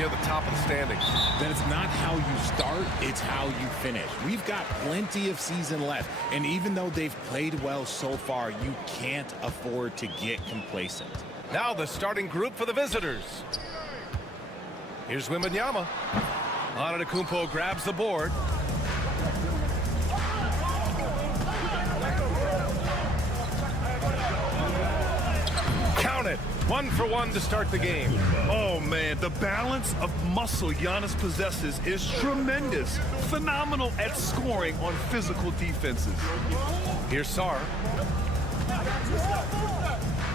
near the top of the standings. That it's not how you start, it's how you finish. We've got plenty of season left, and even though they've played well so far, you can't afford to get complacent. Now the starting group for the visitors. Here's Wembanyama. Antetokounmpo grabs the board. Count it. 1-for-1 to start the game. Oh, man, the balance of muscle Giannis possesses is tremendous. Phenomenal at scoring on physical defenses. Here's Sar.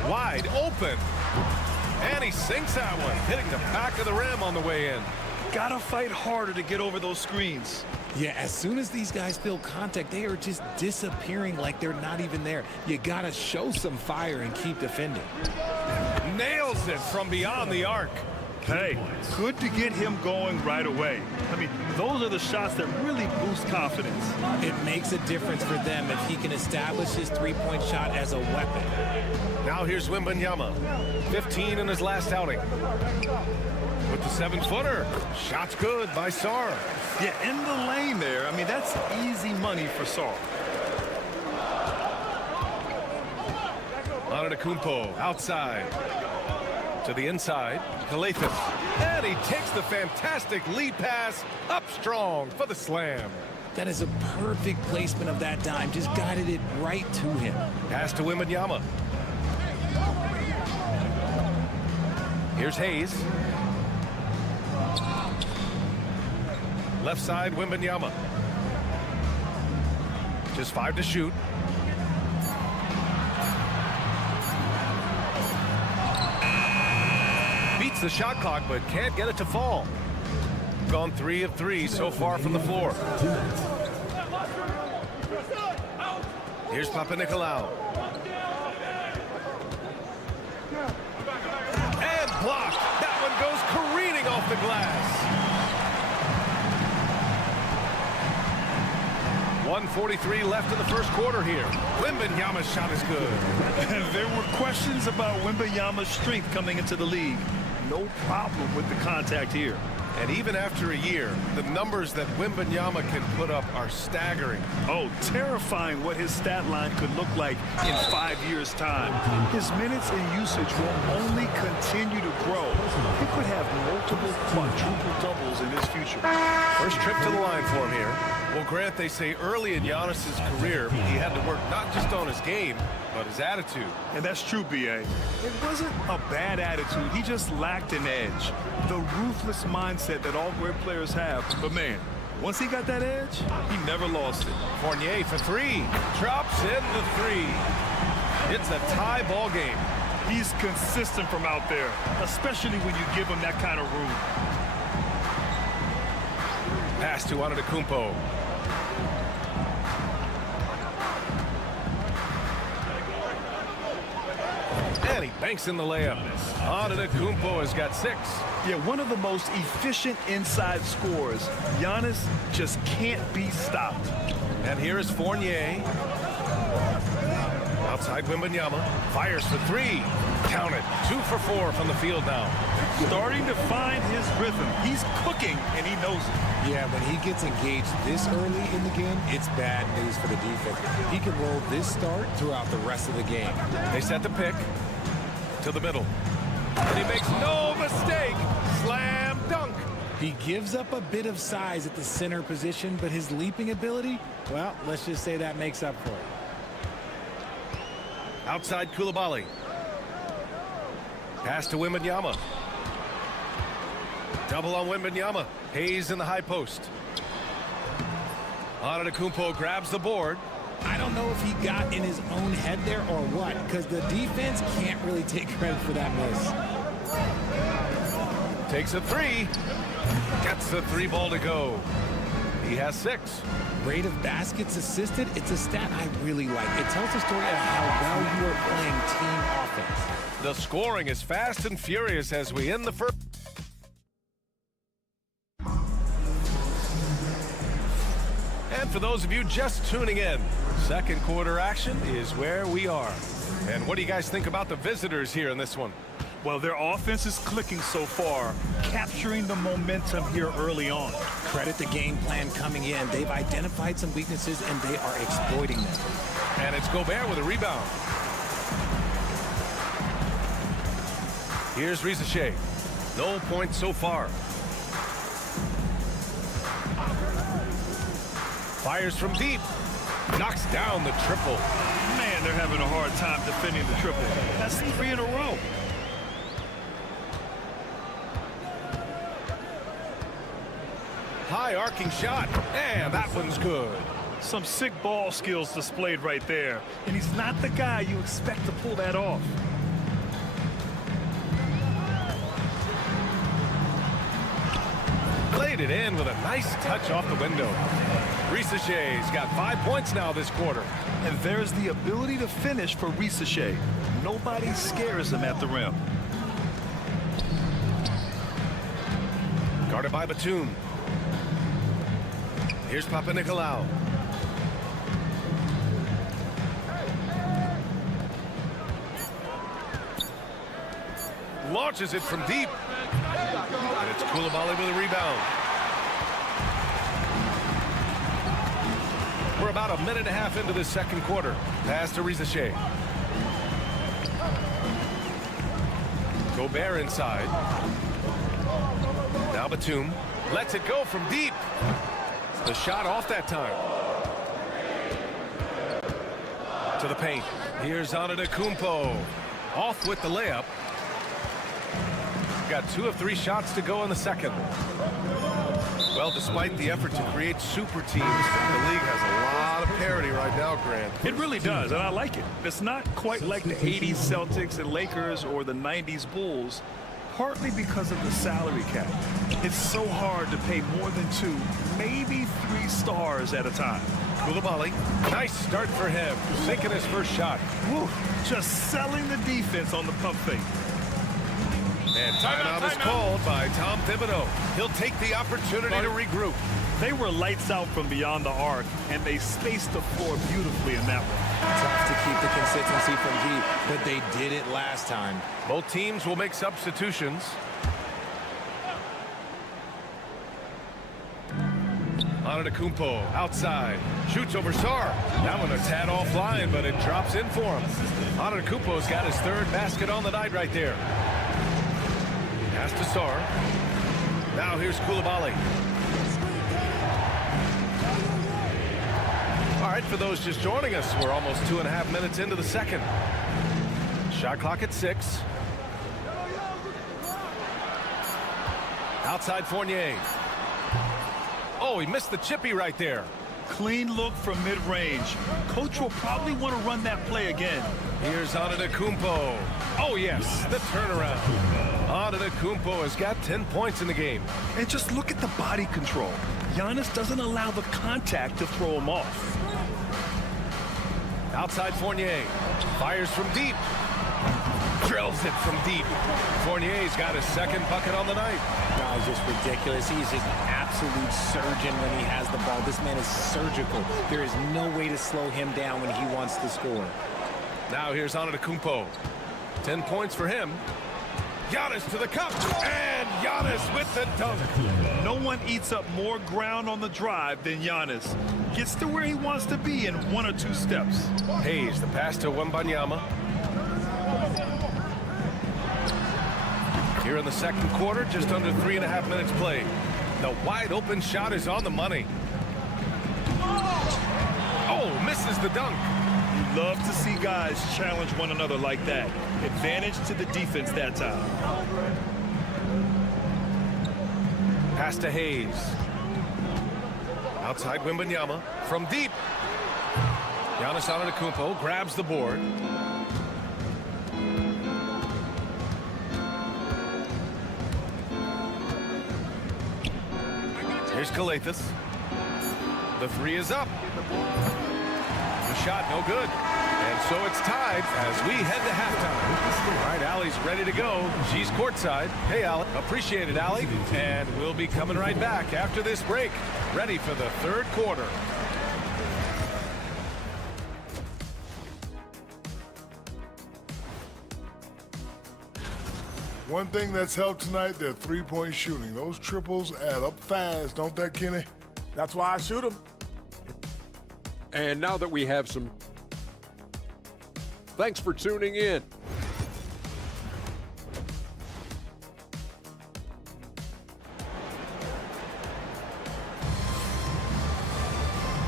Wide open. And he sinks that one, hitting the back of the rim on the way in. Gotta fight harder to get over those screens. Yeah, as soon as these guys feel contact, they are just disappearing like they're not even there. You gotta show some fire and keep defending. Nails it from beyond the arc. Hey, good to get him going right away. I mean, those are the shots that really boost confidence. It makes a difference for them if he can establish his three-point shot as a weapon. Now here's Wembanyama. 15 in his last outing. With the 7-footer. Shot's good by Sar. Yeah, in the lane there. I mean, that's easy money for Sar. Antetokounmpo outside. To the inside. Calathes. And he takes the fantastic lead pass up strong for the slam. That is a perfect placement of that dime. Just guided it right to him. Pass to Wembanyama. Here's Hayes. Left side, Wembanyama. Just 5 to shoot. Beats the shot clock, but can't get it to fall. Gone 3 of 3 so far from the floor. Here's Papanikolaou. And blocked. That one goes careening off the glass. 1:43 left in the first quarter here. Wembanyama's shot is good. There were questions about Wembanyama's strength coming into the league. No problem with the contact here. And even after a year, the numbers that Wembanyama can put up are staggering. Oh, terrifying what his stat line could look like in 5 years' time. His minutes and usage will only continue to grow. He could have multiple quadruple doubles in his future. First trip to the line for him here. Well, Grant, they say early in Giannis's career, he had to work not just on his game, but his attitude. And that's true, B.A. It wasn't a bad attitude. He just lacked an edge. The ruthless mindset that all great players have. But, man, once he got that edge, he never lost it. Fournier for 3. Drops in the 3. It's a tie ball game. He's consistent from out there, especially when you give him that kind of room. Pass to Antetokounmpo. And he banks in the layup. Antetokounmpo has got 6. Yeah, one of the most efficient inside scorers. Giannis just can't be stopped. And here is Fournier. Outside Wembanyama. Fires for 3. Count it. 2 for 4 from the field now. Starting to find his rhythm. He's cooking, and he knows it. Yeah, when he gets engaged this early in the game, it's bad news for the defense. He can roll this start throughout the rest of the game. They set the pick to the middle. And he makes no mistake. Slam dunk. He gives up a bit of size at the center position, but his leaping ability, well, let's just say that makes up for it. Outside Coulibaly. Pass to Wembanyama. Double on Wembanyama. Hayes in the high post. Antetokounmpo grabs the board. I don't know if he got in his own head there or what, because the defense can't really take credit for that miss. Takes a 3. Gets the 3 ball to go. He has 6. Rate of baskets assisted, it's a stat I really like. It tells the story of how well you are playing team offense. The scoring is fast and furious as we end the first. And for those of you just tuning in, second quarter action is where we are. And what do you guys think about the visitors here in this one? Well, their offense is clicking so far, capturing the momentum here early on. Credit the game plan coming in. They've identified some weaknesses, and they are exploiting them. And it's Gobert with a rebound. Here's Risache. No points so far. Fires from deep. Knocks down the triple. Man, they're having a hard time defending the triple. That's 3 in a row. High arcing shot. And that one's good. Some sick ball skills displayed right there. And he's not the guy you expect to pull that off. Played it in with a nice touch off the window. Risache's got 5 points now this quarter. And there's the ability to finish for Risache. Nobody scares him at the rim. Guarded by Batum. Here's Papa Nicolau. Launches it from deep. And it's Coulibaly with a rebound. We're about a minute and a half into this second quarter. Pass to Risache. Gobert inside. Now Batum lets it go from deep. The shot off that time. To the paint. Here's Antetokounmpo. Off with the layup. Got 2 of 3 shots to go in the second. Well, despite the effort to create super teams, the league has a lot of parity right now, Grant. It really does, and I like it. It's not quite like the 80s Celtics and Lakers or the 90s Bulls, partly because of the salary cap. It's so hard to pay more than 2, maybe 3 stars at a time. Coulibaly, nice start for him, sinking his first shot. Woo, just selling the defense on the pump fake. And timeout is called by Tom Thibodeau. He'll take the opportunity to regroup. They were lights out from beyond the arc, and they spaced the floor beautifully in that one. Tough to keep the consistency from deep, but they did it last time. Both teams will make substitutions. Antetokounmpo outside. Shoots over Sarr. That one a tad offline, but it drops in for him. Antetokounmpo's got his 3rd basket on the night right there. Pass to Sarr. Now here's Coulibaly. All right, for those just joining us, we're almost 2.5 minutes into the second. Shot clock at 6. Outside Fournier. Oh, he missed the chippy right there. Clean look from mid-range. Coach will probably want to run that play again. Here's Antetokounmpo. Oh, yes, the turnaround. Antetokounmpo has got 10 points in the game. And just look at the body control. Giannis doesn't allow the contact to throw him off. Outside Fournier. Fires from deep. Drills it from deep. Fournier's got his 2nd bucket on the night. Guy's just ridiculous. He's just an absolute surgeon when he has the ball. This man is surgical. There is no way to slow him down when he wants to score. Now here's Antetokounmpo. 10 points for him. Giannis to the cup. And Giannis with the dunk. No one eats up more ground on the drive than Giannis. Gets to where he wants to be in 1 or 2 steps. Hayes, the pass to Wembanyama. Here in the second quarter, just under 3.5 minutes played. The wide open shot is on the money. Oh, misses the dunk. You love to see guys challenge one another like that. Advantage to the defense that time. Pass to Hayes. Outside Wembanyama from deep. Giannis Antetokounmpo grabs the board. Here's Calathis. The 3 is up. The shot no good. And so it's tied as we head to halftime. All right, Allie's ready to go. She's courtside. Hey, Allie. Appreciate it, Allie. And we'll be coming right back after this break. Ready for the 3rd quarter. One thing that's helped tonight, their three-point shooting. Those triples add up fast, don't that, Kenny? That's why I shoot them. And now that we have some... Thanks for tuning in.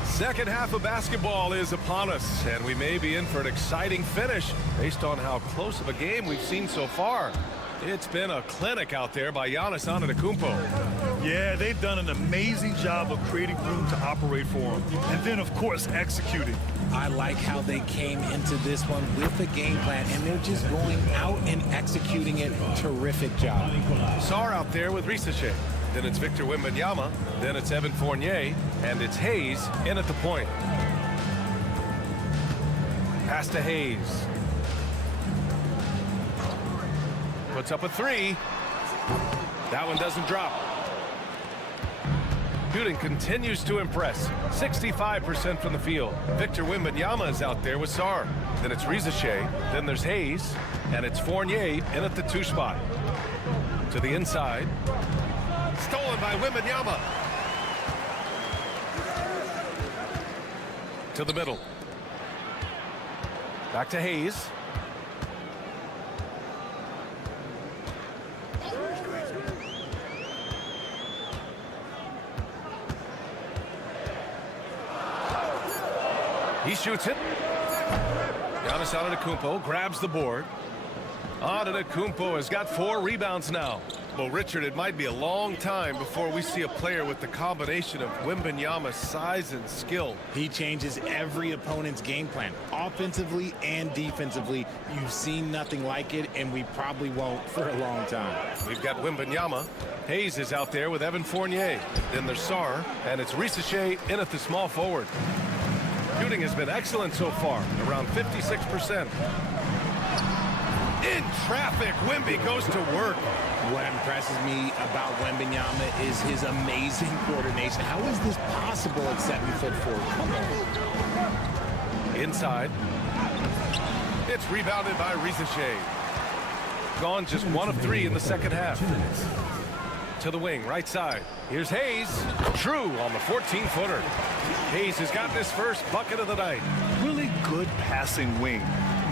Second half of basketball is upon us, and we may be in for an exciting finish based on how close of a game we've seen so far. It's been a clinic out there by Giannis Antetokounmpo. Yeah, they've done an amazing job of creating room to operate for him. And then, of course, executing. I like how they came into this one with a game plan, and they're just going out and executing it. Terrific job. Sarr out there with Risache. Then it's Victor Wembanyama. Then it's Evan Fournier. And it's Hayes in at the point. Pass to Hayes. Puts up a three. That one doesn't drop. Shooting continues to impress. 65% from the field. Victor Wembanyama is out there with Sarr. Then it's Risache. Then there's Hayes. And it's Fournier in at the two spot. To the inside. Stolen by Wembanyama. To the middle. Back to Hayes. He shoots it. Giannis Antetokounmpo grabs the board. Antetokounmpo has got 4 rebounds now. Well, Richard, it might be a long time before we see a player with the combination of Wembanyama's size and skill. He changes every opponent's game plan, offensively and defensively. You've seen nothing like it, and we probably won't for a long time. We've got Wembanyama. Hayes is out there with Evan Fournier. Then there's Sarr, and it's Risache in at the small forward. Shooting has been excellent so far, around 56%. In traffic, Wemby goes to work. What impresses me about Wembanyama is his amazing coordination. How is this possible at 7'4"? Come on. Inside. It's rebounded by Risache. Gone just 1 of 3 in the second half. To the wing, right side. Here's Hayes. True on the 14-footer. Hayes has got his first bucket of the night. Really good passing wing.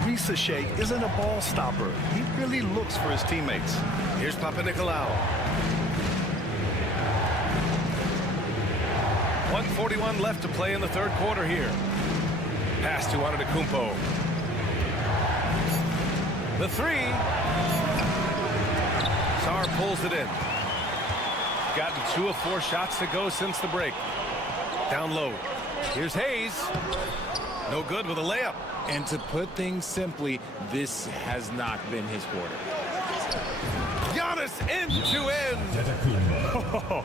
Risache isn't a ball stopper. He really looks for his teammates. Here's Papanikolaou. 1:41 left to play in the third quarter here. Pass to Antetokounmpo. The three. Sarr pulls it in. Gotten 2 of 4 shots to go since the break. Down low. Here's Hayes. No good with a layup. And to put things simply, this has not been his quarter. Giannis end to end.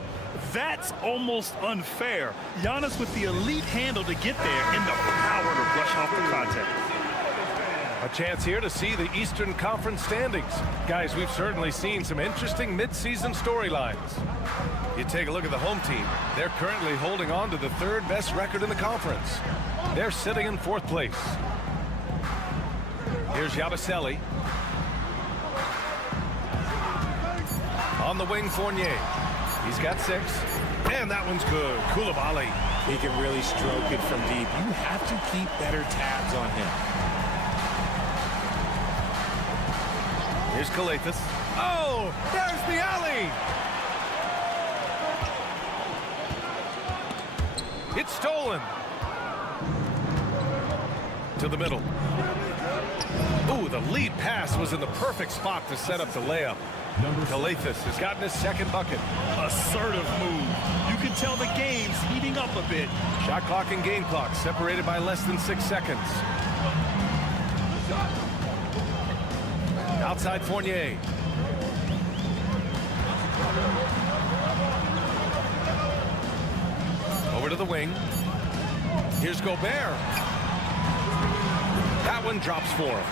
That's almost unfair. Giannis with the elite handle to get there and the power to brush off the contact. A chance here to see the Eastern Conference standings. Guys, we've certainly seen some interesting midseason storylines. You take a look at the home team. They're currently holding on to the 3rd best record in the conference. They're sitting in 4th place. Here's Yabusele. On the wing, Fournier. He's got 6. And that one's good. Koulibaly. He can really stroke it from deep. You have to keep better tabs on him. Here's Kalathis. Oh, there's the alley. It's stolen. To the middle. Ooh, the lead pass was in the perfect spot to set up the layup. Kalathis has gotten his 2nd bucket. Assertive move. You can tell the game's heating up a bit. Shot clock and game clock separated by less than 6 seconds. Outside Fournier. Over to the wing. Here's Gobert. That one drops for him.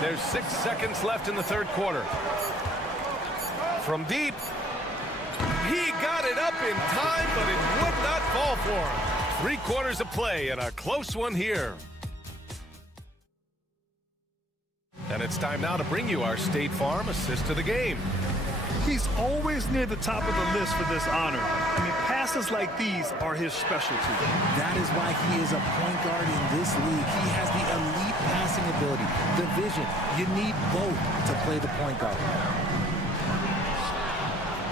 There's 6 seconds left in the third quarter. From deep. He got it up in time, but it would not fall for him. 3 quarters of play and a close one here. And it's time now to bring you our State Farm assist to the game. He's always near the top of the list for this honor. I mean, passes like these are his specialty. That is why he is a point guard in this league. He has the elite passing ability, the vision. You need both to play the point guard.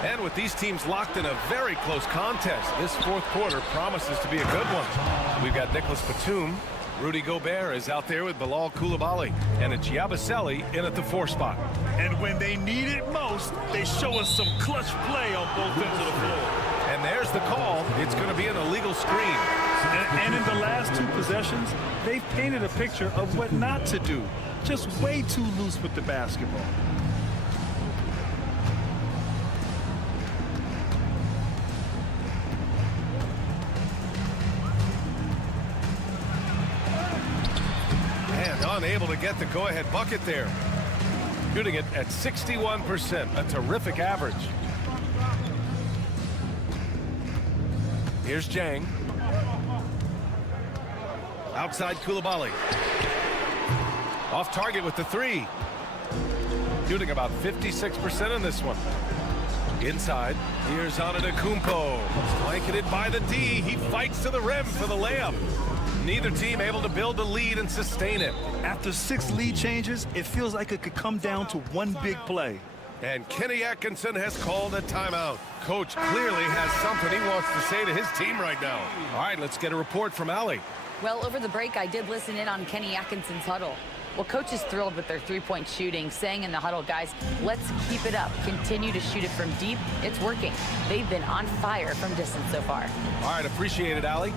And with these teams locked in a very close contest, this fourth quarter promises to be a good one. We've got Nicholas Batum. Rudy Gobert is out there with Bilal Coulibaly, and it's Yabusele in at the 4 spot. And when they need it most, they show us some clutch play on both ends of the floor. And there's the call. It's going to be an illegal screen. And in the last 2 possessions, they've painted a picture of what not to do. Just way too loose with the basketball. Unable to get the go-ahead bucket there. Shooting it at 61%, a terrific average. Here's Jang. Outside Coulibaly. Off target with the 3. Shooting about 56% in this one. Inside, here's Antetokounmpo. Blanketed by the D. He fights to the rim for the layup. Neither team able to build a lead and sustain it. After 6 lead changes, it feels like it could come down to one big play. And Kenny Atkinson has called a timeout. Coach clearly has something he wants to say to his team right now. All right, let's get a report from Allie. Well, over the break, I did listen in on Kenny Atkinson's huddle. Well, Coach is thrilled with their 3-point shooting, saying in the huddle, guys, let's keep it up. Continue to shoot it from deep. It's working. They've been on fire from distance so far. All right, appreciate it, Allie.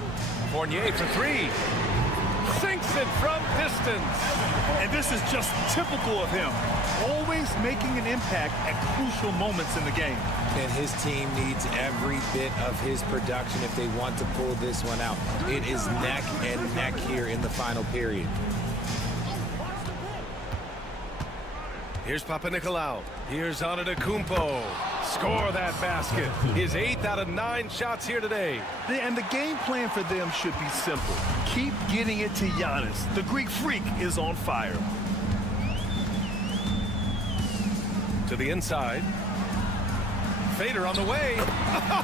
Fournier for 3. Sinks it from distance. And this is just typical of him. Always making an impact at crucial moments in the game. And his team needs every bit of his production if they want to pull this one out. It is neck and neck here in the final period. Here's Papanikolaou. Here's Antetokounmpo. Score that basket. His 8th out of 9 shots here today. And the game plan for them should be simple. Keep getting it to Giannis. The Greek freak is on fire. To the inside. Fader on the way.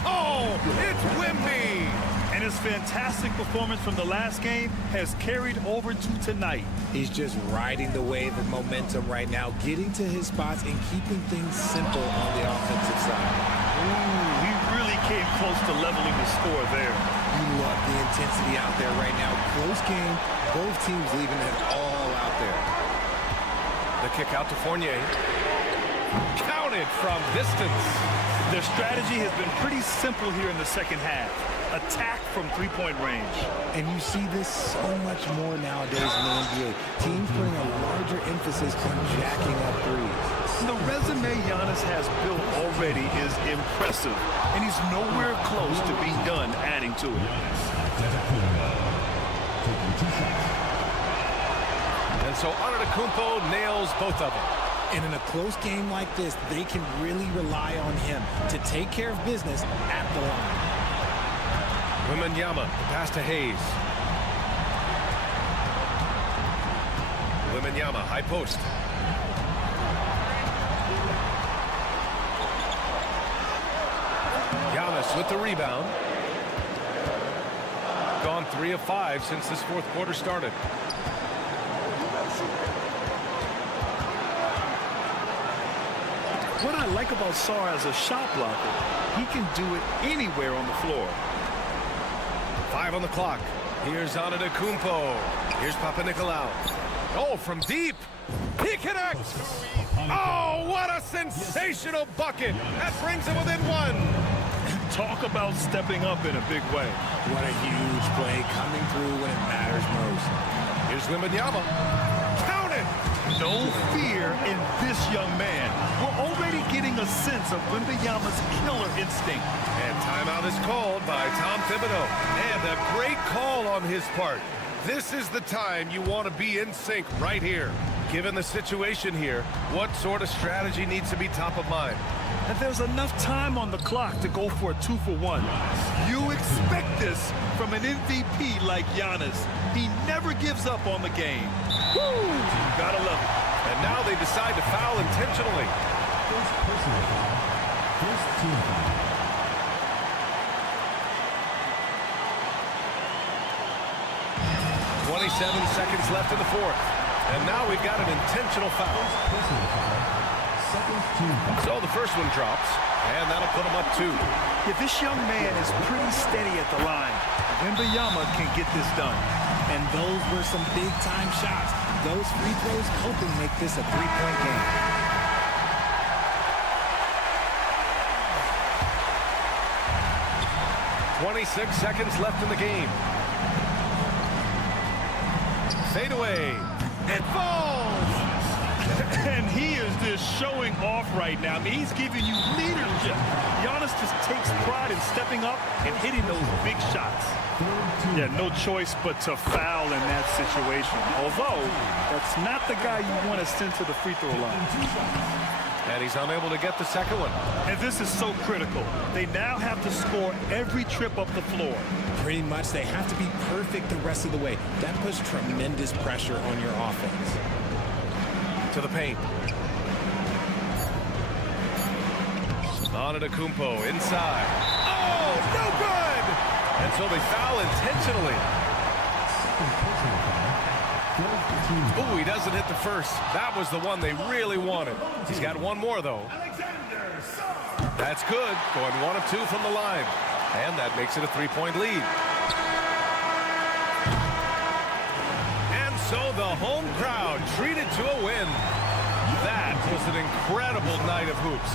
Oh, it's Wemby. And his fantastic performance from the last game has carried over to tonight. He's just riding the wave of momentum right now, getting to his spots and keeping things simple on the offensive side. Ooh, he really came close to leveling the score there. You love the intensity out there right now. Close game, both teams leaving it all out there. The kick out to Fournier. Counted from distance. Their strategy has been pretty simple here in the second half. Attack from 3-point range. And you see this so much more nowadays in the NBA. Teams putting a larger emphasis on jacking up threes. The resume Giannis has built already is impressive, and he's nowhere close to being done adding to it. And so Antetokounmpo nails both of them. And in a close game like this, they can really rely on him to take care of business at the line. Wembanyama, pass to Hayes. Wembanyama, high post. Giannis with the rebound. Gone 3 of 5 since this fourth quarter started. What I like about Sarr as a shot blocker, he can do it anywhere on the floor. 5 on the clock. Here's Antetokounmpo. Here's Papanikolaou. Oh, from deep. He connects. Oh, what a sensational bucket. That brings him within 1. Talk about stepping up in a big way. What a huge play coming through when it matters most. Here's Wembanyama. Count it. No fear in this young man. We're already getting a sense of Wembanyama's killer instinct. And timeout is called by Tom Thibodeau. And a great call on his part. This is the time you want to be in sync right here. Given the situation here, what sort of strategy needs to be top of mind? And there's enough time on the clock to go for a 2-for-1. You expect this from an MVP like Giannis. He never gives up on the game. Woo! Gotta love it. And now they decide to foul intentionally. First personal foul. First team foul. 27 seconds left in the fourth. And now we've got an intentional foul. Personal foul. Second team foul. So the first one drops, and that'll put him up 2. Yeah, this young man is pretty steady at the line. Wembanyama can get this done. And those were some big-time shots. Those free throws helping make this a three-point game. .26 seconds left in the game. Fade away. It falls! And he is just showing off right now. I mean, he's giving you leadership. Giannis just takes pride in stepping up and hitting those big shots. Yeah, no choice but to foul in that situation. Although, that's not the guy you want to send to the free throw line. And he's unable to get the second one. And this is so critical. They now have to score every trip up the floor. Pretty much, they have to be perfect the rest of the way. That puts tremendous pressure on your offense. To the paint. Antetokounmpo inside. Oh, no good! And so they foul intentionally. Ooh, he doesn't hit the first. That was the one they really wanted. He's got one more, though. That's good. Going 1 of 2 from the line. And that makes it a 3-point lead. And so the home crowd treated to a win. That was an incredible night of hoops.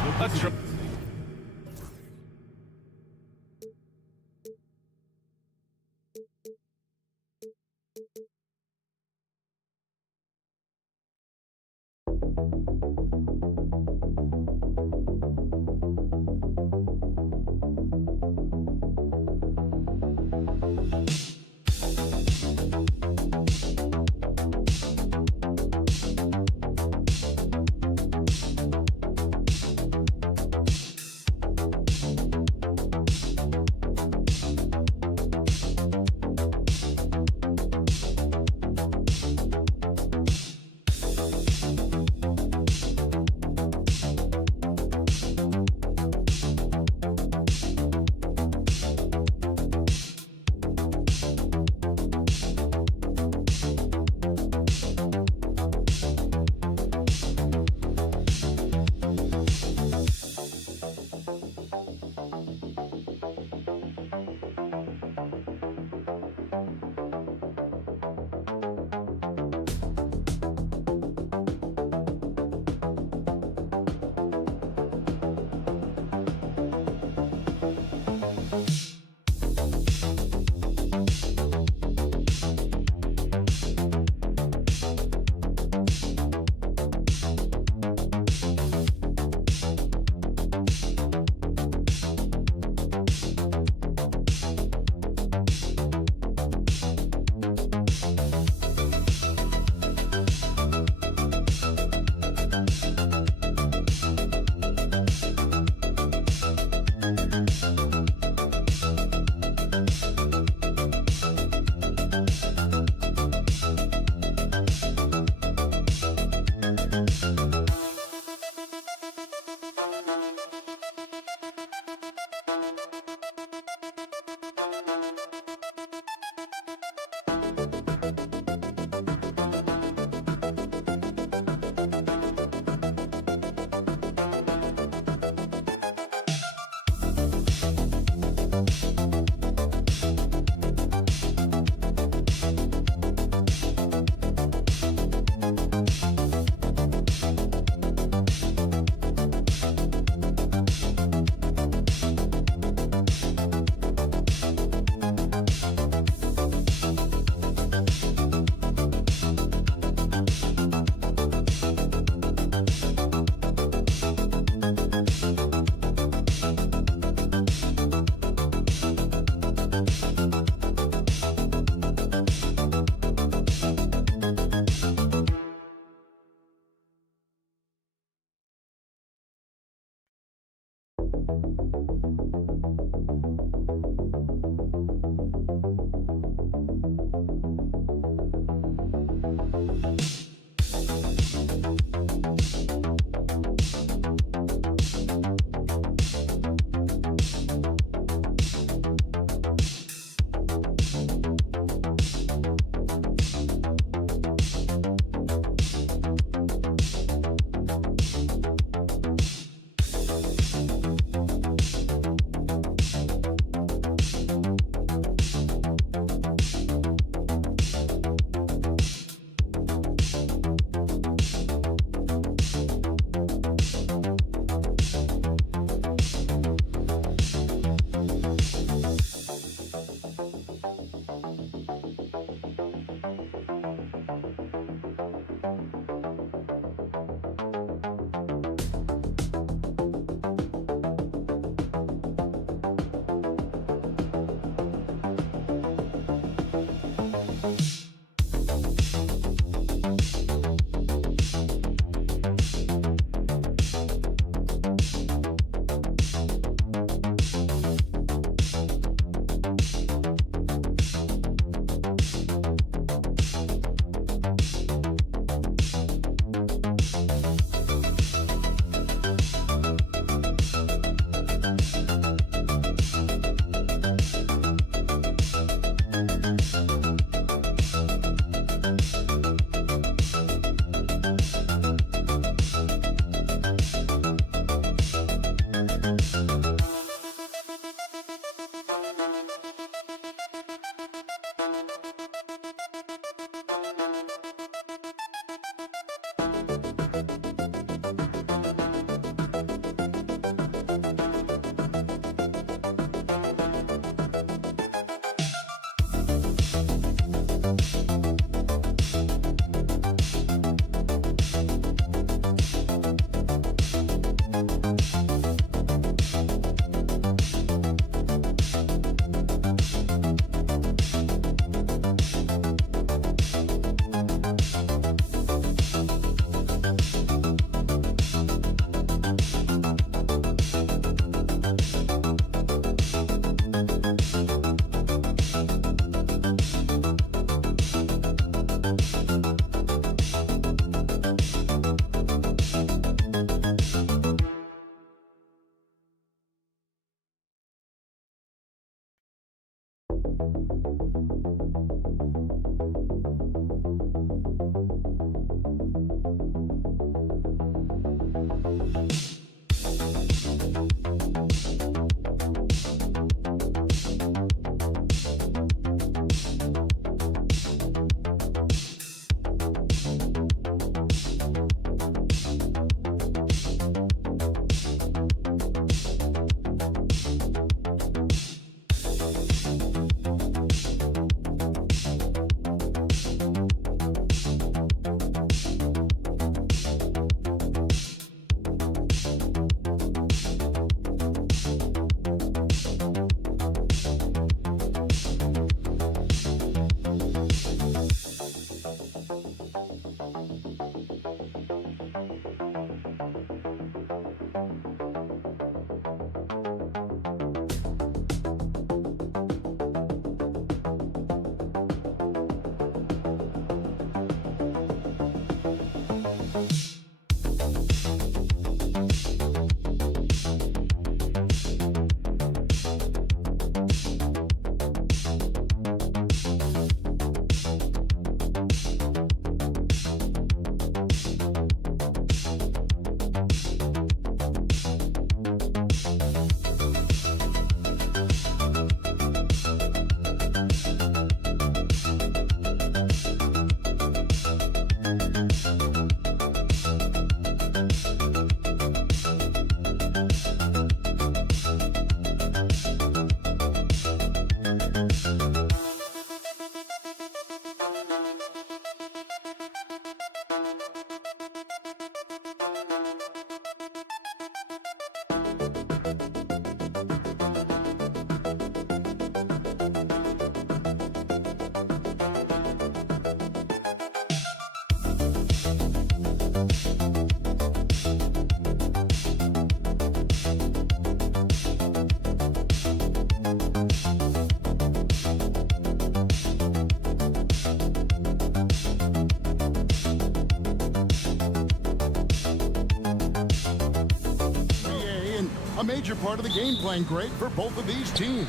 A major part of the game plan, great for both of these teams.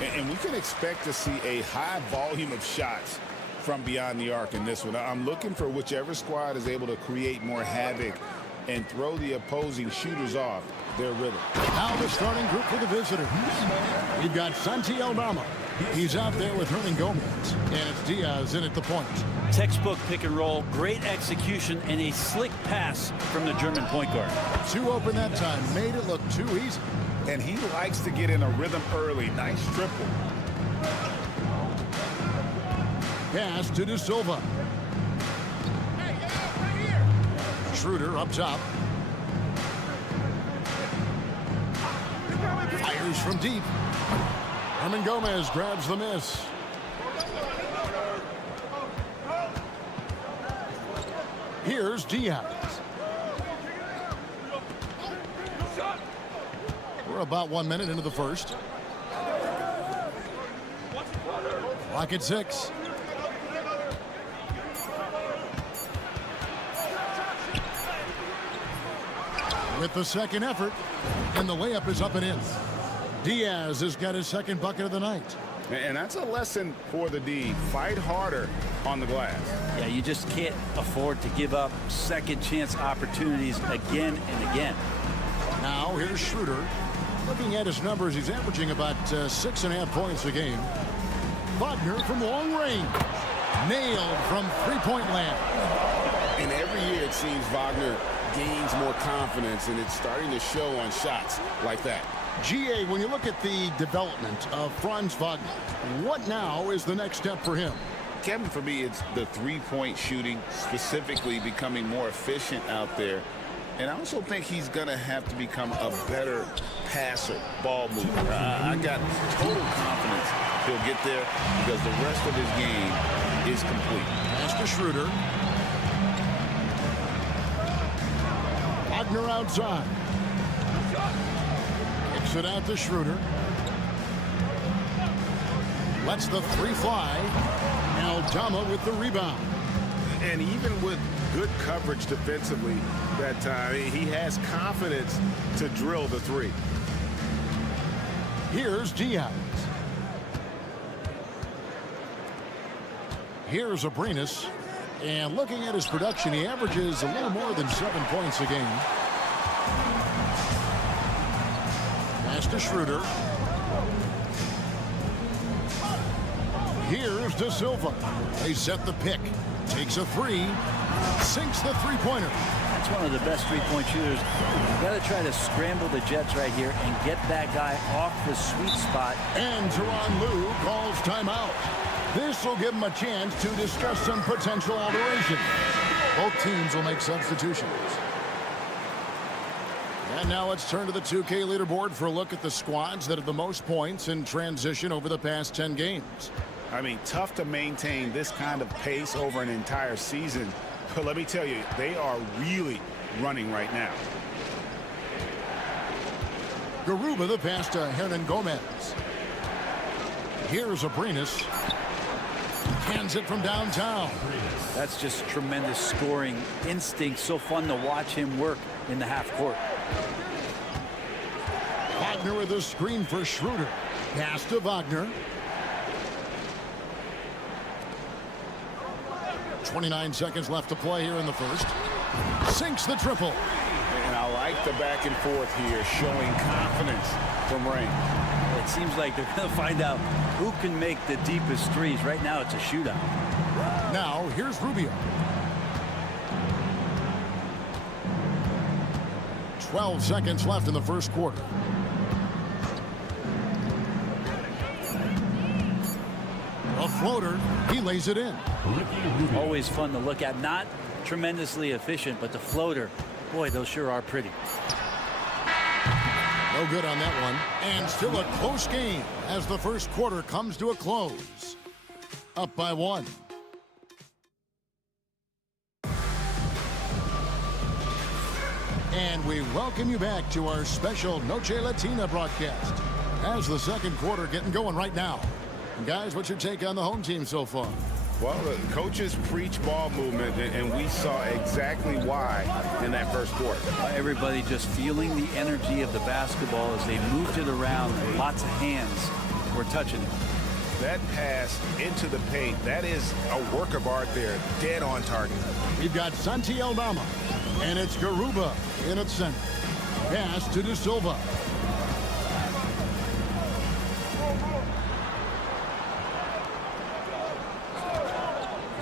And we can expect to see a high volume of shots from beyond the arc in this one. I'm looking for whichever squad is able to create more havoc and throw the opposing shooters off their rhythm. Now the starting group for the visitors. We've got Santi Aldama. He's out there with Hernan Gomez. And it's Diaz in at the point. Textbook pick and roll, great execution, and a slick pass from the German point guard. Too open that time, made it look too easy. And he likes to get in a rhythm early. Nice triple. Pass to De Silva. Schroeder up top. Fires from deep. Hernan Gomez grabs the miss. Here's Diaz. We're about 1 minute into the first. Clock at 6. With the second effort, and the layup is up and in. Diaz has got his second bucket of the night. And that's a lesson for the D. Fight harder on the glass. Yeah, you just can't afford to give up second chance opportunities again and again. Now here's Schroeder. Looking at his numbers, he's averaging about 6.5 points a game. Wagner from long range. Nailed from three-point land. And every year it seems Wagner gains more confidence, and it's starting to show on shots like that. GA, when you look at the development of Franz Wagner, what now is the next step for him? Kevin, for me, it's the three-point shooting, specifically becoming more efficient out there. And I also think he's going to have to become a better passer, ball mover. I got total confidence he'll get there because the rest of his game is complete. Pass to Schroeder. Wagner outside. Kicks it out to Schroeder. Lets the three fly. Aldama with the rebound. And even with good coverage defensively that time, he has confidence to drill the three. Here's Diaz. Here's Abrinas. And looking at his production, he averages a little more than 7 points a game. Pass to Schroeder. Here's De Silva. They set the pick. Takes a three. Sinks the three-pointer. That's one of the best three-point shooters. You got to try to scramble the Jets right here and get that guy off the sweet spot. And Tyronn Lue calls timeout. This will give him a chance to discuss some potential alterations. Both teams will make substitutions. And now let's turn to the 2K leaderboard for a look at the squads that have the most points in transition over the past 10 games. I mean, tough to maintain this kind of pace over an entire season. But let me tell you, they are really running right now. Garuba the pass to Hernan Gomez. Here's Abrinas. Hands it from downtown. That's just tremendous scoring instinct. So fun to watch him work in the half court. Wagner with a screen for Schroeder. Pass to Wagner. 29 seconds left to play here in the first. Sinks the triple. And I like the back and forth here, showing confidence from Rain. It seems like they're going to find out who can make the deepest threes. Right now, it's a shootout. Now, here's Rubio. 12 seconds left in the first quarter. A floater. He lays it in. Always fun to look at. Not tremendously efficient, but the floater, boy, those sure are pretty. No good on that one. And still a close game as the first quarter comes to a close. Up by 1. And we welcome you back to our special Noche Latina broadcast as the second quarter getting going right now. And guys, what's your take on the home team so far? Well, the coaches preach ball movement, and we saw exactly why in that first quarter. Everybody just feeling the energy of the basketball as they moved it around. Lots of hands were touching it. That pass into the paint, that is a work of art there, dead on target. We've got Santi Aldama, and it's Garuba in its center. Pass to De Silva.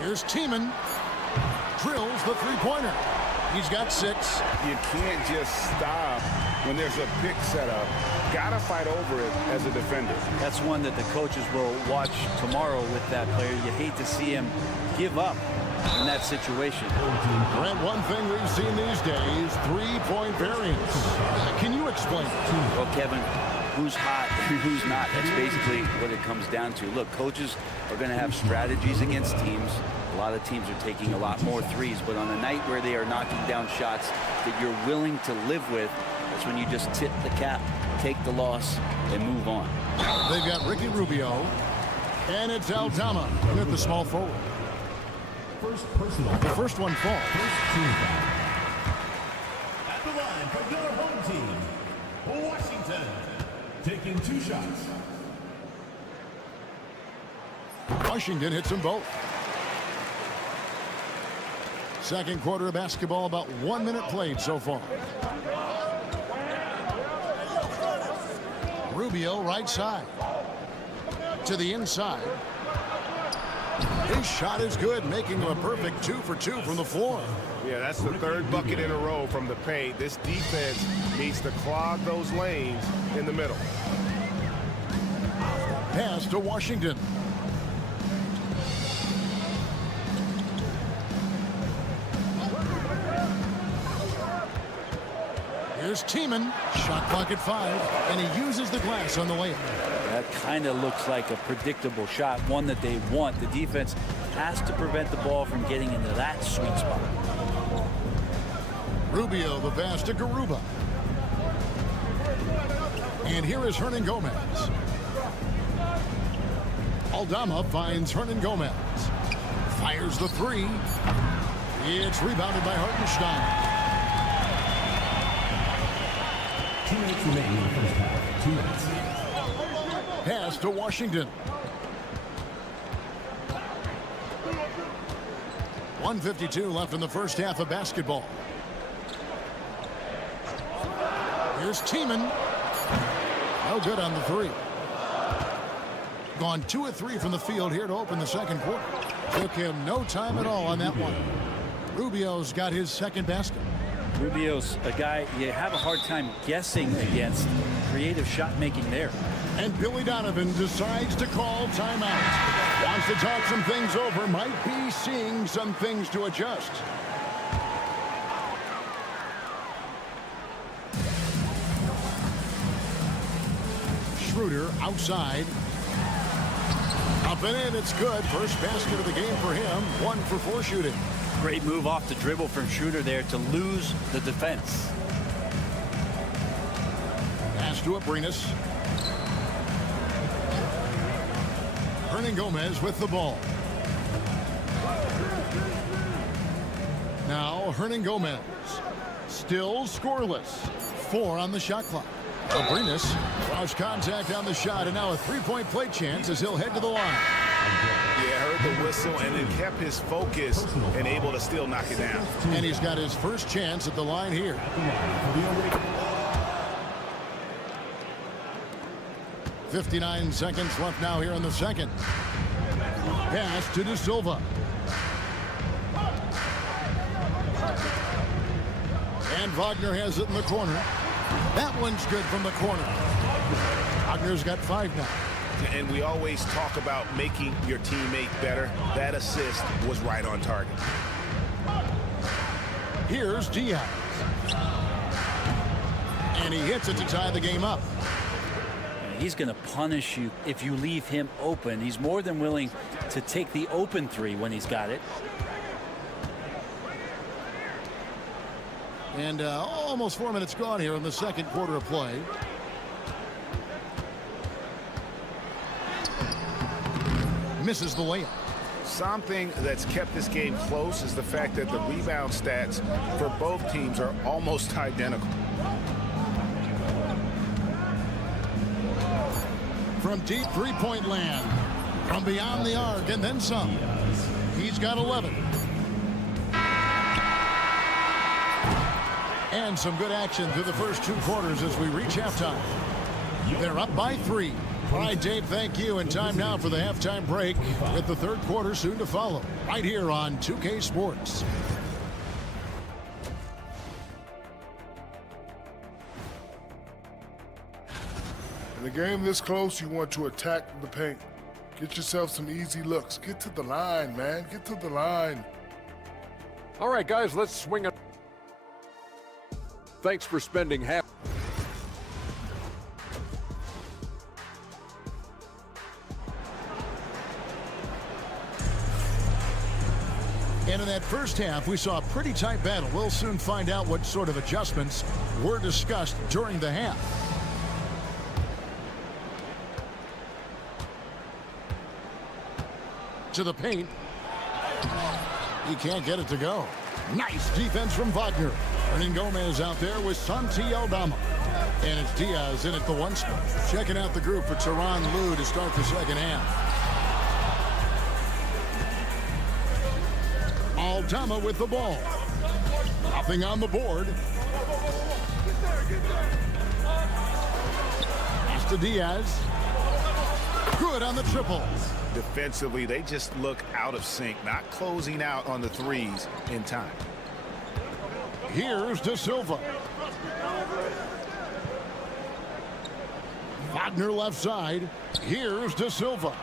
Here's Tiemann. Drills the three-pointer. He's got 6. You can't just stop when there's a pick set up. Got to fight over it as a defender. That's one that the coaches will watch tomorrow with that player. You hate to see him give up in that situation. Brent, one thing we've seen these days, three-point variance. Can you explain it? Well, Kevin, who's hot and who's not? That's basically what it comes down to. Look, coaches are going to have strategies against teams. A lot of teams are taking a lot more threes, but on a night where they are knocking down shots that you're willing to live with, that's when you just tip the cap, take the loss, and move on. They've got Ricky Rubio, and it's Aldama with the small forward. First personal. The first one falls. First team foul. At the line for your home team, Washington, taking 2 shots. Washington hits them both. Second quarter of basketball, about 1 minute played so far. Rubio right side. To the inside. His shot is good, making him a perfect 2 for 2 from the floor. Yeah, that's the third bucket in a row from the paint. This defense needs to clog those lanes in the middle. Pass to Washington. Here's Tiemann. Shot clock at 5, and he uses the glass on the layup. That kind of looks like a predictable shot, one that they want. The defense has to prevent the ball from getting into that sweet spot. Rubio, the pass to Garuba. And here is Hernan Gomez. Aldama finds Hernan Gomez. Fires the 3. It's rebounded by Hartenstein. 2 minutes remaining in the first half. 2 minutes. Pass to Washington. 1:52 left in the first half of basketball. Here's Tiemann. No good on the 3. Gone 2 of 3 from the field here to open the second quarter. Took him no time at all on that one. Rubio's got his second basket. Rubio's a guy you have a hard time guessing against. Creative shot making there. And Billy Donovan decides to call timeout. Wants to talk some things over. Might be seeing some things to adjust. Schroeder outside. Up and in, it's good. First basket of the game for him. 1 for 4 shooting. Great move off the dribble from Schroeder there to lose the defense. Pass to Abrinas. Hernan Gomez with the ball. Now Hernan Gomez. Still scoreless. 4 on the shot clock. Abrinas lost contact on the shot, and now a 3-point play chance as he'll head to the line. Yeah, heard the whistle and then kept his focus and able to still knock it down. And he's got his first chance at the line here. 59 seconds left now here in the second. Pass to De Silva. And Wagner has it in the corner. That one's good from the corner. Wagner's got 5 now. And we always talk about making your teammate better. That assist was right on target. Here's Diaz. And he hits it to tie the game up. He's going to punish you if you leave him open. He's more than willing to take the open 3 when he's got it. And almost 4 minutes gone here in the second quarter of play. Misses the layup. Something that's kept this game close is the fact that the rebound stats for both teams are almost identical. From deep three-point land, from beyond the arc, and then some. He's got 11. And some good action through the first 2 quarters as we reach halftime. They're up by 3. All right, Dave, thank you. And time now for the halftime break with the third quarter soon to follow. Right here on 2K Sports. In a game this close, you want to attack the paint. Get yourself some easy looks. Get to the line, man. Get to the line. All right, guys, let's swing it. Thanks for spending half. that first half, we saw a pretty tight battle. We'll soon find out what sort of adjustments were discussed during the half. To the paint. He can't get it to go. Nice defense from Wagner. Hernan Gomez out there with Santi Aldama. And it's Diaz in at the one spot. Checking out the group for Tyronn Lue to start the second half. Aldama with the ball. Nothing on the board. Pass to Diaz. Good on the triple. Defensively, they just look out of sync, not closing out on the threes in time. Here's De Silva. Wagner left side. Here's De Silva.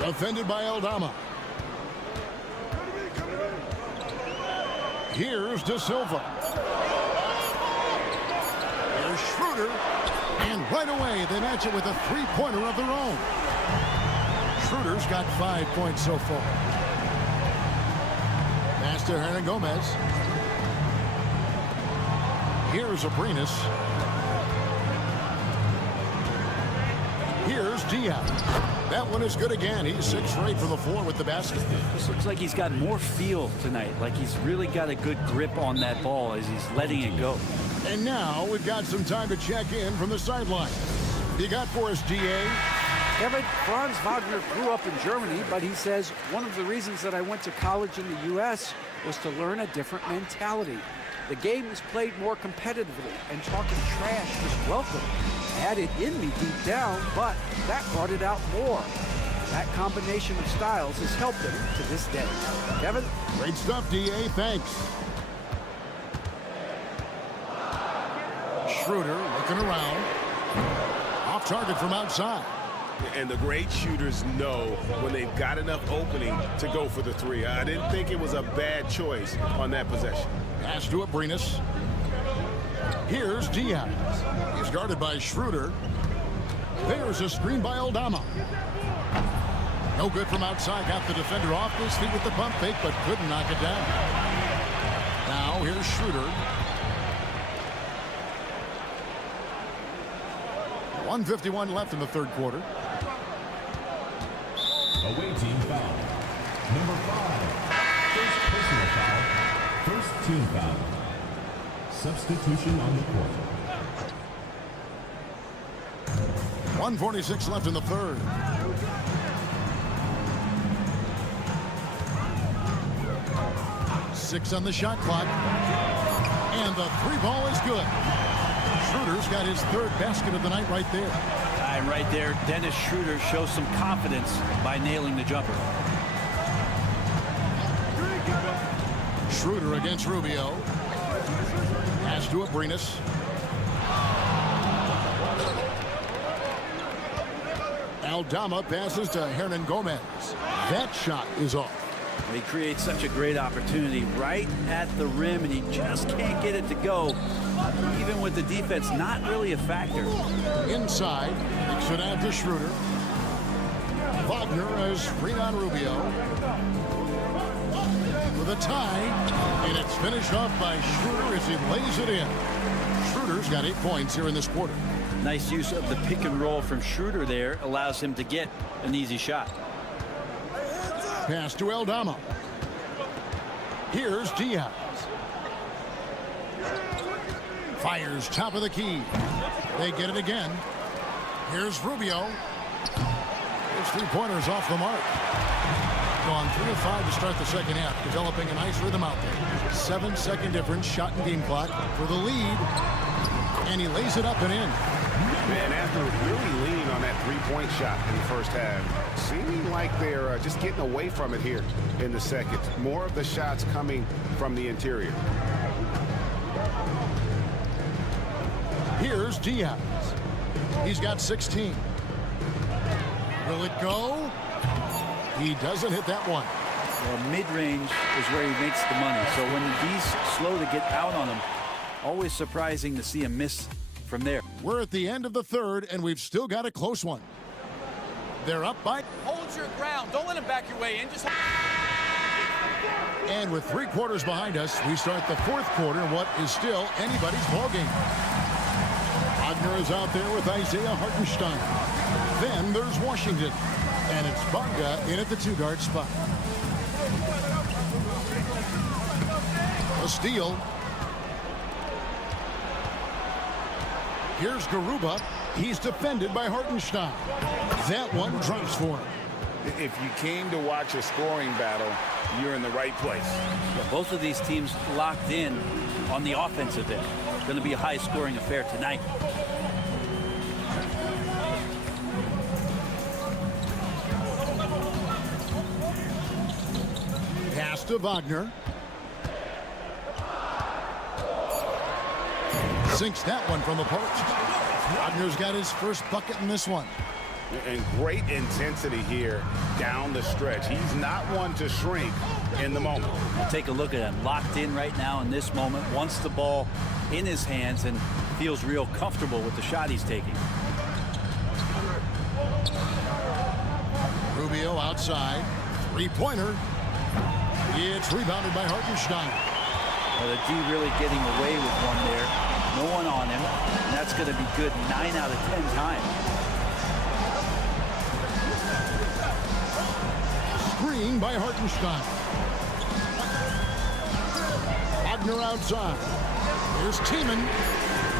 Defended by Aldama. Here's De Silva. Here's Schroeder. And right away, they match it with a three-pointer of their own. Schroeder's got 5 points so far. Pass to Hernan Gomez. Here's Abrinas. Here's Diaz. That one is good again. He's 6 for 8 from the floor with the basket. This looks like he's got more feel tonight, like he's really got a good grip on that ball as he's letting it go. And now we've got some time to check in from the sideline. You got for us, DA? Kevin, Franz Wagner grew up in Germany, but he says one of the reasons that I went to college in the U.S. was to learn a different mentality. The game is played more competitively, and talking trash is welcome. I had it in me deep down, but that brought it out more. That combination of styles has helped him to this day. Kevin? Great stuff, DA. Thanks. Schroeder looking around. Off target from outside. And the great shooters know when they've got enough opening to go for the three. I didn't think it was a bad choice on that possession. Pass to Abrinas. Here's Diaz. He's guarded by Schroeder. There's a screen by Aldama. No good from outside. Got the defender off his feet with the pump fake, but couldn't knock it down. Now here's Schroeder. 1:51 left in the third quarter. Away team foul. Number 5. First personal foul. First team foul. Substitution on the court. 1:46 left in the third. Six on the shot clock. And the three ball is good. Schroeder's got his third basket of the night right there. And right there, Dennis Schroeder shows some confidence by nailing the jumper. Schroeder against Rubio. Pass to Abrinas. Aldama passes to Hernan Gomez. That shot is off. He creates such a great opportunity right at the rim, and he just can't get it to go. Even with the defense not really a factor. Inside, kicks it out to Schroeder. Wagner has screen on Rubio. With a tie, and it's finished off by Schroeder as he lays it in. Schroeder's got 8 points here in this quarter. Nice use of the pick and roll from Schroeder there. Allows him to get an easy shot. Pass to Aldama. Here's Diaz. Fires top of the key. They get it again. Here's Rubio. His three-pointers off the mark. Gone 3 of 5 to start the second half. Developing a nice rhythm out there. 7-second difference, shot and game clock for the lead. And he lays it up and in. Man, after really leaning on that three-point shot in the first half, seeming like they're just getting away from it here in the second. More of the shots coming from the interior. Here's Diaz. He's got 16. Will it go? He doesn't hit that one. Well, mid-range is where he makes the money. So when he's slow to get out on him, always surprising to see him miss from there. We're at the end of the third, and we've still got a close one. They're up by... Hold your ground. Don't let him back your way in. Just... And with 3 quarters behind us, we start the 4th quarter in what is still anybody's ballgame. Wagner is out there with Isaiah Hartenstein. Then there's Washington. And it's Bonga in at the 2-guard spot. A steal. Here's Garuba. He's defended by Hartenstein. That one drops for him. If you came to watch a scoring battle, you're in the right place. Yeah, both of these teams locked in on the offensive end. Going to be a high-scoring affair tonight. Pass to Wagner. Sinks that one from the post. Wagner's got his first bucket in this one. And great intensity here down the stretch. He's not one to shrink in the moment. Take a look at him. Locked in right now in this moment. Wants the ball in his hands and feels real comfortable with the shot he's taking. Rubio outside. 3-pointer. It's rebounded by Hartenstein. Well, the D really getting away with one there. No one on him. And that's going to be good 9 out of 10 times. Screen by Hartenstein. Wagner outside. Here's Tiemann.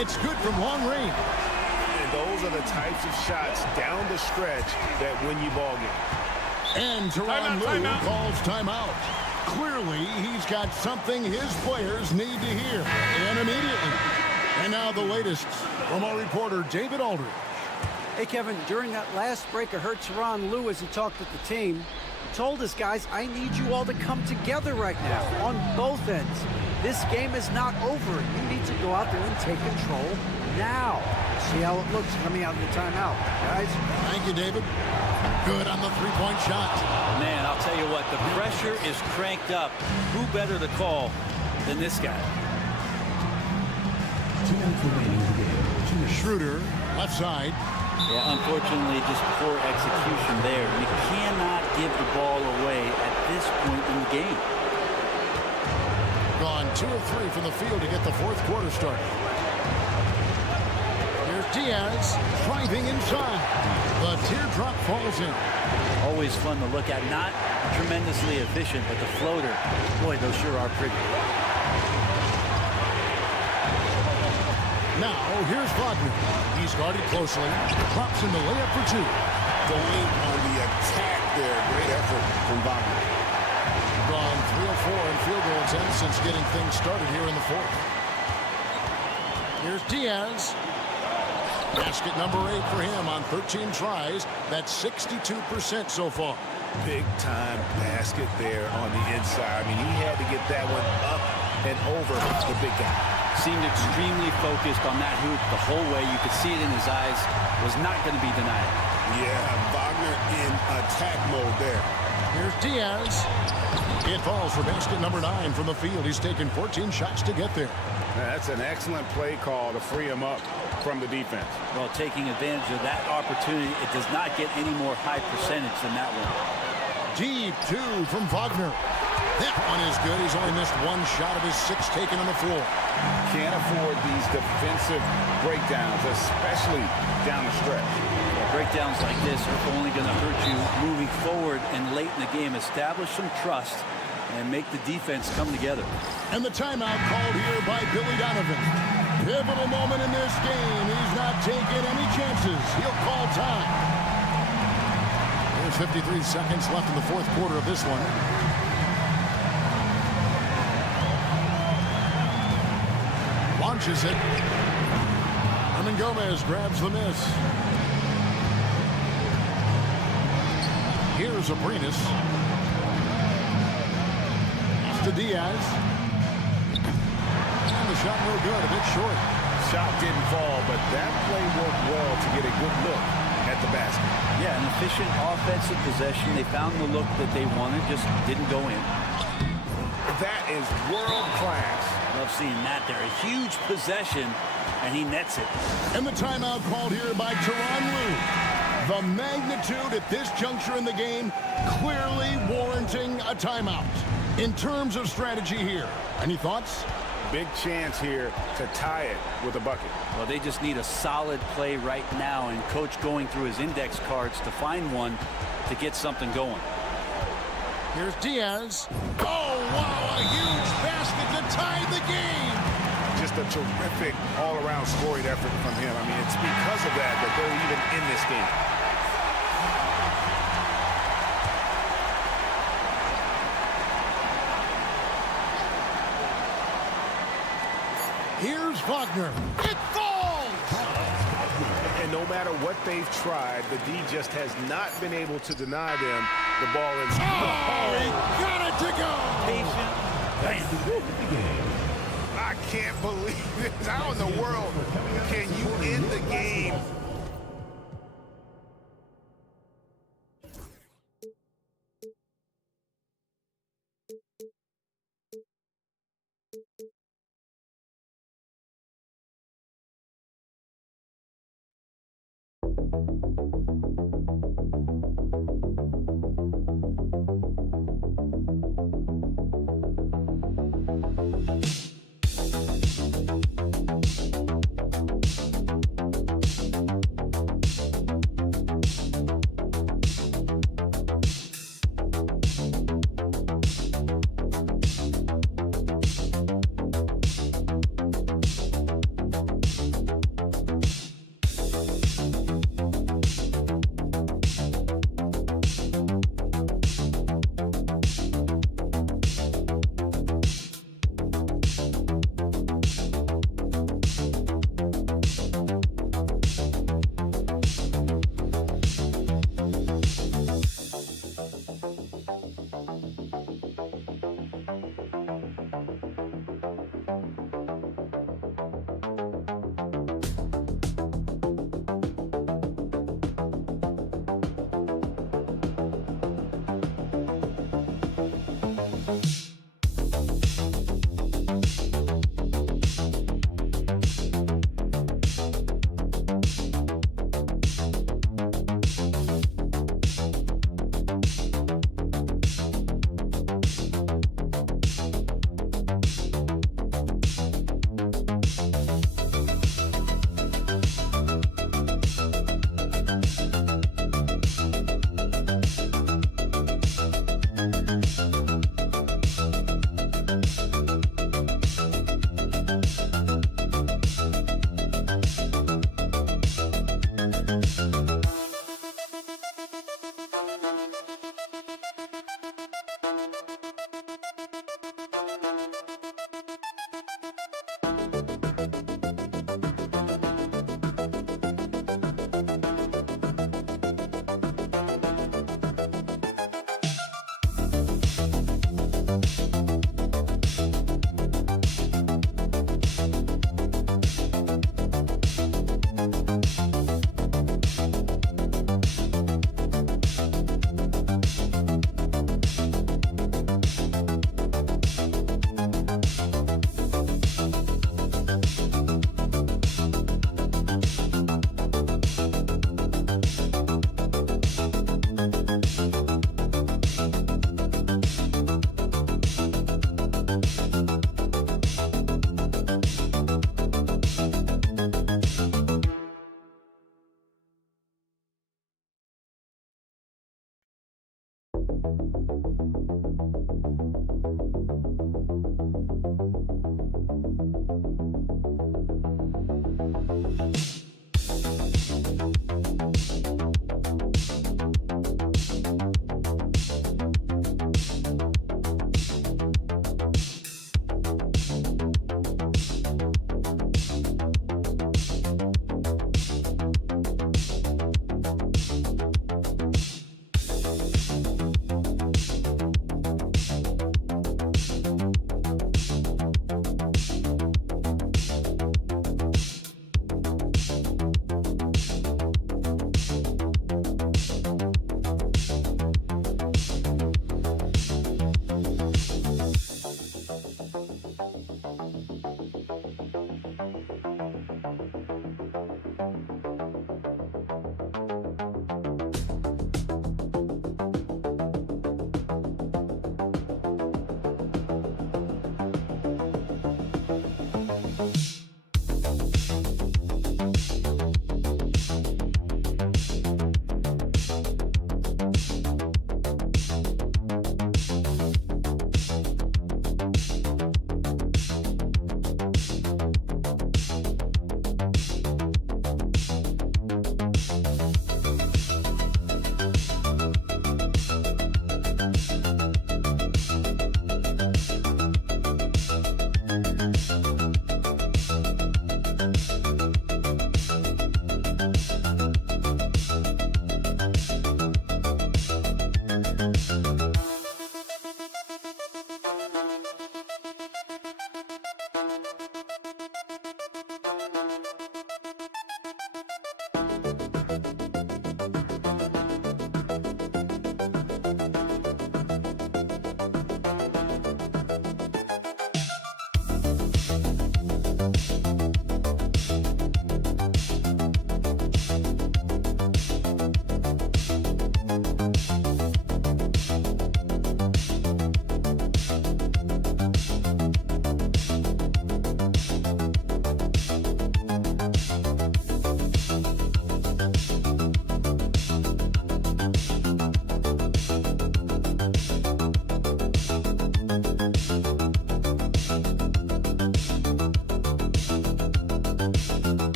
It's good from long range. And those are the types of shots down the stretch that win you ball games. And Tyronn Lue calls timeout. Clearly, he's got something his players need to hear. And immediately. And now the latest from our reporter, David Aldridge. Hey, Kevin, during that last break, I heard Tyronn Lue as he talked with the team. He told his guys, I need you all to come together right now on both ends. This game is not over. You need to go out there and take control now. See how it looks coming out of the timeout, guys. Thank you, David. Good on the 3-point shot. Man, I'll tell you what, the pressure is cranked up. Who better to call than this guy? 2 minutes remaining in the game. Schroeder, left side. Yeah, unfortunately, just poor execution there. You cannot give the ball away at this point in the game. Gone 2 of 3 from the field to get the 4th quarter started. Here's Diaz driving inside. The teardrop falls in. Always fun to look at. Not tremendously efficient, but the floater, boy, those sure are pretty. Now, here's Wagner. He's guarded closely. Drops in the layup for 2. Going on the attack there. Great effort from Wagner. Gone 3 of 4 in field goal attempts since getting things started here in the 4th. Here's Diaz. Basket number 8 for him on 13 tries. That's 62% so far. Big time basket there on the inside. I mean, he had to get that one up and over the big guy. Seemed extremely focused on that hoop the whole way. You could see it in his eyes. Was not going to be denied. Yeah, Wagner in attack mode there. Here's Diaz. It falls for basket number 9 from the field. He's taken 14 shots to get there. That's an excellent play call to free him up from the defense. Well, taking advantage of that opportunity, it does not get any more high percentage than that one. Deep 2 from Wagner. That one is good. He's only missed 1 shot of his 6 taken on the floor. Can't afford these defensive breakdowns, especially down the stretch. Well, breakdowns like this are only going to hurt you moving forward and late in the game. Establish some trust and make the defense come together. And the timeout called here by Billy Donovan. Pivotal moment in this game. He's not taking any chances. He'll call time. There's 53 seconds left in the 4th quarter of this one. Launches it. Hernan Gomez grabs the miss. Here's Abrinas. It's to Diaz. And the shot no good, a bit short. Shot didn't fall, but that play worked well to get a good look at the basket. Yeah, an efficient offensive possession. They found the look that they wanted, just didn't go in. That is world class. Love seeing that there. A huge possession, and he nets it. And the timeout called here by Tyronn Lue. The magnitude at this juncture in the game clearly warranting a timeout. In terms of strategy here, any thoughts? Big chance here to tie it with a bucket. Well, they just need a solid play right now, and Coach going through his index cards to find one to get something going. Here's Diaz. Oh, wow, a huge basket to tie the game. Just a terrific all-around scoring effort from him. I mean, it's because of that they're even in this game. Here's Wagner. It falls! And no matter what they've tried, the D just has not been able to deny them the ball in. Oh, he got it to go! Patient. I can't believe this. How in the world can you end the game?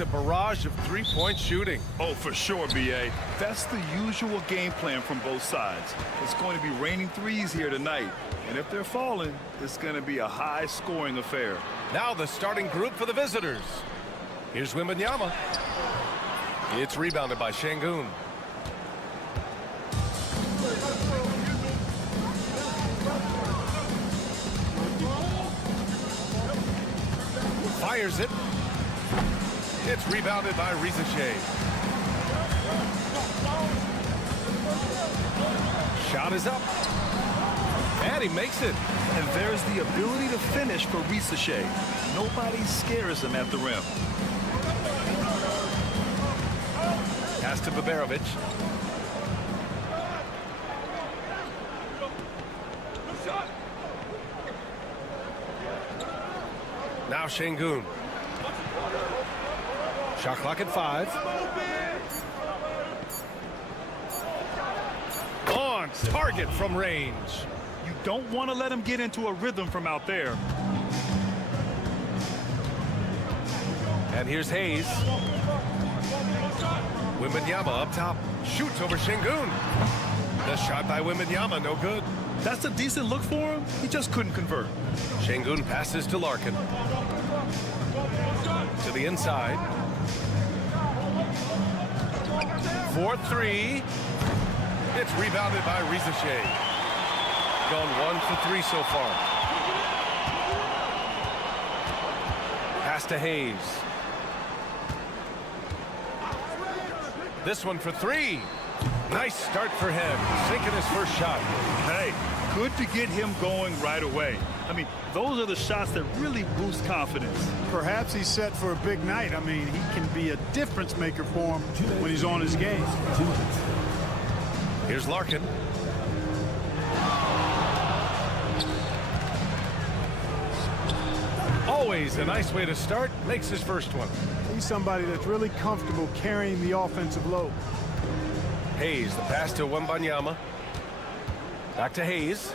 A barrage of three-point shooting. Oh, for sure, B.A. That's the usual game plan from both sides. It's going to be raining threes here tonight. And if they're falling, it's going to be a high-scoring affair. Now the starting group for the visitors. Here's Wembanyama. It's rebounded by Şengün. Fires it. It's rebounded by Risache. Shot is up. And he makes it. And there's the ability to finish for Risache. Nobody scares him at the rim. Pass to Baberovic. Now Şengün. Shot clock at 5. On target from range. You don't want to let him get into a rhythm from out there. And here's Hayes. Wembanyama up top. Shoots over Şengün. The shot by Wembanyama, no good. That's a decent look for him. He just couldn't convert. Şengün passes to Larkin. To the inside. 4-3. It's rebounded by Risache. Gone 1 for 3 so far. Pass to Hayes. This one for three. Nice start for him. Sinking his first shot. Hey, good to get him going right away. I mean, those are the shots that really boost confidence. Perhaps he's set for a big night. I mean, he can be a difference maker for him when he's on his game. Here's Larkin. Always a nice way to start. Makes his first one. He's somebody that's really comfortable carrying the offensive load. Hayes, the pass to Wembanyama. Back to Hayes.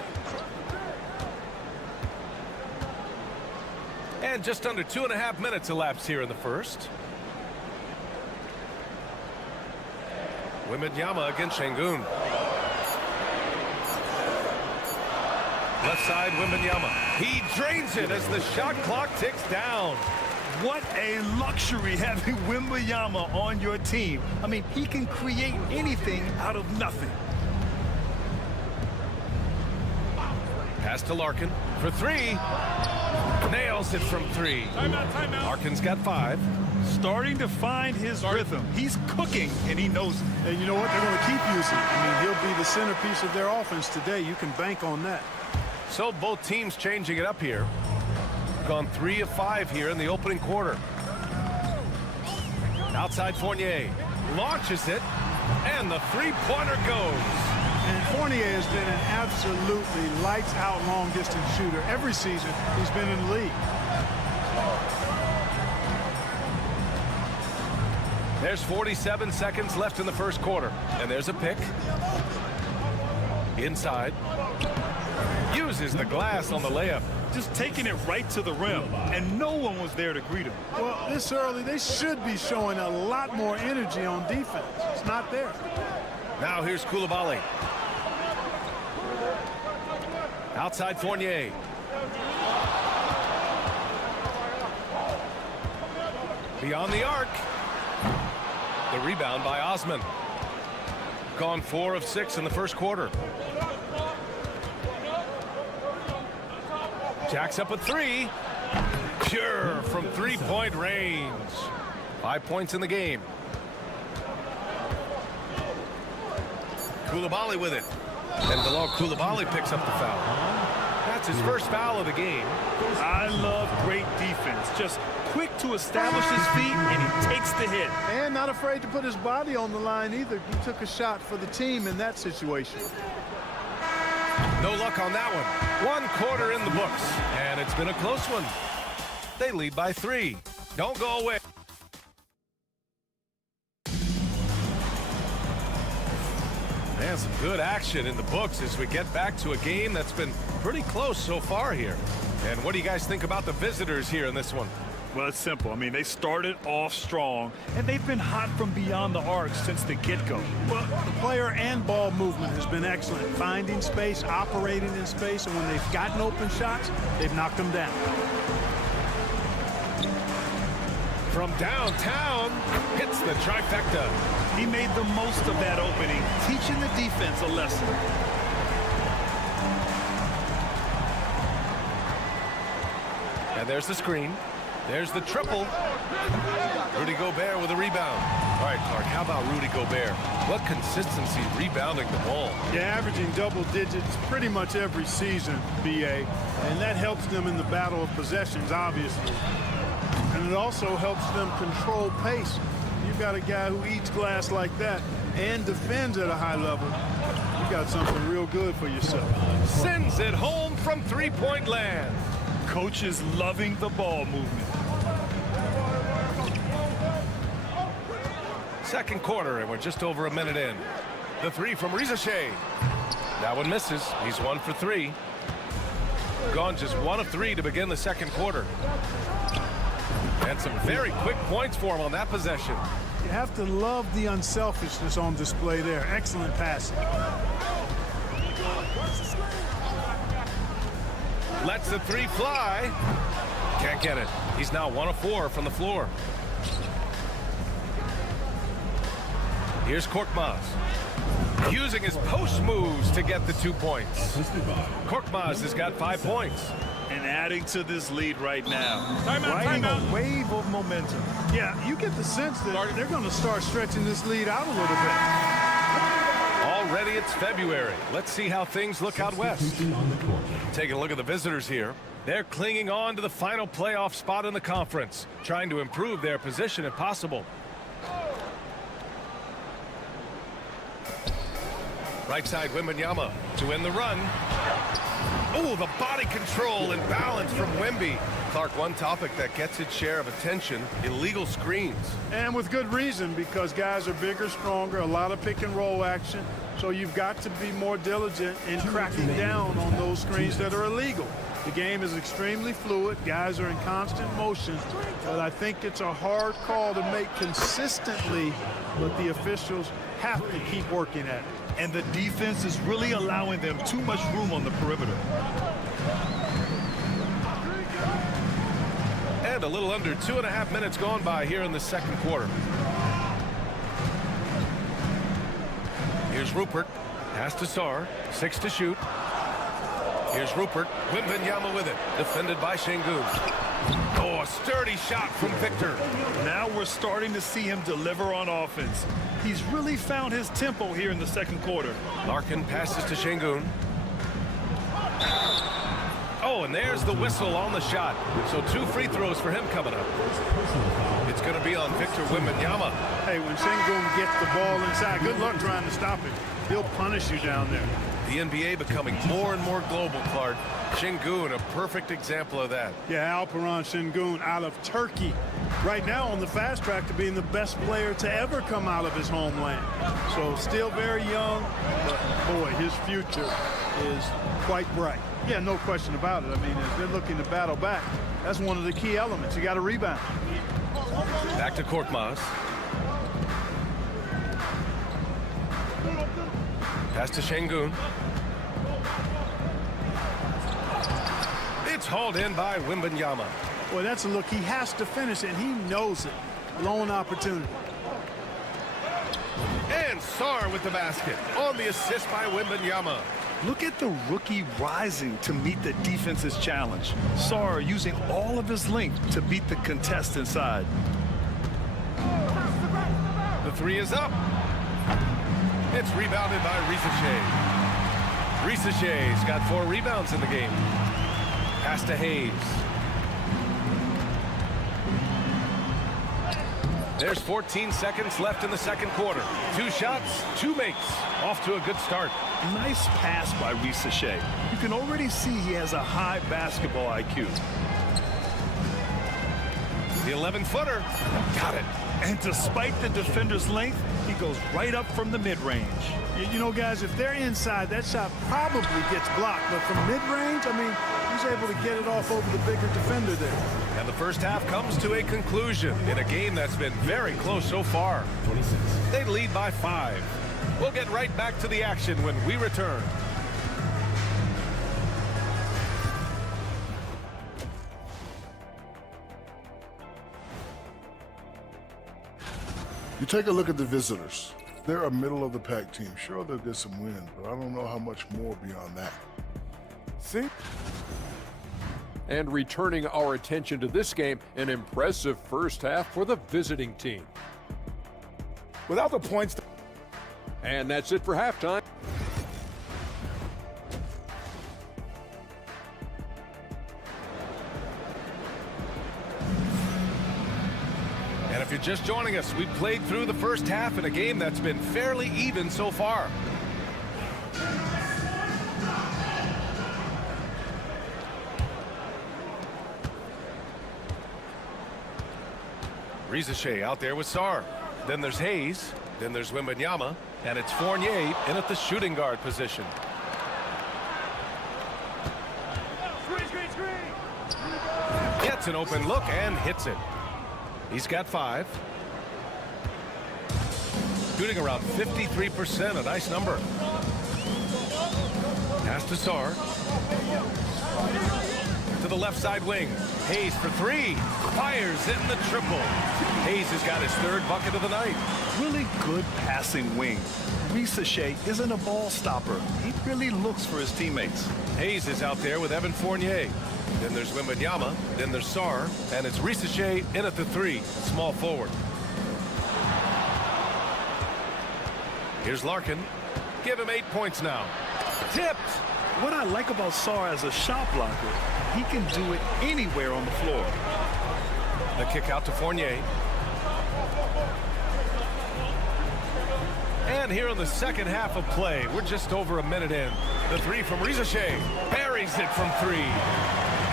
And just under 2.5 minutes elapsed here in the first. Wembanyama against Şengün. Left side, Wembanyama. He drains it as the shot clock ticks down. What a luxury having Wembanyama on your team. I mean, he can create anything out of nothing. Pass to Larkin for three. Nails it from three. Timeout. Larkin's got 5. Starting to find his rhythm. He's cooking, and he knows it. And you know what? They're going to keep using him. I mean, he'll be the centerpiece of their offense today. You can bank on that. So both teams changing it up here. Gone 3 of 5 here in the opening quarter. Outside Fournier. Launches it. And the three-pointer goes. And Fournier has been an absolutely lights-out long-distance shooter. Every season he's been in the league. There's 47 seconds left in the first quarter. And there's a pick. Inside. Uses the glass on the layup. Just taking it right to the rim, and no one was there to greet him. Well, this early, they should be showing a lot more energy on defense. It's not there. Now here's Koulibaly. Outside Fournier. Beyond the arc. The rebound by Osman. Gone 4 of 6 in the first quarter. Jacks up a 3. Pure from three-point range. 5 points in the game. Koulibaly with it. And Bilal Koulibaly picks up the foul. That's his first foul of the game. I love great defense. Just quick to establish his feet, and he takes the hit. And not afraid to put his body on the line either. He took a shot for the team in that situation. No luck on that one. 1 quarter in the books, and it's been a close one. They lead by 3. Don't go away. And some good action in the books as we get back to a game that's been pretty close so far here. And what do you guys think about the visitors here in this one? Well, it's simple. I mean, they started off strong, and they've been hot from beyond the arc since the get-go. Well, the player and ball movement has been excellent. Finding space, operating in space, and when they've gotten open shots, they've knocked them down. From downtown, hits the trifecta. He made the most of that opening, teaching the defense a lesson. And there's the screen. There's the triple. Rudy Gobert with a rebound. All right, Clark, how about Rudy Gobert? What consistency rebounding the ball. Yeah, averaging double digits pretty much every season, BA. And that helps them in the battle of possessions, obviously. And it also helps them control pace. You've got a guy who eats glass like that and defends at a high level. You got something real good for yourself. Sends it home from three-point land. Coach is loving the ball movement. Second quarter, and we're just over a minute in. The 3 from Rizache. That one misses. He's 1 for 3. Gone just 1 of 3 to begin the second quarter. And some very quick points for him on that possession. You have to love the unselfishness on display there. Excellent passing. Lets the 3 fly. Can't get it. He's now 1 of 4 from the floor. Here's Korkmaz. Using his post moves to get the 2 points. Korkmaz has got 5 points. And And adding to this lead right now. Riding a wave of momentum. Yeah, you get the sense that they're going to start stretching this lead out a little bit. Already it's February. Let's see how things look out west. Taking a look at the visitors here. They're clinging on to the final playoff spot in the conference, trying to improve their position if possible. Right side, Wembanyama to win the run. Oh, the body control and balance from Wemby. Clark, one topic that gets its share of attention, illegal screens. And with good reason, because guys are bigger, stronger, a lot of pick and roll action. So you've got to be more diligent in cracking down on those screens that are illegal. The game is extremely fluid. Guys are in constant motion. But I think it's a hard call to make consistently, but the officials have to keep working at it. And the defense is really allowing them too much room on the perimeter. And a little under 2.5 minutes gone by here in the second quarter. Here's Rupert. Pass to Sarr. 6 to shoot. Here's Rupert. Wembanyama with it. Defended by Şengün. Oh, a sturdy shot from Victor. Now we're starting to see him deliver on offense. He's really found his tempo here in the second quarter. Larkin passes to Şengün. Oh, and there's the whistle on the shot. So 2 free throws for him coming up. It's going to be on Victor Wembanyama. Hey, when Şengün gets the ball inside, good luck trying to stop him. He'll punish you down there. The NBA becoming more and more global, Clark. Şengün, a perfect example of that. Yeah, Alperen Şengün out of Turkey. Right now on the fast track to being the best player to ever come out of his homeland. So still very young, but boy, his future is quite bright. Yeah, no question about it. I mean, as they're looking to battle back, that's one of the key elements. You got to rebound. Back to Korkmaz. Pass to Şengün. It's hauled in by Wembanyama. Boy, that's a look he has to finish, and he knows it. Lone opportunity. And Sarr with the basket on the assist by Wembanyama. Look at the rookie rising to meet the defense's challenge. Sarr using all of his length to beat the contest inside. The 3 is up. It's rebounded by Risache. Risache's got 4 rebounds in the game. Pass to Hayes. There's 14 seconds left in the second quarter. 2 shots, 2 makes. Off to a good start. Nice pass by Risache. You can already see he has a high basketball IQ. The 11-footer. Got it. And despite the defender's length, he goes right up from the mid-range. You know, guys, if they're inside, that shot probably gets blocked. But from mid-range, I mean, he's able to get it off over the bigger defender there. And the first half comes to a conclusion in a game that's been very close so far. 26. They lead by 5. We'll get right back to the action when we return. You take a look at the visitors. They're a middle-of-the-pack team. Sure, they'll get some wins, but I don't know how much more beyond that. See? And returning our attention to this game, an impressive first half for the visiting team. Without the points. And that's it for halftime. And if you're just joining us, we played through the first half in a game that's been fairly even so far. Risache out there with Sarr. Then there's Hayes. Then there's Wembanyama. And it's Fournier in at the shooting guard position. Gets an open look and hits it. He's got 5. Shooting around 53%, a nice number. Pass to Sarr. To the left side wing. Hayes for 3. Fires in the triple. Hayes has got his 3rd bucket of the night. Really good passing wing. Risache isn't a ball stopper. He really looks for his teammates. Hayes is out there with Evan Fournier. Then there's Wembanyama. Then there's Sarr. And it's Risache in at the 3, small forward. Here's Larkin. Give him 8 points now. Tipped. What I like about Sarr as a shot blocker, he can do it anywhere on the floor. The kick out to Fournier. And here in the second half of play, we're just over a minute in. The 3 from Risache. Buries it from 3.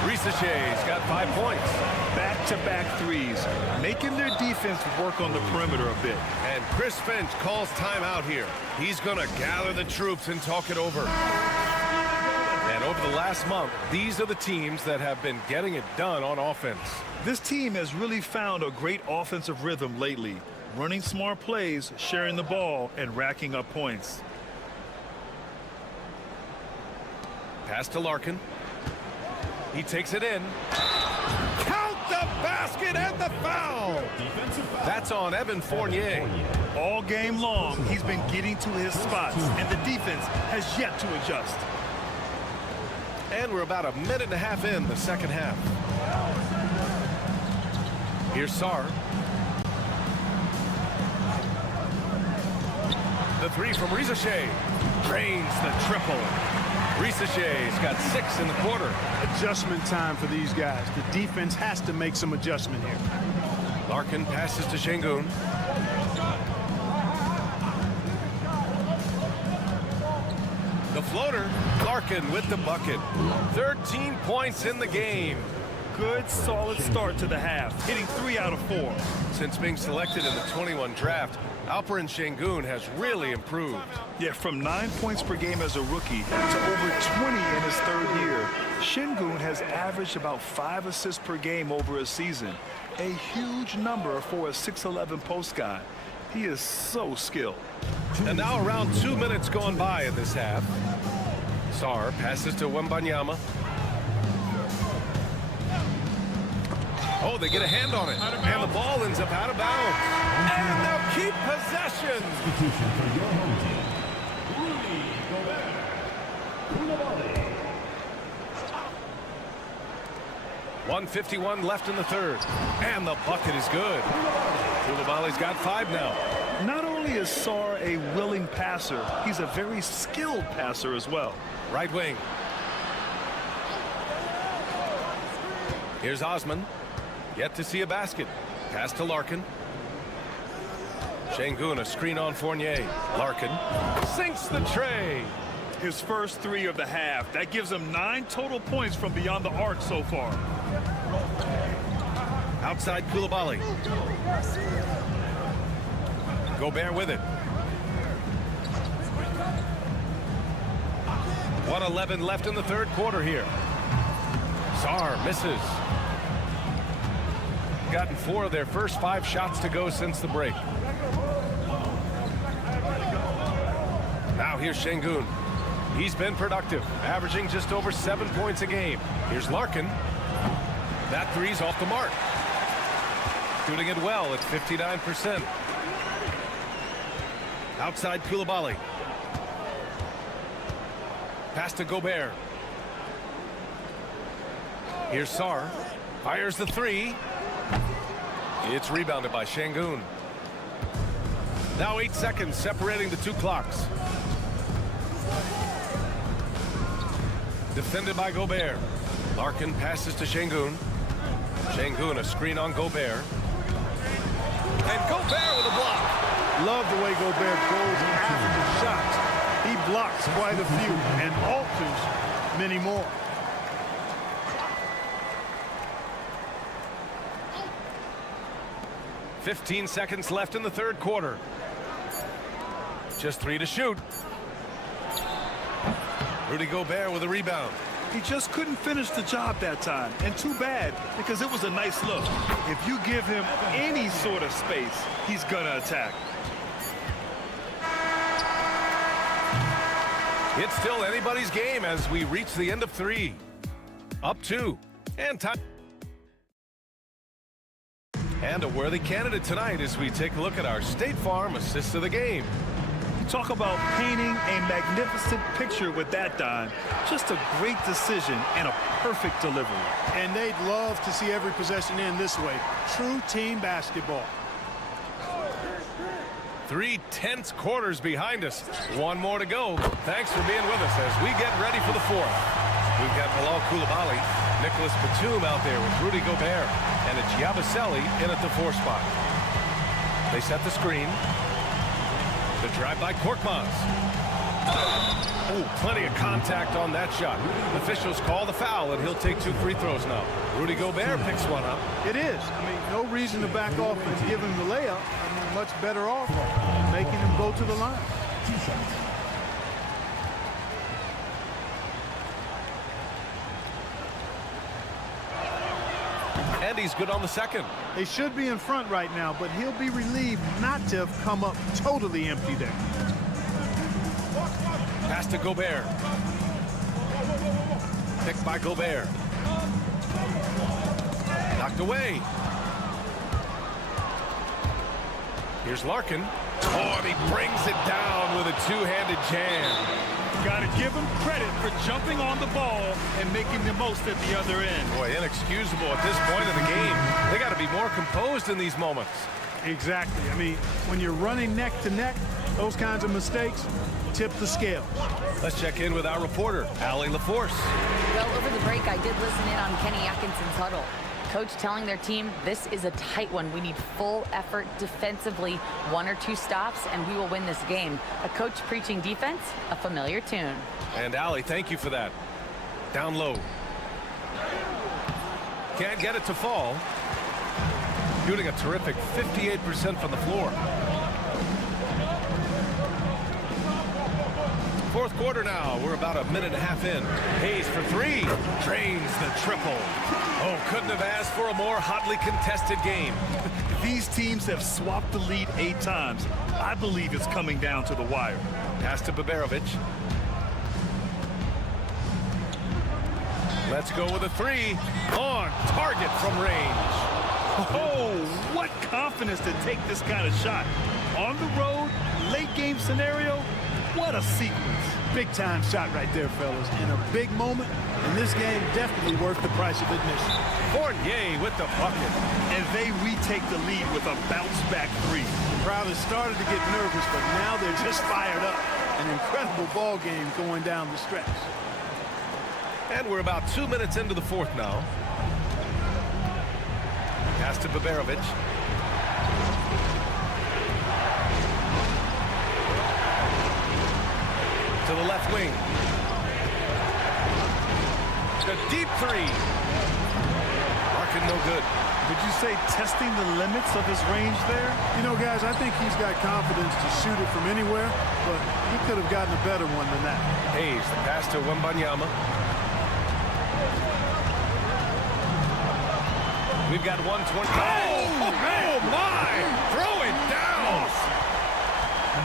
Risache's got 5 points. Back-to-back threes, making their defense work on the perimeter a bit. And Chris Finch calls timeout here. He's going to gather the troops and talk it over. And over the last month, these are the teams that have been getting it done on offense. This team has really found a great offensive rhythm lately. Running smart plays, sharing the ball, and racking up points. Pass to Larkin. He takes it in. Count the basket and the foul. That's on Evan Fournier. All game long, he's been getting to his spots, and the defense has yet to adjust. And we're about a minute and a half in the second half. Here's Sarr. The 3 from Risache. Drains the triple. Risache's got 6 in the quarter. Adjustment time for these guys. The defense has to make some adjustment here. Larkin passes to Şengün. The floater. Larkin with the bucket. 13 points in the game. Good, solid start to the half, hitting 3 out of 4. Since being selected in the 21 draft, Alperen Şengün has really improved. Yeah, from 9 points per game as a rookie to over 20 in his 3rd year. Şengün has averaged about 5 assists per game over a season. A huge number for a 6'11" post guy. He is so skilled. And now around 2 minutes gone by in this half. Sarr passes to Wembanyama. Oh, they get a hand on it. And the ball ends up out of bounds. And they'll keep possession. Substitution for your home team. Rudy Gobert. 1:51 left in the 3rd. And the bucket is good. Koulibaly's got 5 now. Not only is Sarr a willing passer, he's a very skilled passer as well. Right wing. Here's Osman. Yet to see a basket. Pass to Larkin. Şengün, a screen on Fournier. Larkin sinks the tray. His first 3 of the half. That gives him 9 total points from beyond the arc so far. Outside Koulibaly. Gobert with it. 1:11 left in the 3rd quarter here. Sarr misses. Gotten 4 of their first 5 shots to go since the break. Now here's Şengün. He's been productive, averaging just over 7 points a game. Here's Larkin. That 3's off the mark. Shooting it well at 59%. Outside Koulibaly. Pass to Gobert. Here's Sarr. Fires the 3. It's rebounded by Şengün. Now 8 seconds separating the 2 clocks. Defended by Gobert. Larkin passes to Şengün. Şengün, a screen on Gobert. And Gobert with a block. Love the way Gobert goes after the shots. He blocks quite a few and alters many more. .15 seconds left in the 3rd quarter. Just 3 to shoot. Rudy Gobert with a rebound. He just couldn't finish the job that time. And too bad, because it was a nice look. If you give him any sort of space, he's gonna attack. It's still anybody's game as we reach the end of 3. Up 2. And time. And a worthy candidate tonight as we take a look at our State Farm assist of the game. Talk about painting a magnificent picture with that dime. Just a great decision and a perfect delivery. And they'd love to see every possession end this way. True team basketball. 3 tense quarters behind us. One more to go. Thanks for being with us as we get ready for the fourth. We've got Bilal Coulibaly, Nicholas Batum out there with Rudy Gobert, and a Giabaselli in at the 4 spot. They set the screen. The drive by Korkmaz. Oh, plenty of contact on that shot. Officials call the foul, and he'll take 2 free throws now. Rudy Gobert picks one up. It is. I mean, no reason to back off and give him the layup. I mean, much better off making him go to the line. And he's good on the second. They should be in front right now, but he'll be relieved not to have come up totally empty there. Pass to Gobert. Picked by Gobert. Knocked away. Here's Larkin. Oh, and he brings it down with a 2-handed jam. Got to give him credit for jumping on the ball and making the most at the other end. Boy, inexcusable at this point in the game. They got to be more composed in these moments. Exactly. I mean, when you're running neck to neck, those kinds of mistakes tip the scales. Let's check in with our reporter, Allie LaForce. Well, over the break, I did listen in on Kenny Atkinson's huddle. Coach telling their team, this is a tight one. We need full effort defensively, 1 or 2 stops, and we will win this game. A coach preaching defense, a familiar tune. And Allie, thank you for that. Down low. Can't get it to fall. Shooting a terrific 58% from the floor. Fourth quarter now. We're about a minute and a half in. Hayes for 3. Drains the triple. Oh, couldn't have asked for a more hotly contested game. These teams have swapped the lead 8 times. I believe it's coming down to the wire. Pass to Baberovic. Let's go with a 3. On target from range. Oh, what confidence to take this kind of shot. On the road, late game scenario, what a sequence. Big time shot right there, fellas. And a big moment in this game, definitely worth the price of admission. Fournier with the bucket. And they retake the lead with a bounce-back 3. The crowd has started to get nervous, but now they're just fired up. An incredible ball game going down the stretch. And we're about 2 minutes into the fourth now. Pass to Baberovic. To the left wing. The deep 3. Larkin no good. Would you say testing the limits of his range there? You know, guys, I think he's got confidence to shoot it from anywhere, but he could have gotten a better one than that. Hayes, the pass to Wembanyama. We've got 120. Oh, my! Throw it down!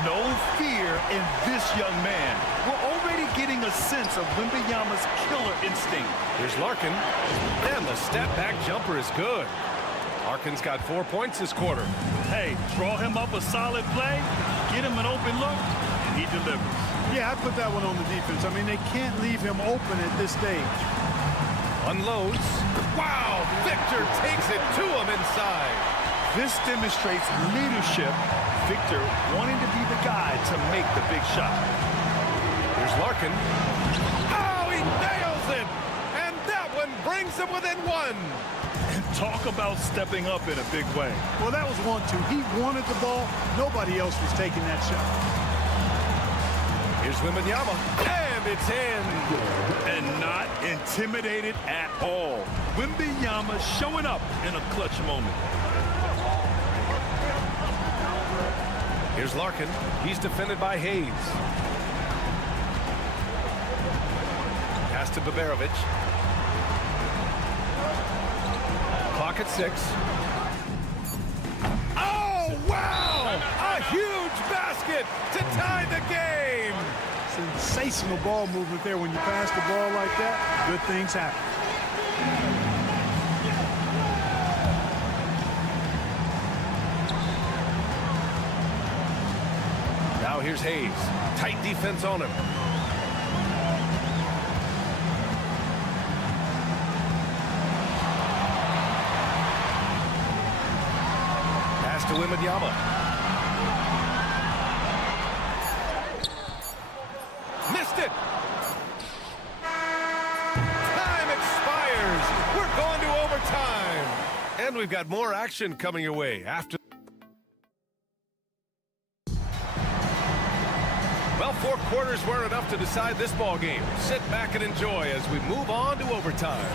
No fear in this young man. We're already getting a sense of Wembanyama's killer instinct. Here's Larkin. And the step-back jumper is good. Larkin's got 4 points this quarter. Hey, draw him up a solid play, get him an open look, and he delivers. Yeah, I put that one on the defense. I mean, they can't leave him open at this stage. Unloads. Wow! Victor takes it to him inside. This demonstrates leadership. Victor wanting to be the guy to make the big shot. Here's Larkin. Oh, he nails it! And that one brings him within 1. And talk about stepping up in a big way. Well, that was 1-2. He wanted the ball. Nobody else was taking that shot. Here's Wembanyama. And it's in. And not intimidated at all. Wembanyama showing up in a clutch moment. Here's Larkin. He's defended by Hayes. Pass to Baberovic. Clock at 6. Oh, wow! A huge basket to tie the game! Sensational ball movement there. When you pass the ball like that, good things happen. Now Now here's Hayes. Tight defense on him. Pass to Wembanyama. Missed it. Time expires. We're going to overtime. And we've got more action coming your way after. Well, 4 quarters weren't enough to decide this ball game. Sit back and enjoy as we move on to overtime.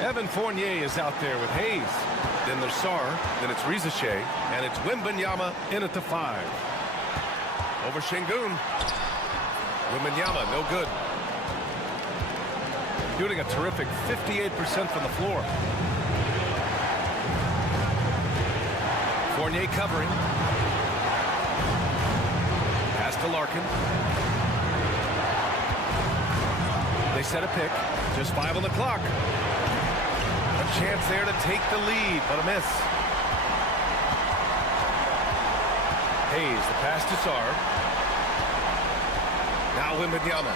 Evan Fournier is out there with Hayes. Then there's Sarr. Then it's Rizichet. And it's Wembanyama in at the 5. Over Şengün. Wembanyama, no good. Shooting a terrific 58% from the floor. Fournier covering. Pass to Larkin. They set a pick. Just 5 on the clock. A chance there to take the lead, but a miss. Hayes, the pass to Sarr. Now Wembanyama.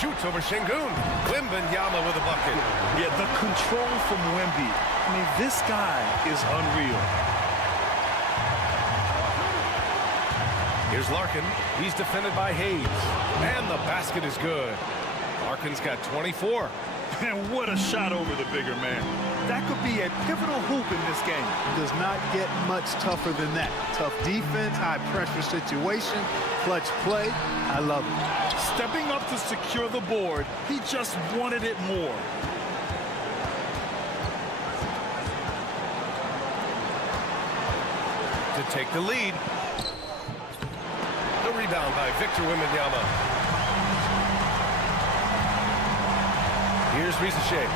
Shoots over Şengün. Wembanyama with a bucket. Yeah, the control from Wemby. I mean, this guy is unreal. Here's Larkin. He's defended by Hayes. And the basket is good. Larkin's got 24. And what a shot over the bigger man. That could be a pivotal hoop in this game. Does not get much tougher than that. Tough defense, high pressure situation, clutch play. I love it. Stepping up to secure the board, he just wanted it more. To take the lead. The rebound by Victor Wembanyama. Here's Rizichet.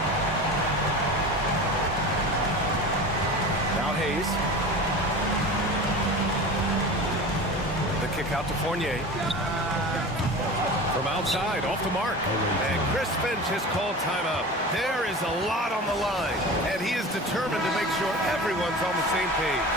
Now Hayes. The kick out to Fournier. From outside, off the mark. And Chris Finch has called timeout. There is a lot on the line, and he is determined to make sure everyone's on the same page.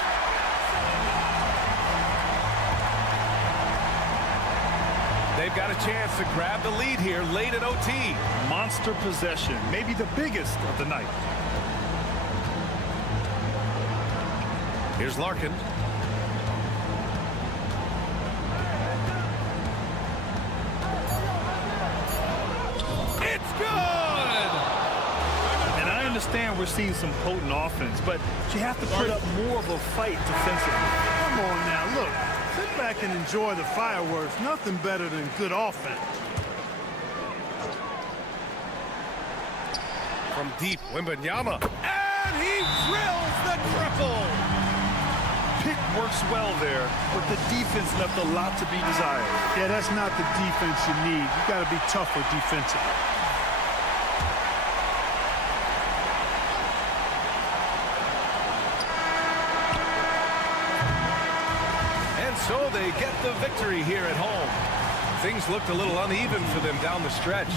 They've got a chance to grab the lead here late in OT. Monster possession, maybe the biggest of the night. Here's Larkin. It's good! And I understand we're seeing some potent offense, but you have to put up more of a fight defensively. Come on now, look. Sit back and enjoy the fireworks. Nothing better than good offense. From deep, Wembanyama. And he drills the triple! Pick works well there, but the defense left a lot to be desired. Yeah, that's not the defense you need. You got to be tougher defensively. So they get the victory here at home. Things looked a little uneven for them down the stretch.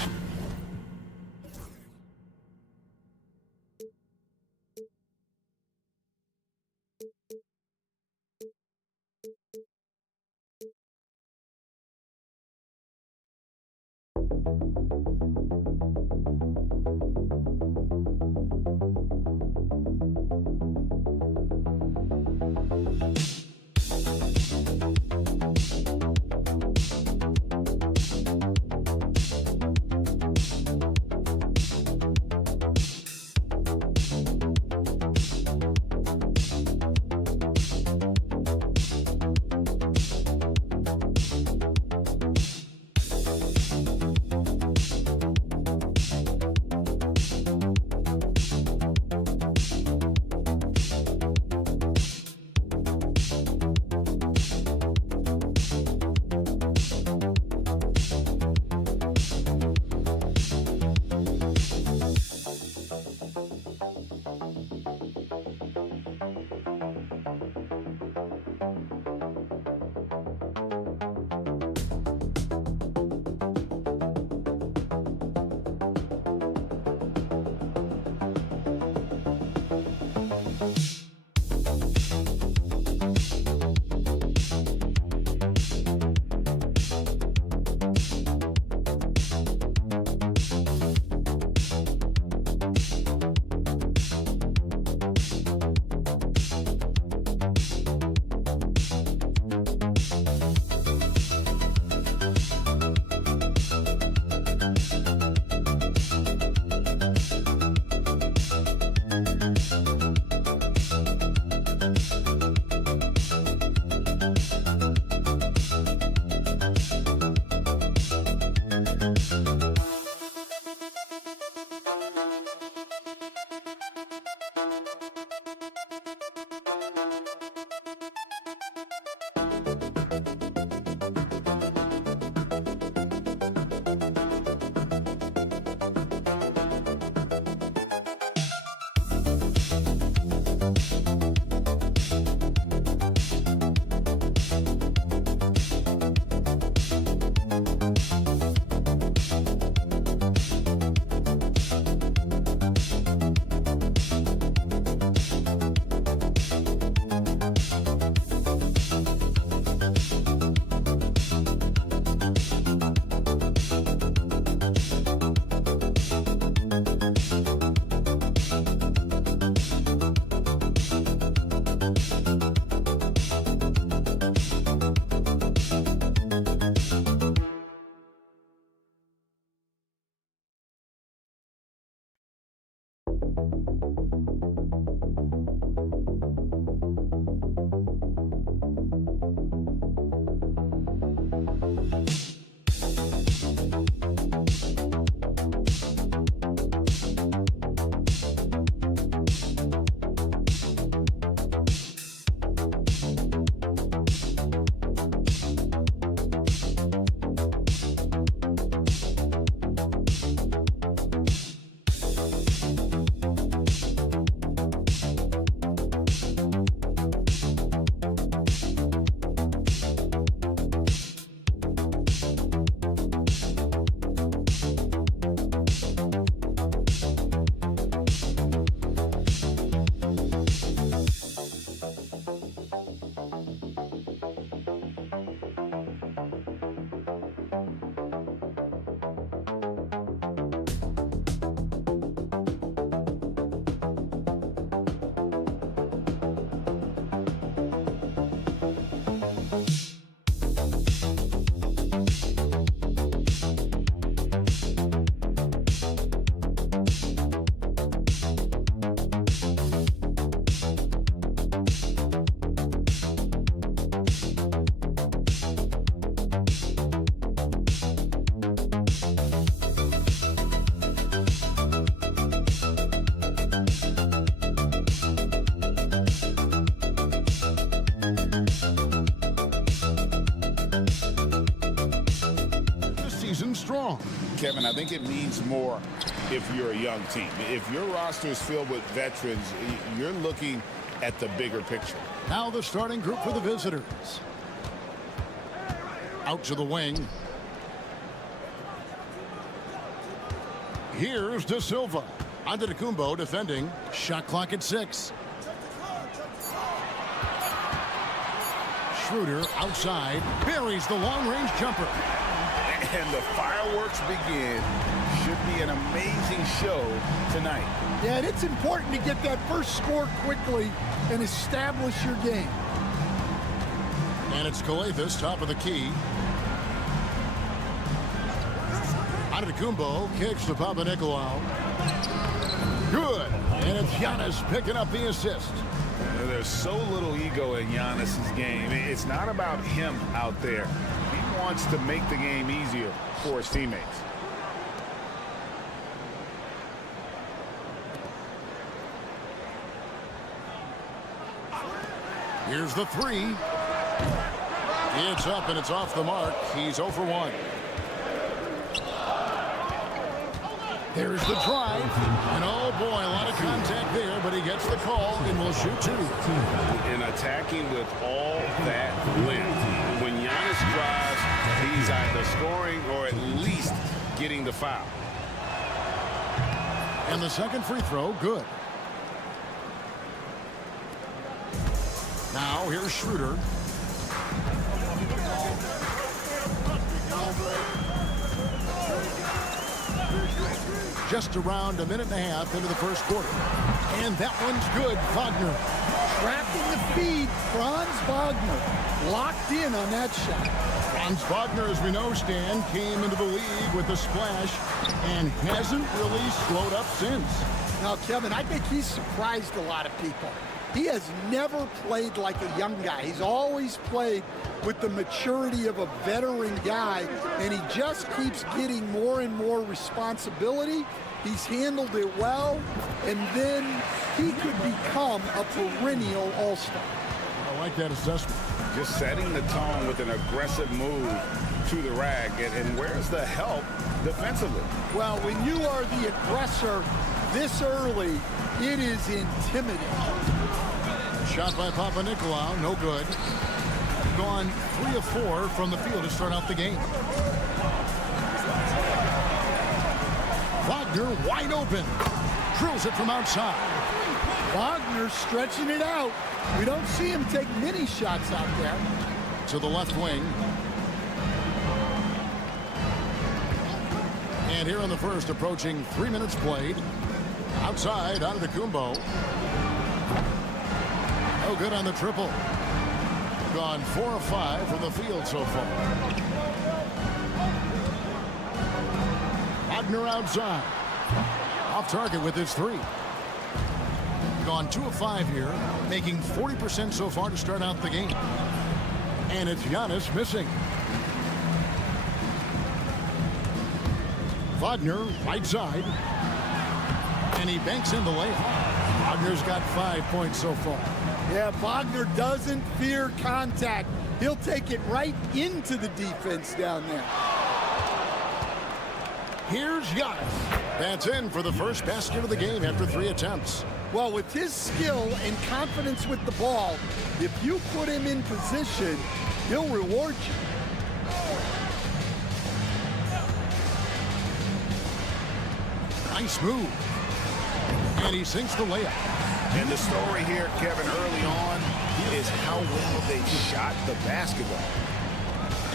Strong. Kevin, I think it means more if you're a young team. If your roster is filled with veterans, you're looking at the bigger picture. Now the starting group for the visitors. Out to the wing. Here's De Silva. Antetokounmpo defending. Shot clock at 6. Schroeder outside. Buries the long-range jumper. And the fireworks begin. Should be an amazing show tonight. Yeah, and it's important to get that first score quickly and establish your game. And it's Kalathis, top of the key. Antetokounmpo kicks to Papanikolaou. Good. And it's Giannis picking up the assist. There's so little ego in Giannis's game. It's not about him out there. He wants to make the game easier for his teammates. Here's the 3. It's up and it's off the mark. He's 0 for 1. There's the drive. And oh boy, a lot of contact there, but he gets the call and will shoot 2. And attacking with all that length. When Giannis drives, he's either scoring or at least getting the foul. And the second free throw, good. Now here's Schroeder. Just around a minute and a half into the first quarter. And that one's good. Wagner. Trapped in the feed. Franz Wagner locked in on that shot. Franz Wagner, as we know, Stan, came into the league with a splash and hasn't really slowed up since. Now, Kevin, I think he's surprised a lot of people. He has never played like a young guy. He's always played with the maturity of a veteran guy, and he just keeps getting more and more responsibility. He's handled it well, and then he could become a perennial all-star. I like that assessment. Just setting the tone with an aggressive move to the rack. And where's the help defensively? Well, when you are the aggressor this early, it is intimidating. Shot by Papanikolaou, no good. Gone 3 of 4 from the field to start out the game. Wagner wide open. Drills it from outside. Wagner stretching it out. We don't see him take many shots out there. To the left wing. And here in the first, approaching 3 minutes played. Outside, Antetokounmpo. No good on the triple. Gone 4 of 5 from the field so far. Wagner outside. Off target with his 3. gone 2 of 5 here, making 40% so far to start out the game. And it's Giannis missing. Wagner, right side. And he banks in the layup. Wagner's got 5 points so far. Yeah, Wagner doesn't fear contact. He'll take it right into the defense down there. Here's Giannis. That's in for the first basket of the game after 3 attempts. Well, with his skill and confidence with the ball, if you put him in position, he'll reward you. Nice move. And he sinks the layup. And the story here, Kevin, early on is how well they shot the basketball.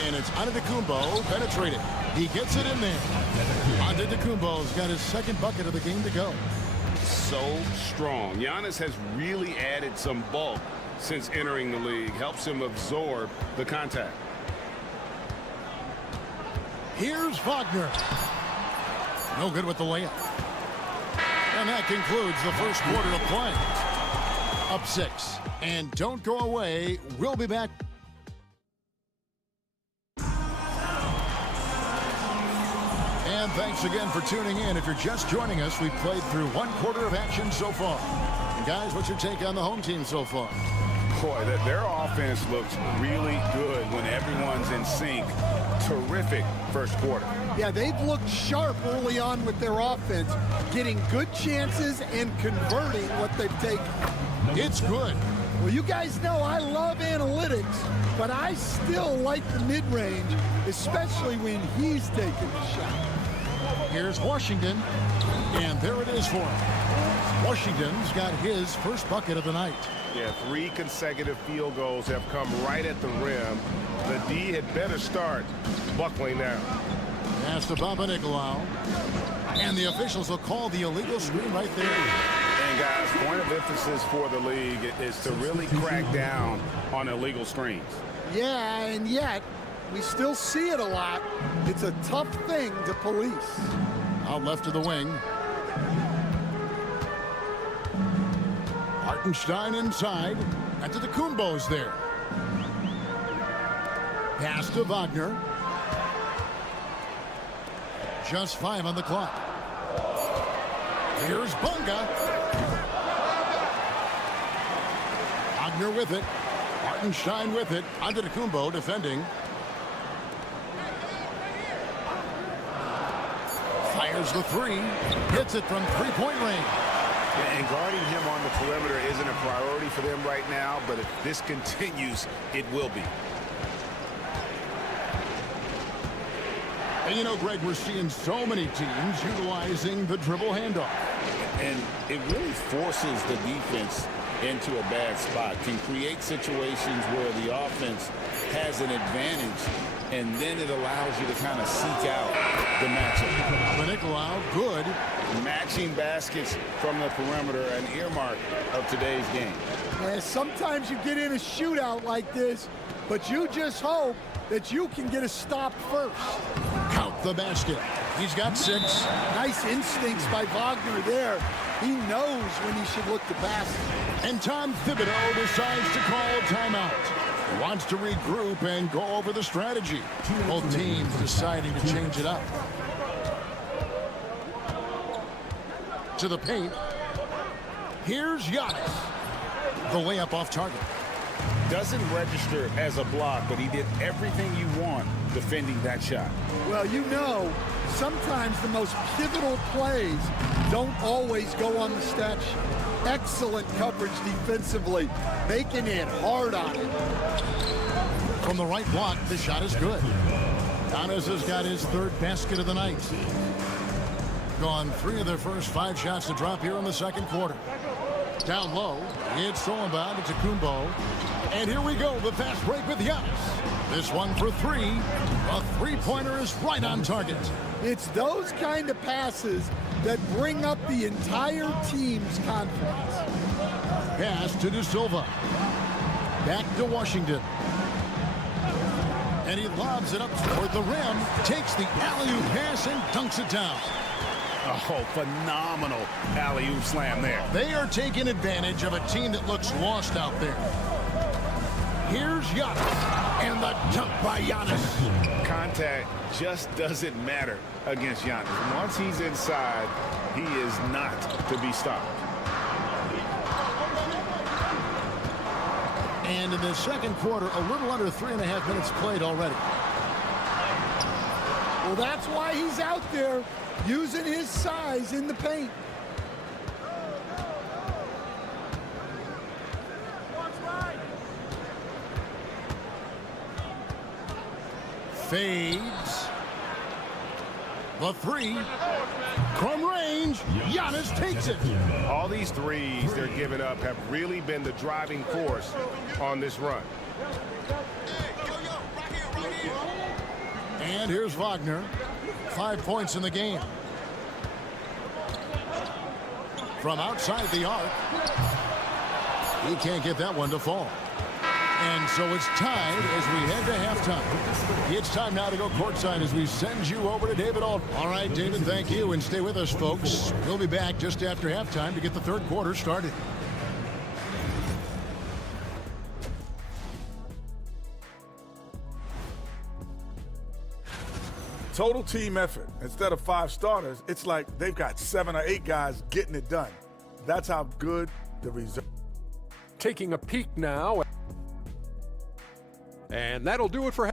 And it's Antetokounmpo penetrated. He gets it in there. Antetokounmpo's got his second bucket of the game to go. So strong. Giannis has really added some bulk since entering the league. Helps him absorb the contact. Here's Wagner. No good with the layup. And that concludes the first quarter of play. Up 6. And don't go away. We'll be back. And thanks again for tuning in. If you're just joining us, we've played through 1 quarter of action so far. And guys, what's your take on the home team so far? Boy, their offense looks really good when everyone's in sync. Terrific first quarter. Yeah, they've looked sharp early on with their offense, getting good chances and converting what they've taken. It's good. Well, you guys know I love analytics, but I still like the mid-range, especially when he's taking the shot. Here's Washington, and there it is for him. Washington's got his first bucket of the night. Yeah, 3 consecutive field goals have come right at the rim. The D had better start buckling down. Pass to Papanikolaou. And the officials will call the illegal screen right there. And guys, point of emphasis for the league is to really crack down on illegal screens. Yeah, and yet we still see it a lot. It's a tough thing to police. Out left of the wing. Hartenstein inside. Antetokounmpo's there. Pass to Wagner. Just 5 on the clock. Here's Bunga. Wagner with it. Hartenstein with it. Antetokounmpo defending. Fires the 3. Hits it from 3-point range. And guarding him on the perimeter isn't a priority for them right now, but if this continues, it will be. And you know, Greg, we're seeing so many teams utilizing the dribble handoff. And it really forces the defense into a bad spot, can create situations where the offense has an advantage, and then it allows you to kind of seek out the matchup. Papanikolaou, good. Matching baskets from the perimeter, an earmark of today's game. Yeah, sometimes you get in a shootout like this, but you just hope that you can get a stop first. Count the basket. He's got 6. Nice instincts by Wagner there. He knows when he should look to pass. And Tom Thibodeau decides to call timeout. He wants to regroup and go over the strategy. Both teams deciding to change it up. To the paint. Here's Giannis. The layup off target. Doesn't register as a block, but he did everything you want defending that shot. Well, you know, sometimes the most pivotal plays don't always go on the stat sheet. Excellent coverage defensively, making it hard on him. From the right block, the shot is good. Giannis has got his 3rd basket of the night. Gone 3 of their first 5 shots to drop here in the second quarter. Down low, it's stolen by Antetokounmpo. And here we go, the fast break with Giannis. This one for 3. A 3-pointer is right on target. It's those kind of passes that bring up the entire team's confidence. Pass to De Silva. Back to Washington. And he lobs it up toward the rim, takes the alley-oop pass and dunks it down. Oh, phenomenal alley-oop slam there. They are taking advantage of a team that looks lost out there. Here's Giannis, and the dunk by Giannis. Contact just doesn't matter against Giannis. Once he's inside, he is not to be stopped. And in the second quarter, a little under 3.5 minutes played already. Well, that's why he's out there using his size in the paint. Fades. The three. From range, Giannis takes it. All these threes they're giving up have really been the driving force on this run. And here's Wagner. 5 points in the game. From outside the arc. He can't get that one to fall. And so it's tied as we head to halftime. It's time now to go courtside as we send you over to David Aldridge. All right, David, thank you. And stay with us, folks. We'll be back just after halftime to get the third quarter started. Total team effort. Instead of 5 starters, it's like they've got 7 or 8 guys getting it done. That's how good the result. Taking a peek now. And that'll do it for...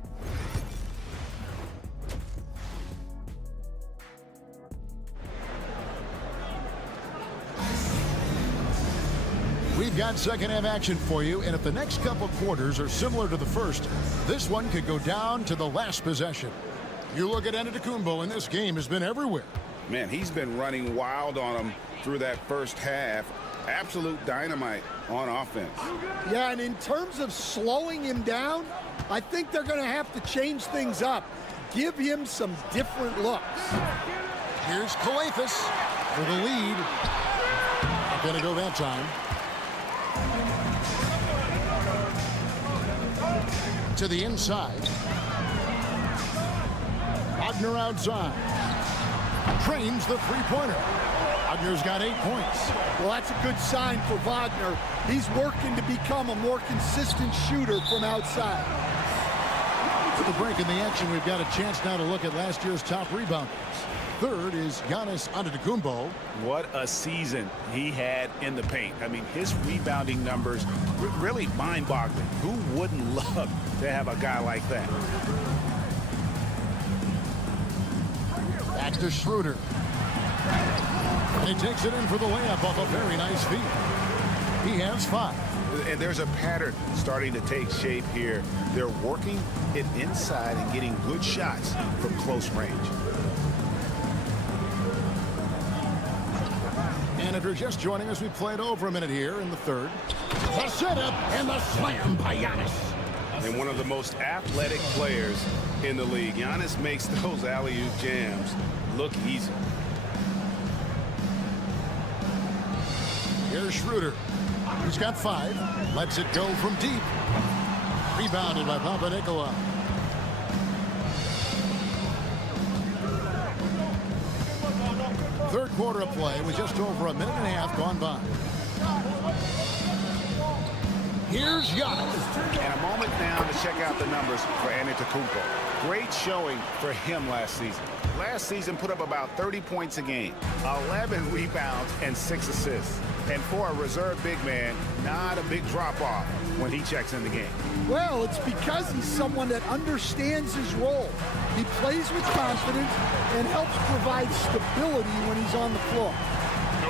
We've got second half action for you, and if the next couple quarters are similar to the first, this one could go down to the last possession. You look at Antetokounmpo, and this game has been everywhere. Man, he's been running wild on him through that first half. Absolute dynamite on offense. Yeah, and in terms of slowing him down, I think they're going to have to change things up. Give him some different looks. Here's Kalafis for the lead. Not going to go that time. To the inside. Wagner outside. Trains the three-pointer. Wagner's got 8 points. Well, that's a good sign for Wagner. He's working to become a more consistent shooter from outside. To the break in the action, we've got a chance now to look at last year's top rebounders. Third is Giannis Antetokounmpo. What a season he had in the paint. I mean, his rebounding numbers really mind-boggling. Who wouldn't love to have a guy like that? Back to Schroeder. And he takes it in for the layup off a very nice feed. He has 5. And there's a pattern starting to take shape here. They're working it inside and getting good shots from close range. And if you're just joining us, we played over a minute here in the third. The setup and the slam by Giannis. And one of the most athletic players in the league. Giannis makes those alley-oop jams look easy. Here's Schroeder. He's got 5. Lets it go from deep. Rebounded by Papanikolaou. Third quarter of play with just over a minute and a half gone by. Here's Giannis. And a moment now to check out the numbers for Antetokounmpo. Great showing for him last season. Last season put up about 30 points a game, 11 rebounds, and 6 assists. And for a reserve big man, not a big drop-off when he checks in the game. Well, it's because he's someone that understands his role. He plays with confidence and helps provide stability when he's on the floor.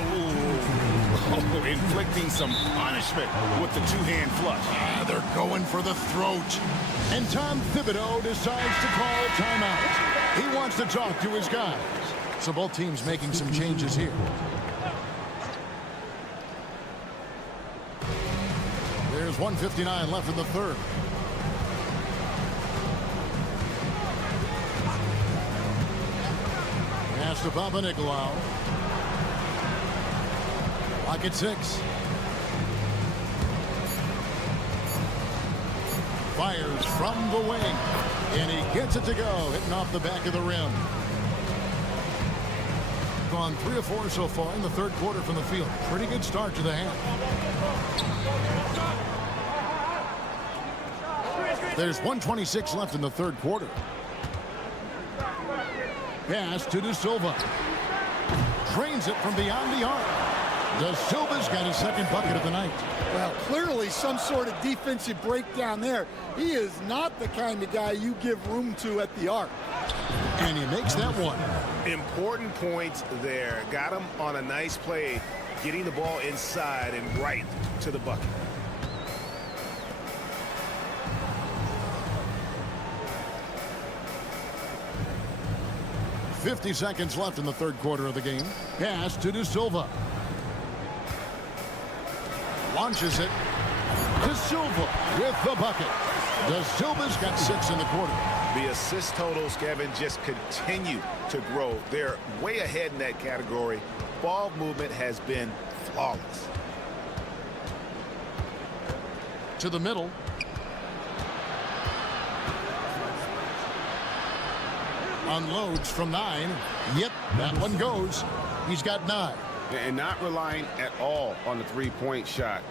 Oh, inflicting some punishment with the two-hand flush. They're going for the throat. And Tom Thibodeau decides to call a timeout. He wants to talk to his guys. So both teams making some changes here. There's 1:59 left in the third. Pass to Papanikolaou. Lock at 6. Fires from the wing. And he gets it to go, hitting off the back of the rim. have gone 3 of 4 so far in the third quarter from the field. Pretty good start to the half. There's 1:26 left in the third quarter. Pass to De Silva. Drains it from beyond the arc. De Silva's got his second bucket of the night. Well, clearly some sort of defensive breakdown there. He is not the kind of guy you give room to at the arc. And he makes that one. Important points there. Got him on a nice play, getting the ball inside and right to the bucket. .50 seconds left in the third quarter of the game. Pass to De Silva. Launches it. De Silva with the bucket. De Silva's got 6 in the quarter. The assist totals, Kevin, just continue to grow. They're way ahead in that category. Ball movement has been flawless. To the middle. Unloads from 9. Yep, that one goes. He's got 9. And not relying at all on the three-point shot.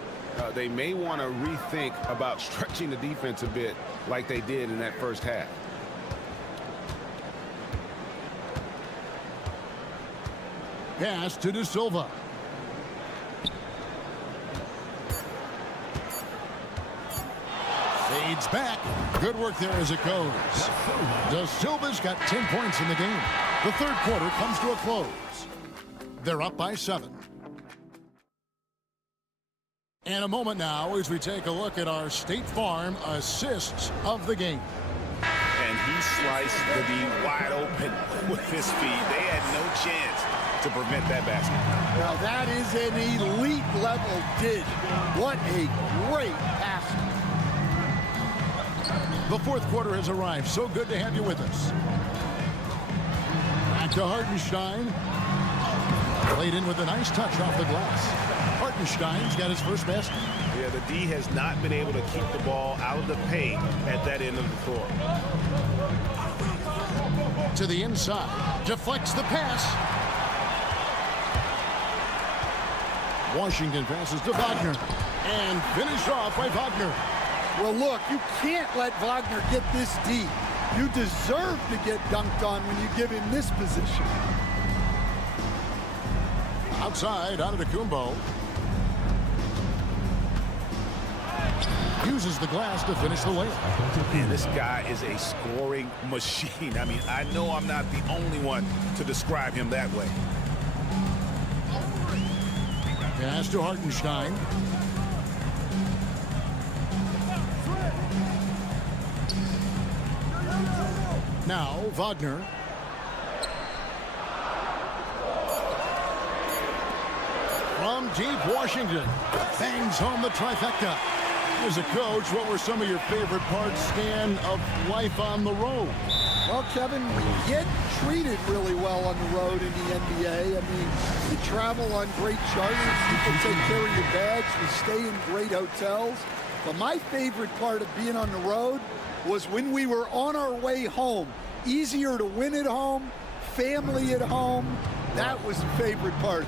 They may want to rethink about stretching the defense a bit like they did in that first half. Pass to De Silva. Fades back. Good work there as it goes. De Silva's got 10 points in the game. The third quarter comes to a close. They're up by 7. And a moment now as we take a look at our State Farm assists of the game. And he sliced the D wide open with his feet. They had no chance to prevent that basket. Now that is an elite level dish. What a great pass. The fourth quarter has arrived. So good to have you with us. Back to Hartenstein. Played in with a nice touch off the glass. Hartenstein's got his first basket. Yeah, the D has not been able to keep the ball out of the paint at that end of the floor. To the inside. Deflects the pass. Washington passes to Wagner. And finished off by Wagner. Well, look, you can't let Wagner get this deep. You deserve to get dunked on when you give him this position. Outside, Antetokounmpo. Uses the glass to finish the layup. Man, this guy is a scoring machine. I mean, I know I'm not the only one to describe him that way. Pass to Hartenstein. Now, Wagner. From deep, Washington bangs home the trifecta. As a coach, what were some of your favorite parts, Stan, of life on the road? Well, Kevin, we get treated really well on the road in the NBA. I mean, you travel on great charters, people take care of your bags, we stay in great hotels. But my favorite part of being on the road was when we were on our way home. Easier to win at home, family at home. That was the favorite part.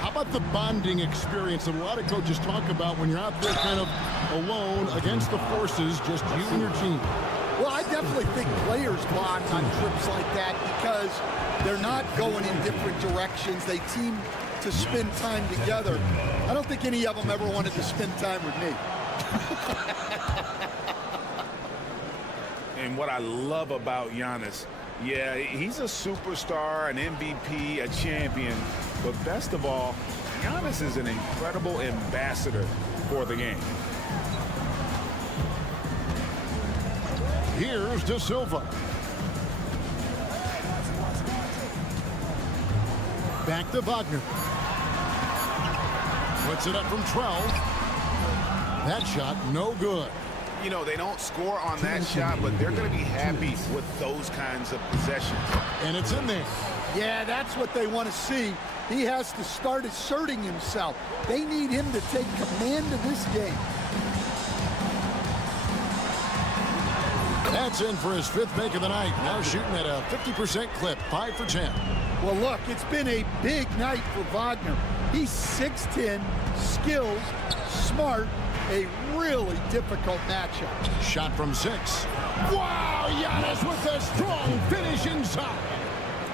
How about the bonding experience that a lot of coaches talk about when you're out there kind of alone against the forces, just you and your team? Well, I definitely think players bond on trips like that because they're not going in different directions. They team to spend time together. I don't think any of them ever wanted to spend time with me. And what I love about Giannis, yeah, he's a superstar, an MVP, a champion. But best of all, Giannis is an incredible ambassador for the game. Here's De Silva. Back to Wagner. Puts it up from 12. That shot, no good. You know, they don't score on that shot, but they're going to be happy with those kinds of possessions. And it's in there. Yeah, that's what they want to see. He has to start asserting himself. They need him to take command of this game. That's in for his 5th make of the night. Now shooting at a 50% clip, 5 for 10. Well, look, it's been a big night for Wagner. He's 6'10", skills, smart, a really difficult matchup. Shot from 6. Wow, Giannis with a strong finish inside.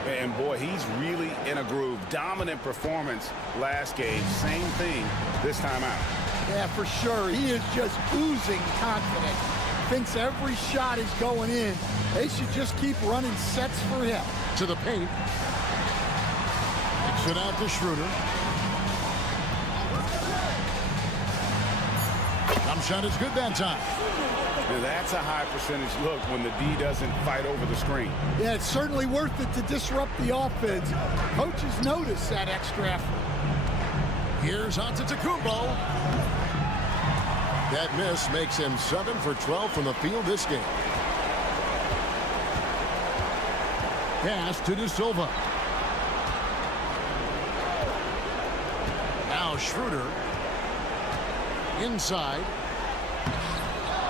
And boy, he's really in a groove. Dominant performance last game. Same thing this time out. Yeah, for sure. He is just oozing confidence. Thinks every shot is going in. They should just keep running sets for him. To the paint. Kicks it out to Schroeder. Jump shot is good that time. Now that's a high percentage look when the D doesn't fight over the screen. Yeah, it's certainly worth it to disrupt the offense. Coaches notice that extra effort. Here's Antetokounmpo. That miss makes him 7 for 12 from the field this game. Pass to De Silva. Now Schroeder. Inside.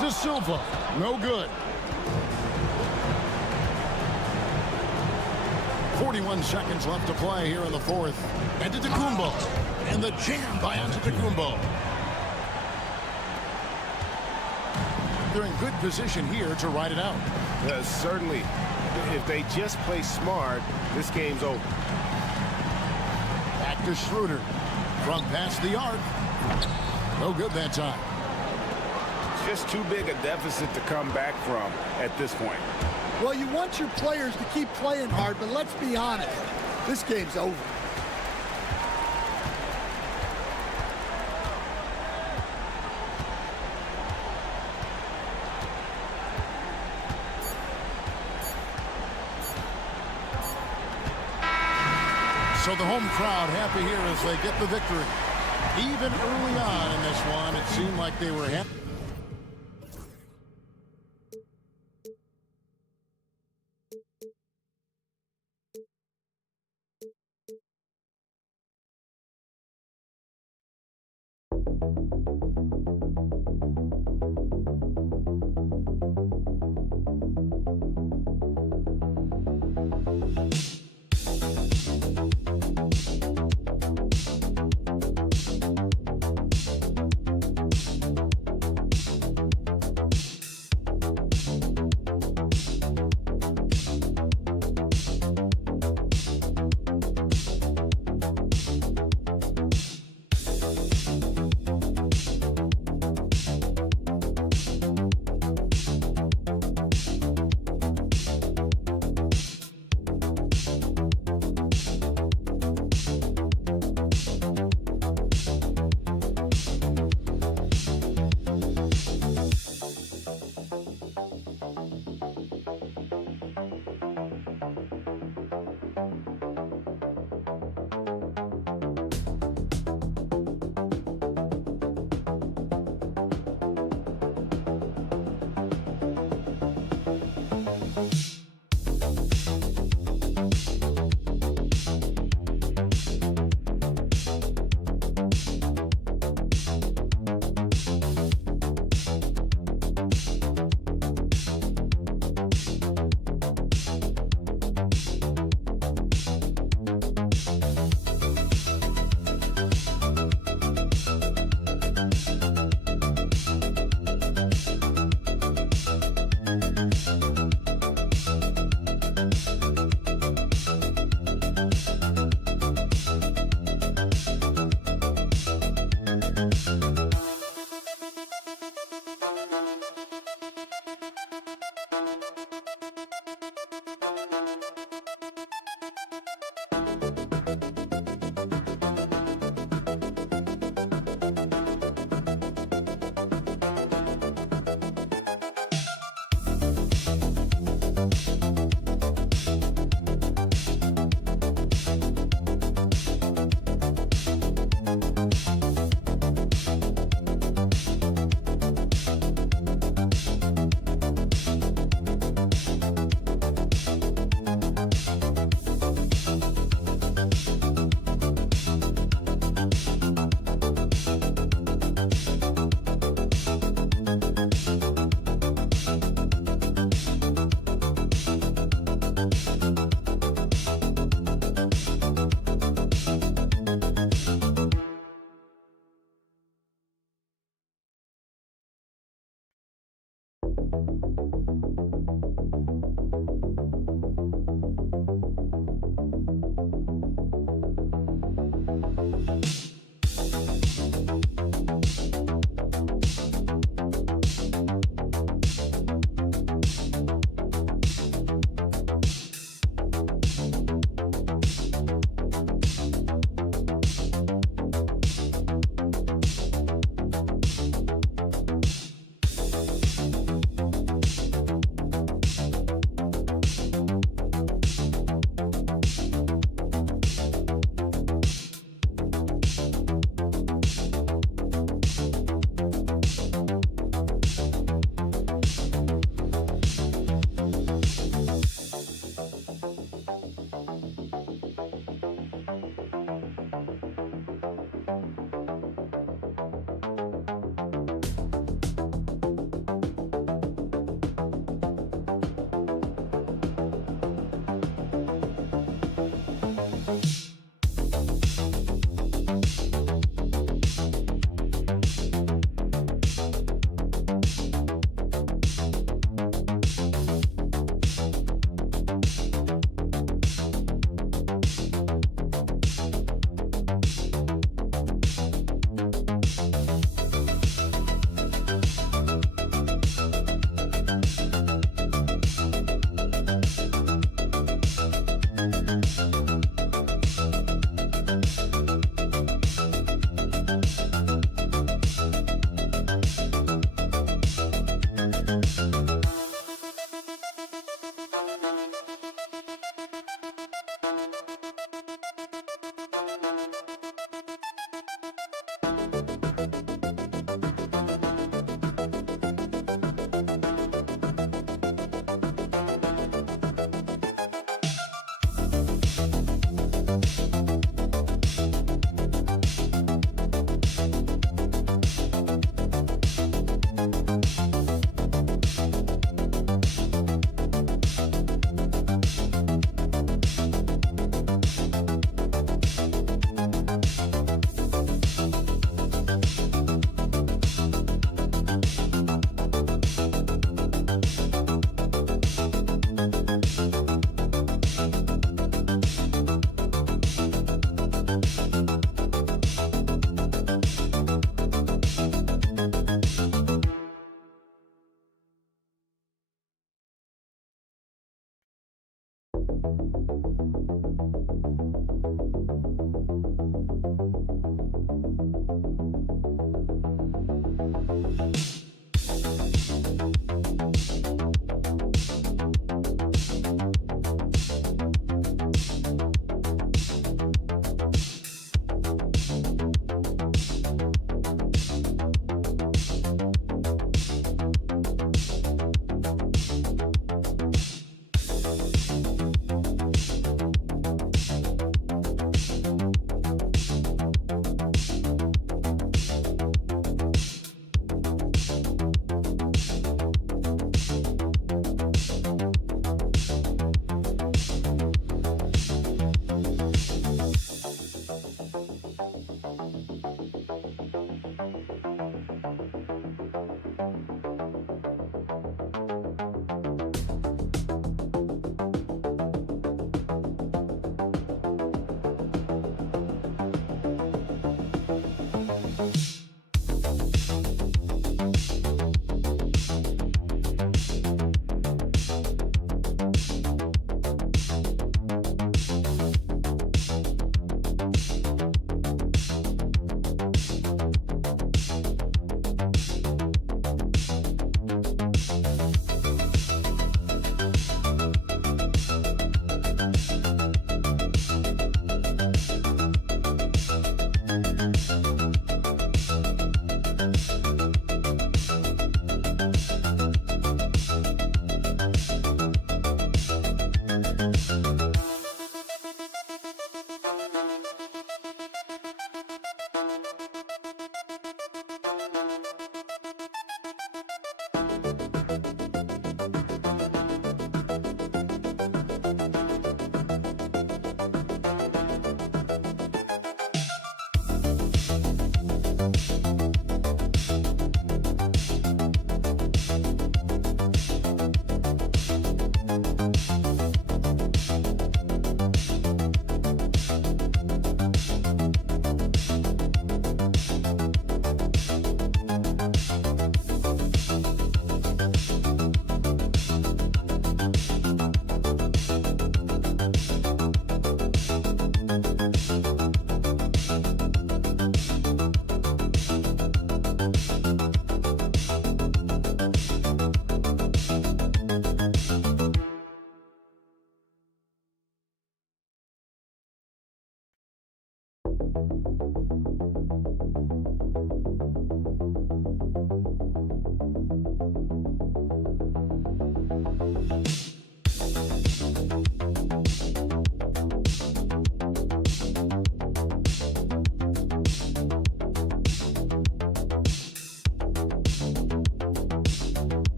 De Silva. No good. 41 seconds left to play here in the 4th. Antetokounmpo. And the jam by Antetokounmpo. They're in good position here to ride it out. Certainly. If they just play smart, this game's over. Back to Schroeder. From past the arc. No good that time. Just too big a deficit to come back from at this point. Well, you want your players to keep playing hard, but let's be honest. This game's over. So the home crowd happy here as they get the victory. Even early on in this one, it seemed like they were happy.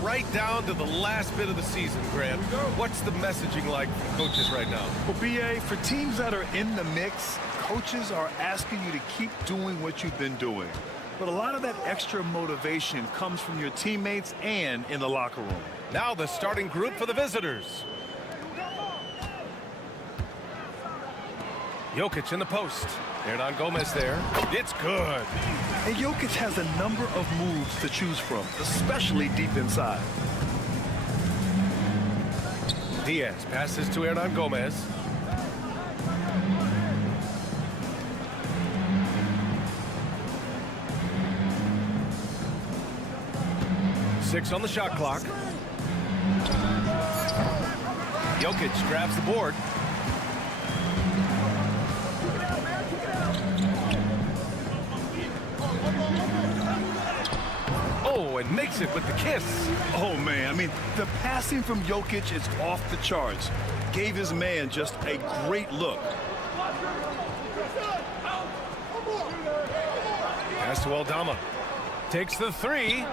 Right down to the last bit of the season, Grant. What's the messaging like for coaches right now? Well, BA, for teams that are in the mix, coaches are asking you to keep doing what you've been doing. But a lot of that extra motivation comes from your teammates and in the locker room. Now the starting group for the visitors. Jokic in the post. Hernan Gomez there. It's good. And Jokic has a number of moves to choose from, especially deep inside. Diaz passes to Hernan Gomez. Six on the shot clock. Jokic grabs the board. Oh, and makes it with the kiss. Oh, man. I mean, the passing from Jokic is off the charts. Gave his man just a great look. Pass to Aldama. Takes the three.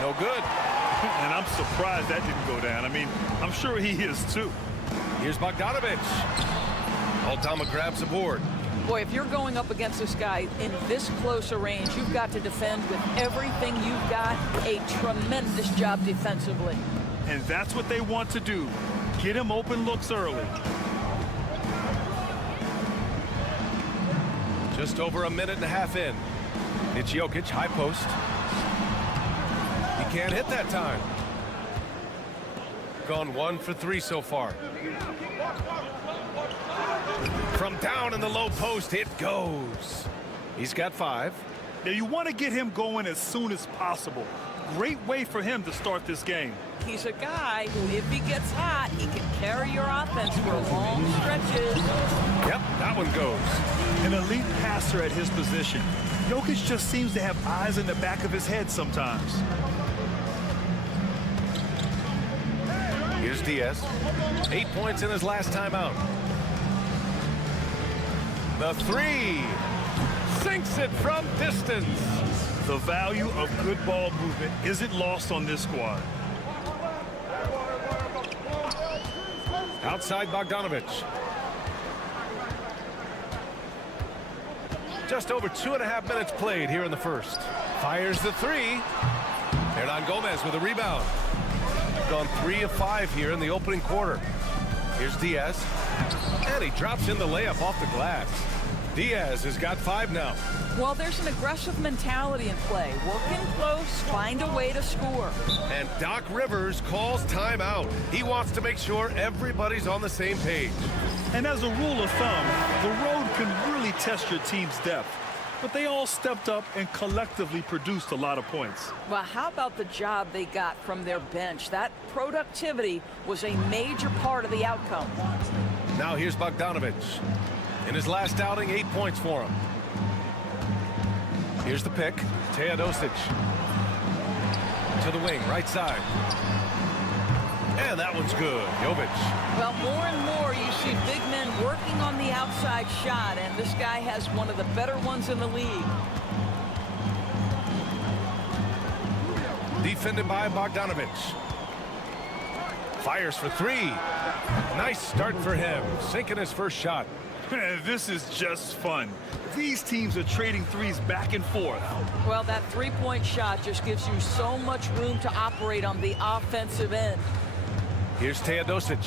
No good. And I'm surprised that didn't go down. I mean, I'm sure he is too. Here's Bogdanovic. Aldama grabs the board. Boy, if you're going up against this guy in this close a range, you've got to defend with everything you've got. A tremendous job defensively. And that's what they want to do. Get him open looks early. Just over a minute and a half in. It's Jokic, high post. He can't hit that time. Gone 1 for 3 so far. From down in the low post, it goes. He's got 5. Now you want to get him going as soon as possible. Great way for him to start this game. He's a guy who, if he gets hot, he can carry your offense for long stretches. Yep, that one goes. An elite passer at his position. Jokic just seems to have eyes in the back of his head sometimes. Here's Diaz. 8 points in his last time out. The three. Sinks it from distance. The value of good ball movement isn't lost on this squad. Outside Bogdanovic. Just over 2.5 minutes played here in the first. Fires the three. Hernan Gomez with a rebound. Gone 3 of 5 here in the opening quarter. Here's Diaz. And he drops in the layup off the glass. Diaz has got 5 now. Well, there's an aggressive mentality in play. Working close, find a way to score. And Doc Rivers calls timeout. He wants to make sure everybody's on the same page. And as a rule of thumb, the road can really test your team's depth. But they all stepped up and collectively produced a lot of points. Well, how about the job they got from their bench? That productivity was a major part of the outcome. Now here's Bogdanovic. In his last outing, 8 points for him. Here's the pick. Teodosic to the wing, right side. And that one's good. Jovic. Well, more and more you see big men working on the outside shot, and this guy has one of the better ones in the league. Defended by Bogdanovic. Fires for 3. Nice start for him. Sinking his first shot. This is just fun. These teams are trading threes back and forth. Well, that three-point shot just gives you so much room to operate on the offensive end. Here's Teodosic.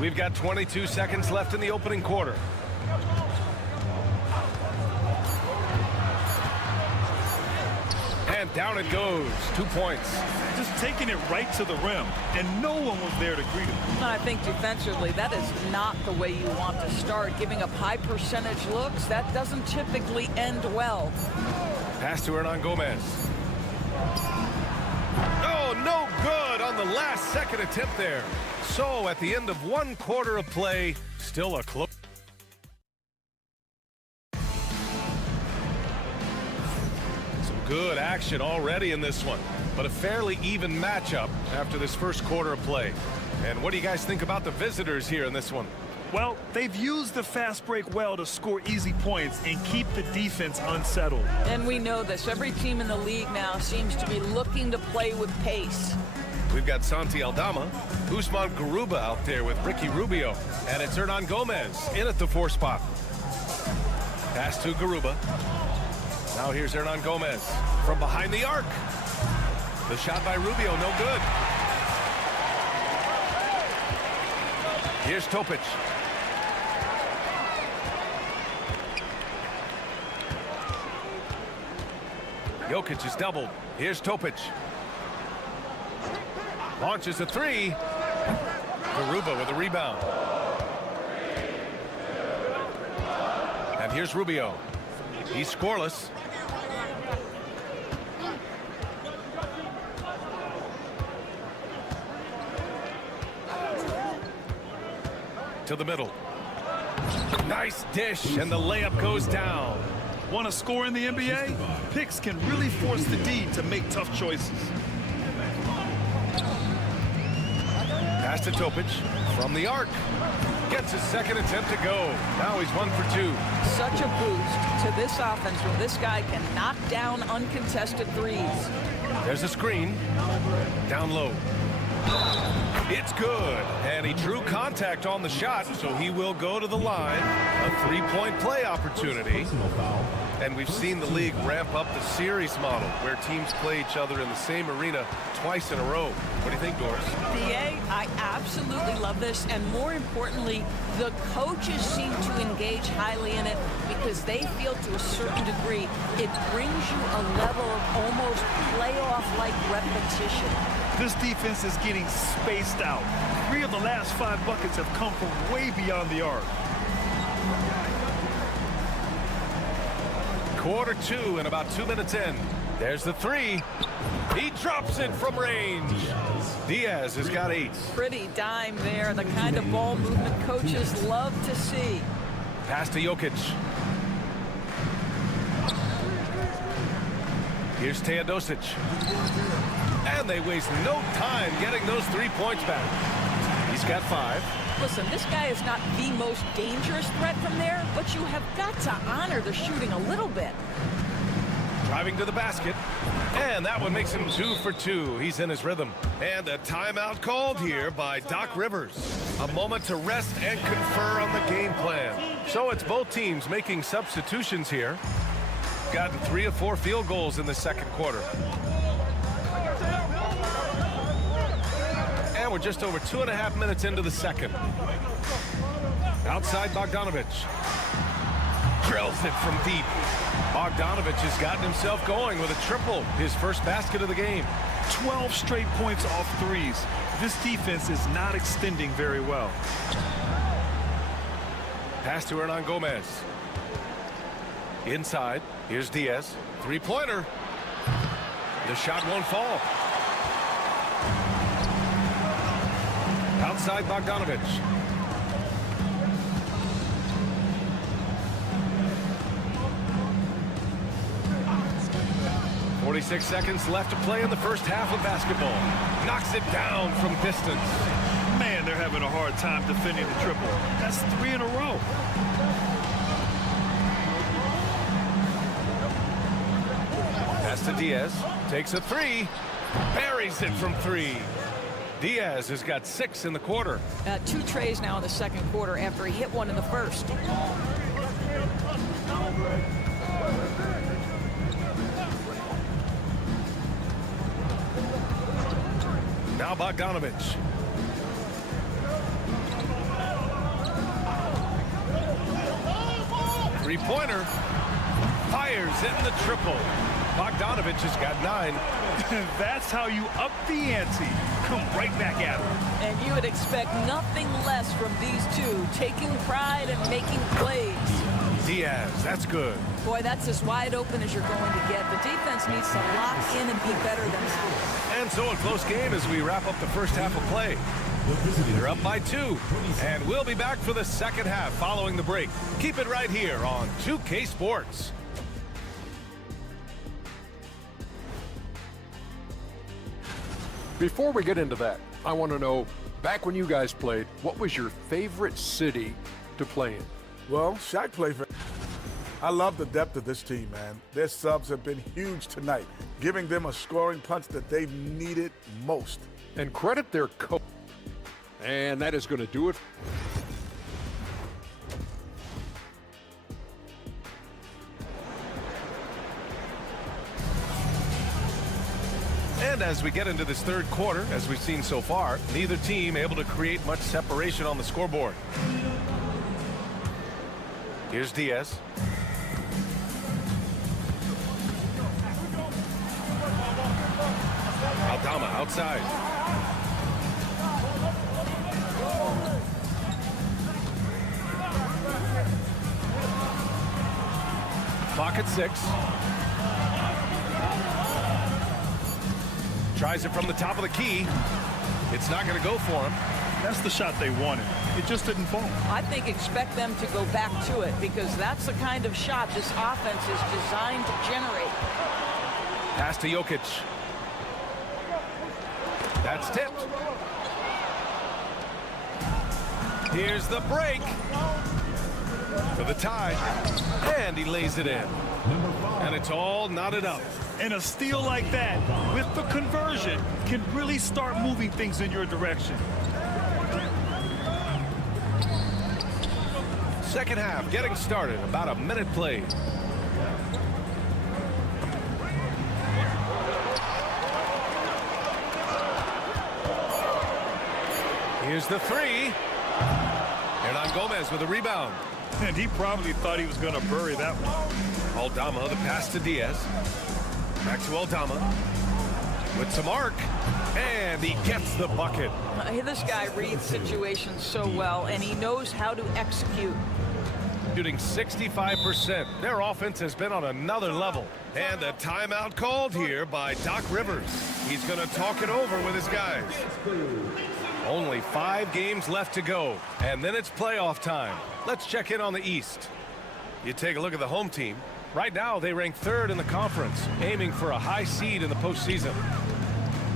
We've got 22 seconds left in the opening quarter. And down it goes. 2 points. Just taking it right to the rim, and no one was there to greet him. I think defensively, that is not the way you want to start. Giving up high percentage looks, that doesn't typically end well. Pass to Hernan Gomez. Oh, no good on the last second attempt there. So at the end of 1 quarter of play, still a close. Some good action already in this one, but a fairly even matchup after this first quarter of play. And what do you guys think about the visitors here in this one? Well, they've used the fast break well to score easy points and keep the defense unsettled. And we know this. Every team in the league now seems to be looking to play with pace. We've got Santi Aldama, Usman Garuba out there with Ricky Rubio, and it's Hernan Gomez in at the 4 spot. Pass to Garuba. Now here's Hernan Gomez from behind the arc. The shot by Rubio, no good. Here's Topic. Jokic is doubled. Here's Topic. Launches a 3. Garuba with a rebound. And here's Rubio. He's scoreless. To the middle. Nice dish, and the layup goes down. Want to score in the NBA? Picks can really force the D to make tough choices. Pass to Topic from the arc. Gets his second attempt to go. Now he's 1 for 2. Such a boost to this offense when this guy can knock down uncontested threes. There's a screen. Down low. It's good. And he drew contact on the shot, so he will go to the line. A 3-point play opportunity. And we've seen the league ramp up the series model where teams play each other in the same arena twice in a row. What do you think, Doris? DA, I absolutely love this, and more importantly, the coaches seem to engage highly in it because they feel to a certain degree it brings you a level of almost playoff-like repetition. This defense is getting spaced out. 3 of the last 5 buckets have come from way beyond the arc. Quarter 2 and about 2 minutes in. There's the 3. He drops it from range. Diaz has got 8. Pretty dime there, the kind of ball movement coaches love to see. Pass to Jokic. Here's Teodosic. And they waste no time getting those 3 points back. He's got 5. Listen, this guy is not the most dangerous threat from there, but you have got to honor the shooting a little bit. Driving to the basket. And that one makes him 2 for 2. He's in his rhythm. And a timeout called here by Doc Rivers. A moment to rest and confer on the game plan. So it's both teams making substitutions here. Gotten 3 of 4 field goals in the second quarter. And we're just over 2.5 minutes into the second. Outside Bogdanovic. Drills it from deep. Bogdanovic has gotten himself going with a triple, his first basket of the game. 12 straight points off threes. This defense is not extending very well. Pass to Hernan Gomez. Inside, here's Diaz. 3-pointer. The shot won't fall. Outside Bogdanovic. .46 seconds left to play in the first half of basketball. Knocks it down from distance. Man, they're having a hard time defending the triple. That's 3 in a row. Pass to Diaz. Takes a 3. Buries it from 3. Diaz has got 6 in the quarter. 2 trays now in the second quarter after he hit 1 in the first. Now Bogdanovich. Three-pointer. Fires in the triple. Bogdanovich has got 9. That's how you up the ante. Come right back at him. And you would expect nothing less from these two, taking pride and making plays. Diaz, that's good. Boy, that's as wide open as you're going to get. The defense needs to lock in and be better than that. And so a close game as we wrap up the first half of play. They're up by 2, and we'll be back for the second half following the break. Keep it right here on 2K Sports. Before we get into that, I want to know, back when you guys played, what was your favorite city to play in? Well, Shaq played for... I love the depth of this team, man. Their subs have been huge tonight, giving them a scoring punch that they've needed most. And credit their coach. And that is going to do it. And as we get into this third quarter, as we've seen so far, neither team able to create much separation on the scoreboard. Here's Diaz. Aldama outside. Clock at 6. Tries it from the top of the key. It's not going to go for him. That's the shot they wanted. It just didn't fall. I think expect them to go back to it because that's the kind of shot this offense is designed to generate. Pass to Jokic. That's tipped. Here's the break for the tie. And he lays it in. And it's all knotted up. And a steal like that, with the conversion, can really start moving things in your direction. Second half getting started. About a minute played. Here's the 3. Hernan Gomez with a rebound. And he probably thought he was going to bury that one. Aldama, the pass to Diaz. Back to Aldama. With some arc. And he gets the bucket. This guy reads situations so well, and he knows how to execute. Shooting 65%. Their offense has been on another level. And a timeout called here by Doc Rivers. He's going to talk it over with his guys. Only 5 games left to go, and then it's playoff time. Let's check in on the East. You take a look at the home team. Right now, they rank 3rd in the conference, aiming for a high seed in the postseason.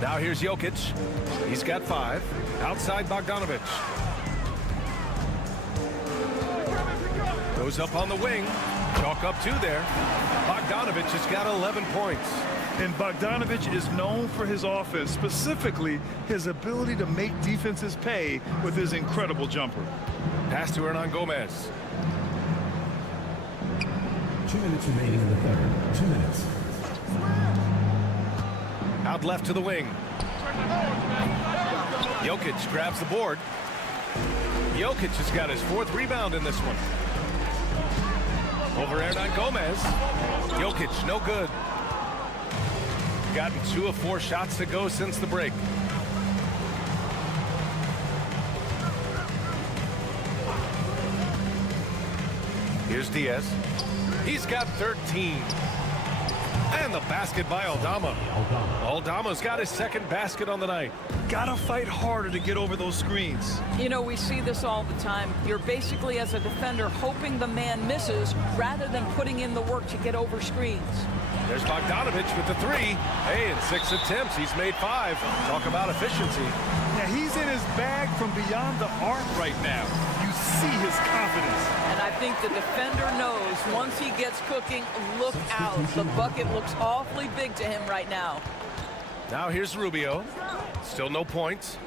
Now here's Jokic. He's got 5. Outside Bogdanovich. Goes up on the wing. Chalk up 2 there. Bogdanovich has got 11 points. And Bogdanovich is known for his offense, specifically his ability to make defenses pay with his incredible jumper. Pass to Hernan Gomez. 2 minutes remaining in the third. 2 minutes. Out left to the wing. Jokic grabs the board. Jokic has got his 4th rebound in this one. Over Hernan Gomez. Jokic, no good. Gotten 2 of 4 shots to go since the break. Here's Diaz. He's got 13. And the basket by Aldama. Aldama's got his 2nd basket on the night. Gotta fight harder to get over those screens. You know, we see this all the time. You're basically, as a defender, hoping the man misses rather than putting in the work to get over screens. There's Bogdanovich with the 3. Hey, in 6 attempts, he's made 5. Talk about efficiency. Yeah, he's in his bag from beyond the arc right now. You see his confidence. And I think the defender knows once he gets cooking, look out. The bucket looks awfully big to him right now. Now here's Rubio. Still no points.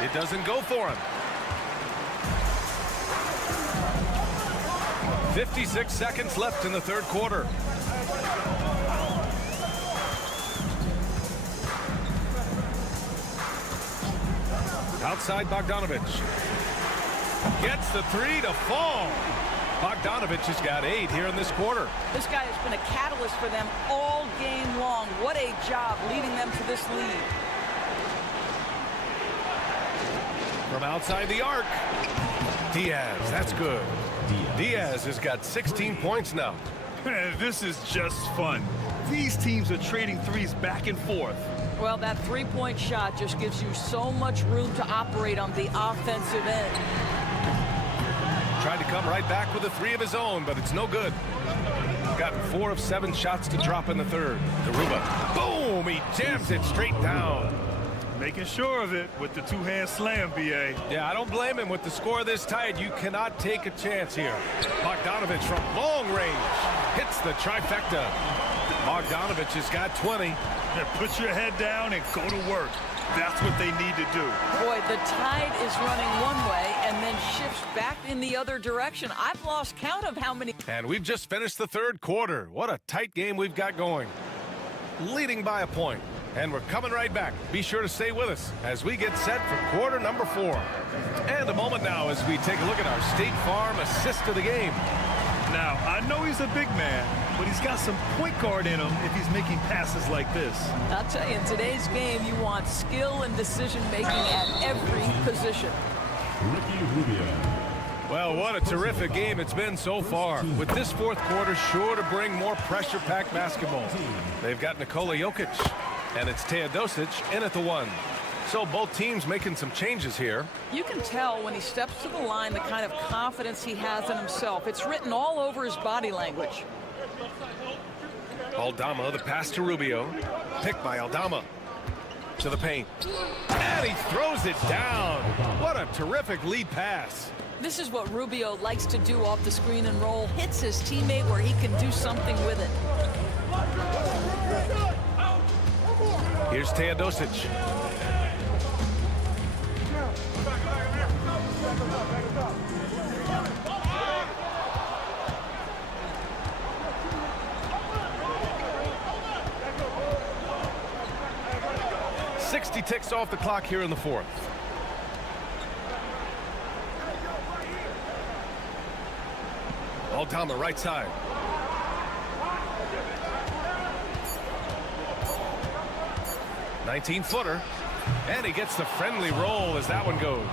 It doesn't go for him. 56 seconds left in the third quarter. Outside Bogdanovic. Gets the three to fall. Bogdanovic has got 8 here in this quarter. This guy has been a catalyst for them all game long. What a job leading them to this lead. From outside the arc. Diaz, that's good. Diaz has got 16 points now. This is just fun. These teams are trading threes back and forth. Well, that three-point shot just gives you so much room to operate on the offensive end. Tried to come right back with a 3 of his own, but it's no good. Gotten 4 of 7 shots to drop in the third. Daruba, boom, he jams it straight down. Making sure of it with the two-hand slam, B.A. Yeah, I don't blame him. With the score this tight, you cannot take a chance here. Bogdanovic from long range hits the trifecta. Bogdanovic has got 20. Yeah, put your head down and go to work. That's what they need to do. Boy, the tide is running one way and then shifts back in the other direction. I've lost count of how many. And we've just finished the third quarter. What a tight game we've got going. Leading by a point. And we're coming right back. Be sure to stay with us as we get set for quarter number 4. And a moment now as we take a look at our State Farm assist of the game. Now, I know he's a big man, but he's got some point guard in him if he's making passes like this. I'll tell you, in today's game, you want skill and decision-making at every position. Ricky Rubio. Well, what a terrific game it's been so far. With this fourth quarter sure to bring more pressure-packed basketball. They've got Nikola Jokic, and it's Teodosic in at the 1. So both teams making some changes here. You can tell when he steps to the line the kind of confidence he has in himself. It's written all over his body language. Aldama, the pass to Rubio. Picked by Aldama. To the paint. And he throws it down. What a terrific lead pass. This is what Rubio likes to do off the screen and roll. Hits his teammate where he can do something with it. Here's Teodosic. .60 ticks off the clock here in the fourth. Aldama right side. .19-footer. And he gets the friendly roll as that one goes.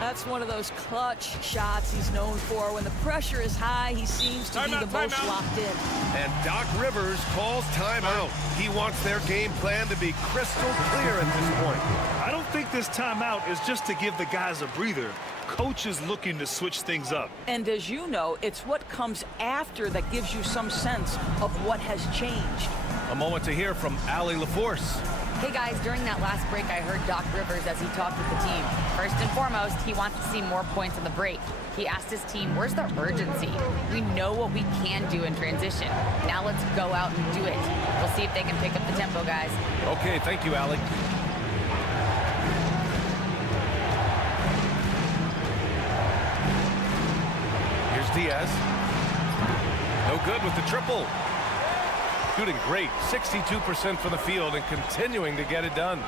That's one of those clutch shots he's known for. When the pressure is high, he seems to be the most locked in. And Doc Rivers calls timeout. He wants their game plan to be crystal clear at this point. I don't think this timeout is just to give the guys a breather. Coach is looking to switch things up. And as you know, it's what comes after that gives you some sense of what has changed. A moment to hear from Allie LaForce. Hey guys, during that last break, I heard Doc Rivers as he talked with the team. First and foremost, he wants to see more points on the break. He asked his team, where's the urgency? We know what we can do in transition. Now let's go out and do it. We'll see if they can pick up the tempo, guys. Okay, thank you, Allie. Here's Diaz. No good with the triple. Shooting great, 62% from the field and continuing to get it done.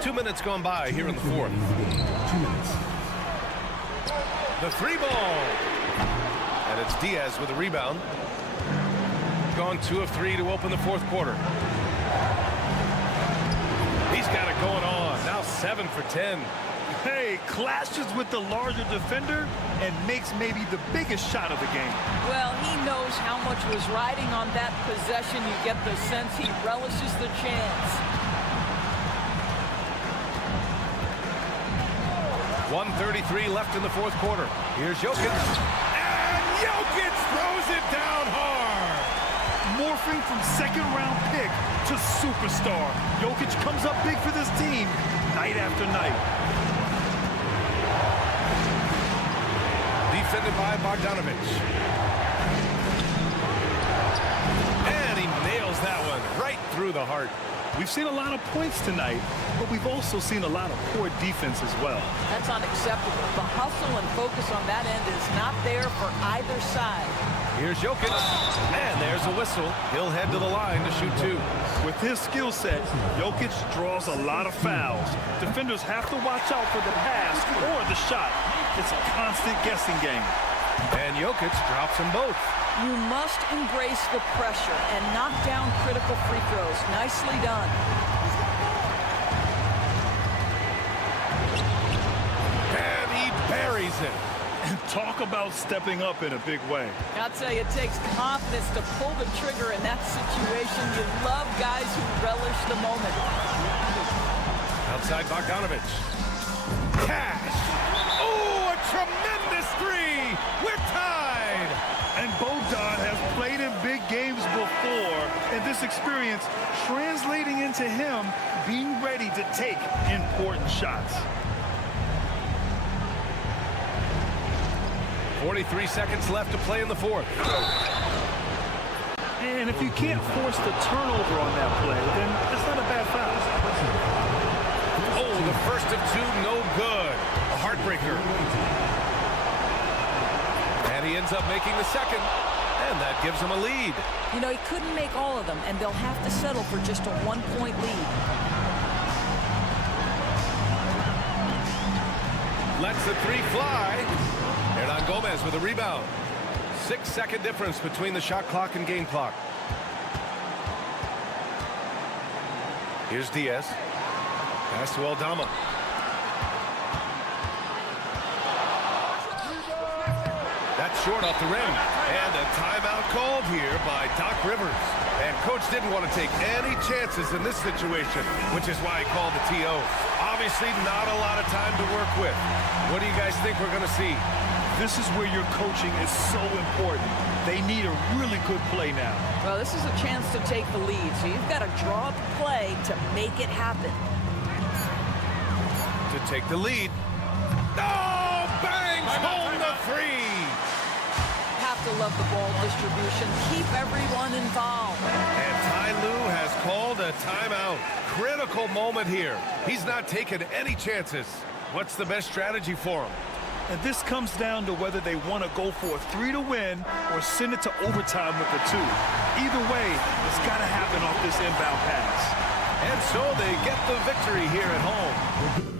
2 minutes gone by here in the fourth. 2 minutes. The 3 ball. And it's Diaz with a rebound. Gone 2 of 3 to open the fourth quarter. He's got it going on. Now 7 for 10. Hey, clashes with the larger defender and makes maybe the biggest shot of the game. Well, he knows how much was riding on that possession. You get the sense he relishes the chance. 1:33 left in the fourth quarter. Here's Jokic. And Jokic throws it down hard. Morphing from second-round pick to superstar. Jokic comes up big for this team night after night. Defended by Bogdanovic. And he nails that one right through the heart. We've seen a lot of points tonight, but we've also seen a lot of poor defense as well. That's unacceptable. The hustle and focus on that end is not there for either side. Here's Jokic, and there's a whistle. He'll head to the line to shoot 2. With his skill set, Jokic draws a lot of fouls. Defenders have to watch out for the pass or the shot. It's a constant guessing game. And Jokic drops them both. You must embrace the pressure and knock down critical free throws. Nicely done. And he buries it. And talk about stepping up in a big way. I'll tell you, it takes confidence to pull the trigger in that situation. You love guys who relish the moment. Outside Bogdanovich. Cash. Oh, a tremendous 3. We're tied. And Bogdan has played in big games before, and this experience translating into him being ready to take important shots. 43 seconds left to play in the 4th. And if you can't force the turnover on that play, then it's not a bad foul. Oh, the first of 2, no good. A heartbreaker. And he ends up making the second, and that gives him a lead. You know, he couldn't make all of them, and they'll have to settle for just a 1-point lead. Lets the 3 fly. Hernan Gomez with a rebound. 6-second difference between the shot clock and game clock. Here's Diaz. Pass to Aldama. That's short off the rim. And a timeout called here by Doc Rivers. And coach didn't want to take any chances in this situation, which is why he called the TO. Obviously not a lot of time to work with. What do you guys think we're going to see? This is where your coaching is so important. They need a really good play now. Well, this is a chance to take the lead, so you've got to draw up a play to make it happen. To take the lead. Oh, bangs home the 3. Have to love the ball distribution. Keep everyone involved. And Ty Lue has called a timeout. Critical moment here. He's not taking any chances. What's the best strategy for him? And this comes down to whether they want to go for a 3 to win or send it to overtime with a 2. Either way, it's got to happen off this inbound pass. And so they get the victory here at home.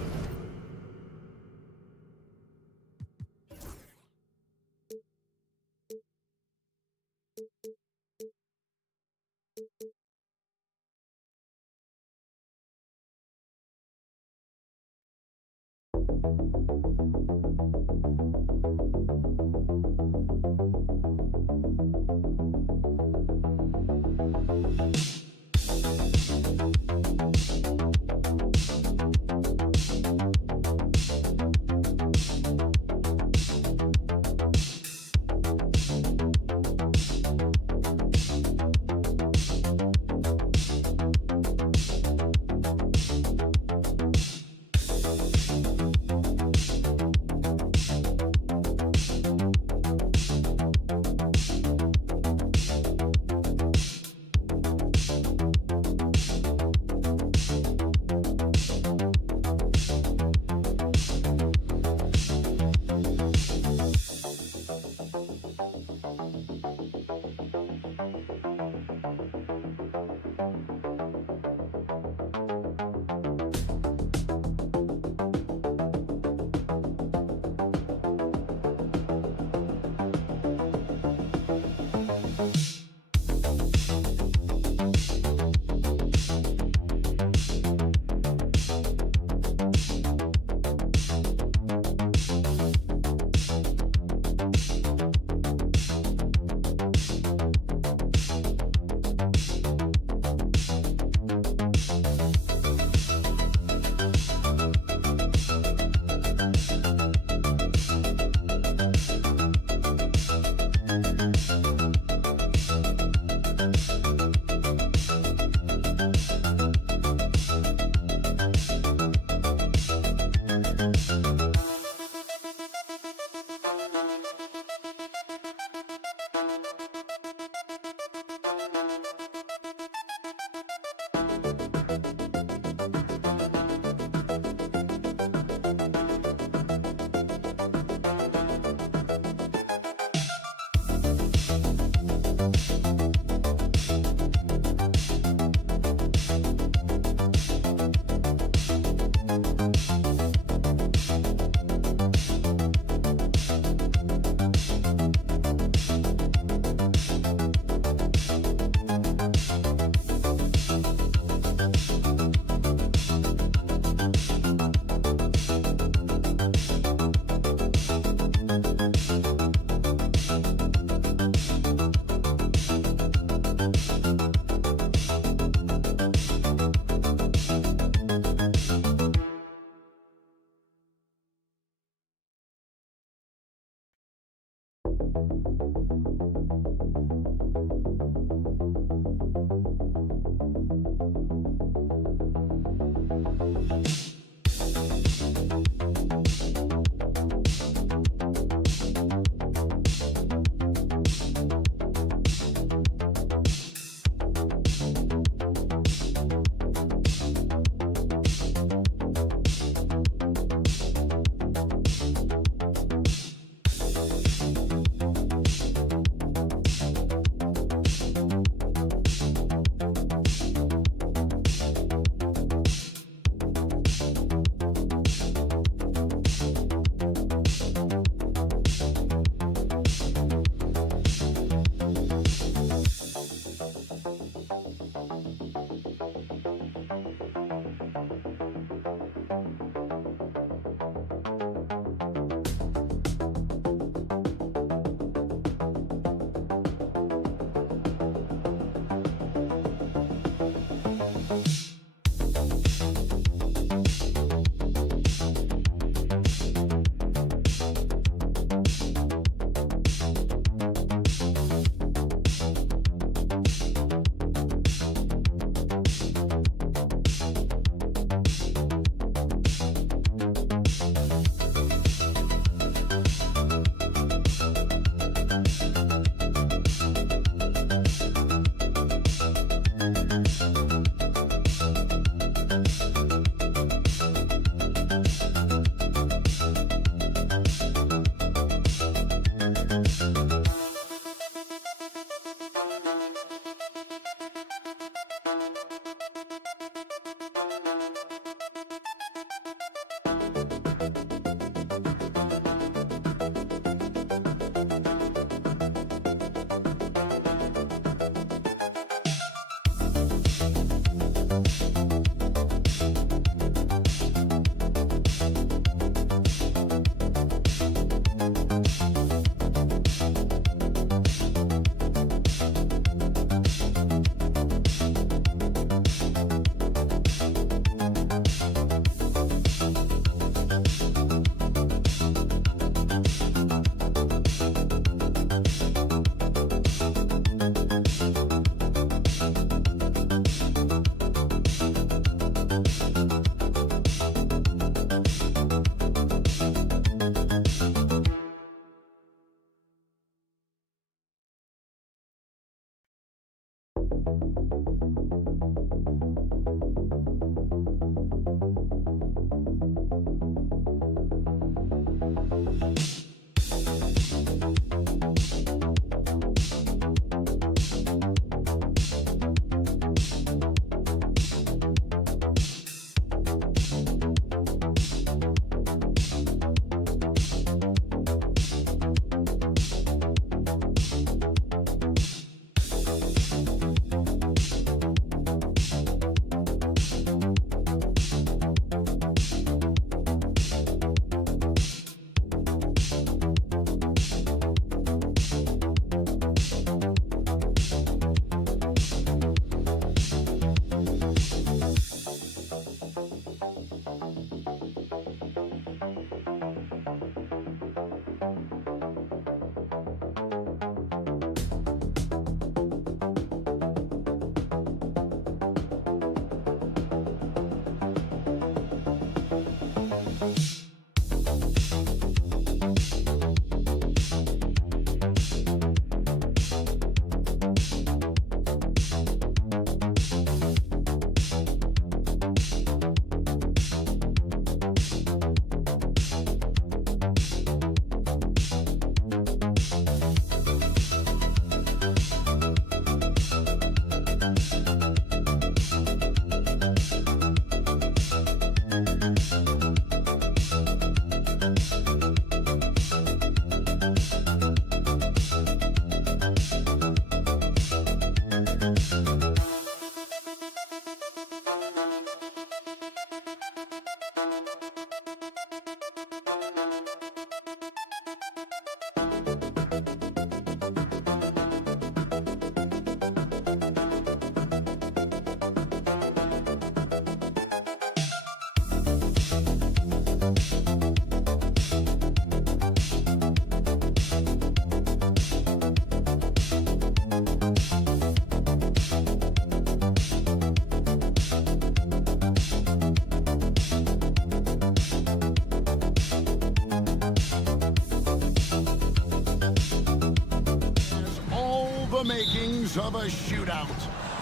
news of a shootout.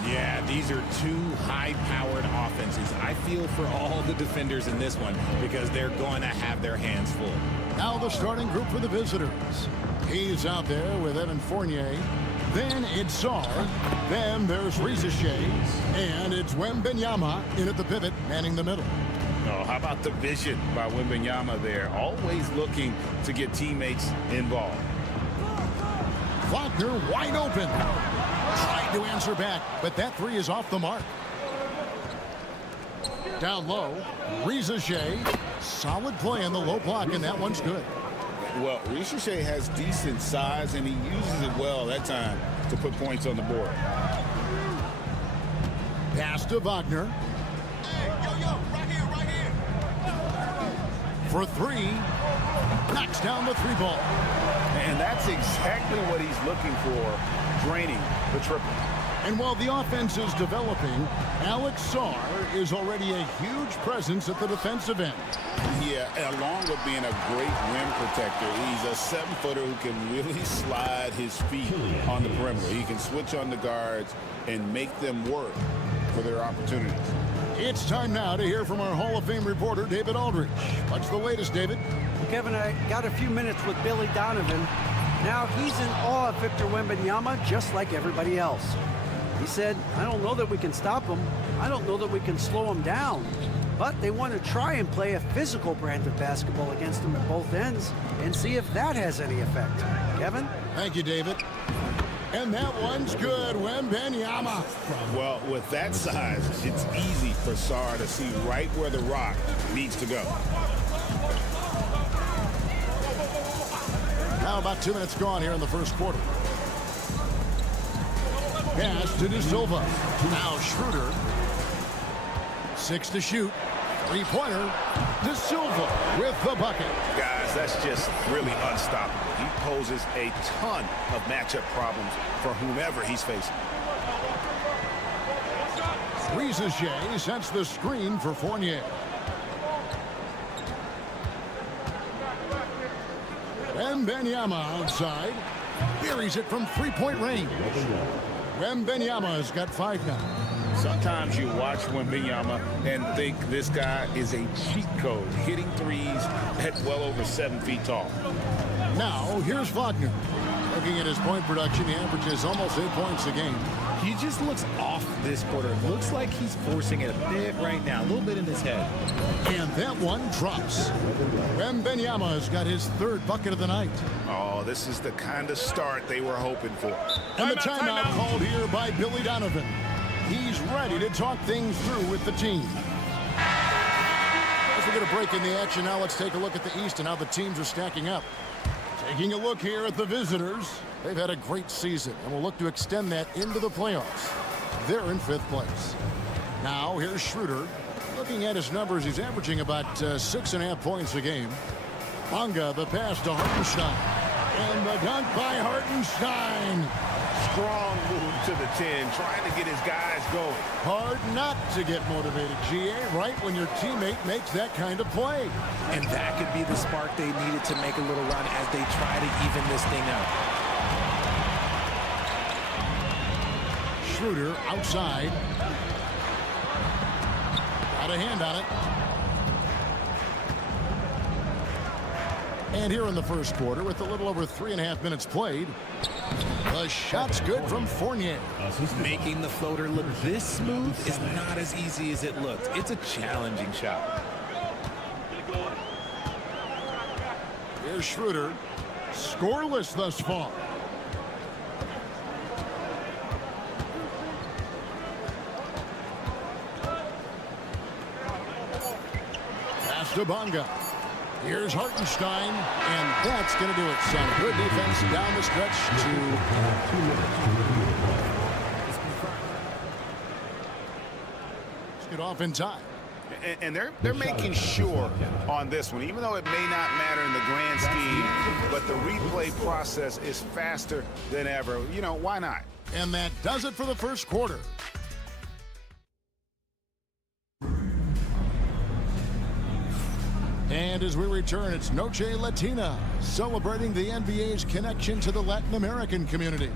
Yeah, these are two high-powered offenses. I feel for all the defenders in this one because they're going to have their hands full. Now the starting group for the visitors. He's out there with Evan Fournier. Then it's Sarr. Then there's Rizashé. And it's Wembanyama in at the pivot, manning the middle. Oh, how about the vision by Wembanyama there? Always looking to get teammates involved. Wagner wide open. Tried to answer back, but that three is off the mark. Down low, Rizashé. Solid play in the low block, and that one's good. Well, Rizashé has decent size, and he uses it well that time to put points on the board. Pass to Wagner. For three. Knocks down the three ball. And that's exactly what he's looking for, draining the triple. And while the offense is developing, Alex Sarr is already a huge presence at the defensive end. Yeah, along with being a great rim protector, he's a 7-footer who can really slide his feet on the perimeter. He can switch on the guards and make them work for their opportunities. It's time now to hear from our Hall of Fame reporter, David Aldridge. What's the latest, David? Well, Kevin, I got a few minutes with Billy Donovan. Now he's in awe of Victor Wembanyama, just like everybody else. He said, I don't know that we can stop him. I don't know that we can slow him down. But they want to try and play a physical brand of basketball against him at both ends and see if that has any effect. Kevin? Thank you, David. And that one's good, Wembanyama. Well, with that size, it's easy for Sarr to see right where the rock needs to go. Now about 2 minutes gone here in the first quarter. Pass to De Silva. Now Schroeder. 6 to shoot. Three-pointer. De Silva with the bucket. Guys, that's just really unstoppable. He poses a ton of matchup problems for whomever he's facing. Rizashé sets the screen for Fournier. Wembanyama outside. Buries it from three-point range. Wembanyama's got 5 now. Sometimes you watch Wembanyama and think this guy is a cheat code, hitting threes at well over 7 feet tall. Now, here's Wagner. Looking at his point production, he averages almost 8 points a game. He just looks off this quarter. Looks like he's forcing it a bit right now, a little bit in his head. And that one drops. Wembanyama has got his 3rd bucket of the night. Oh, this is the kind of start they were hoping for. And the timeout called here by Billy Donovan. He's ready to talk things through with the team. As we get a break in the action now, let's take a look at the East and how the teams are stacking up. Taking a look here at the visitors. They've had a great season and will look to extend that into the playoffs. They're in 5th place. Now here's Schroeder. Looking at his numbers, he's averaging about 6.5 points a game. Bonga, the pass to Hartenstein. And the dunk by Hartenstein. Strong move to the 10, trying to get his guys going. Hard not to get motivated, GA, right when your teammate makes that kind of play. And that could be the spark they needed to make a little run as they try to even this thing up. Schroeder outside. Got a hand on it. And here in the first quarter, with a little over 3.5 minutes played, the shot's good from Fournier. Making the floater look this smooth is not as easy as it looks. It's a challenging shot. Here's Schroeder. Scoreless thus far. Pass to Bonga. Here's Hartenstein, and that's going to do it. Some good defense down the stretch to 2 minutes. Let's get off in time. And they're making sure on this one, even though it may not matter in the grand scheme, but the replay process is faster than ever. You know, why not? And that does it for the first quarter. And as we return, it's Noche Latina, celebrating the NBA's connection to the Latin American community.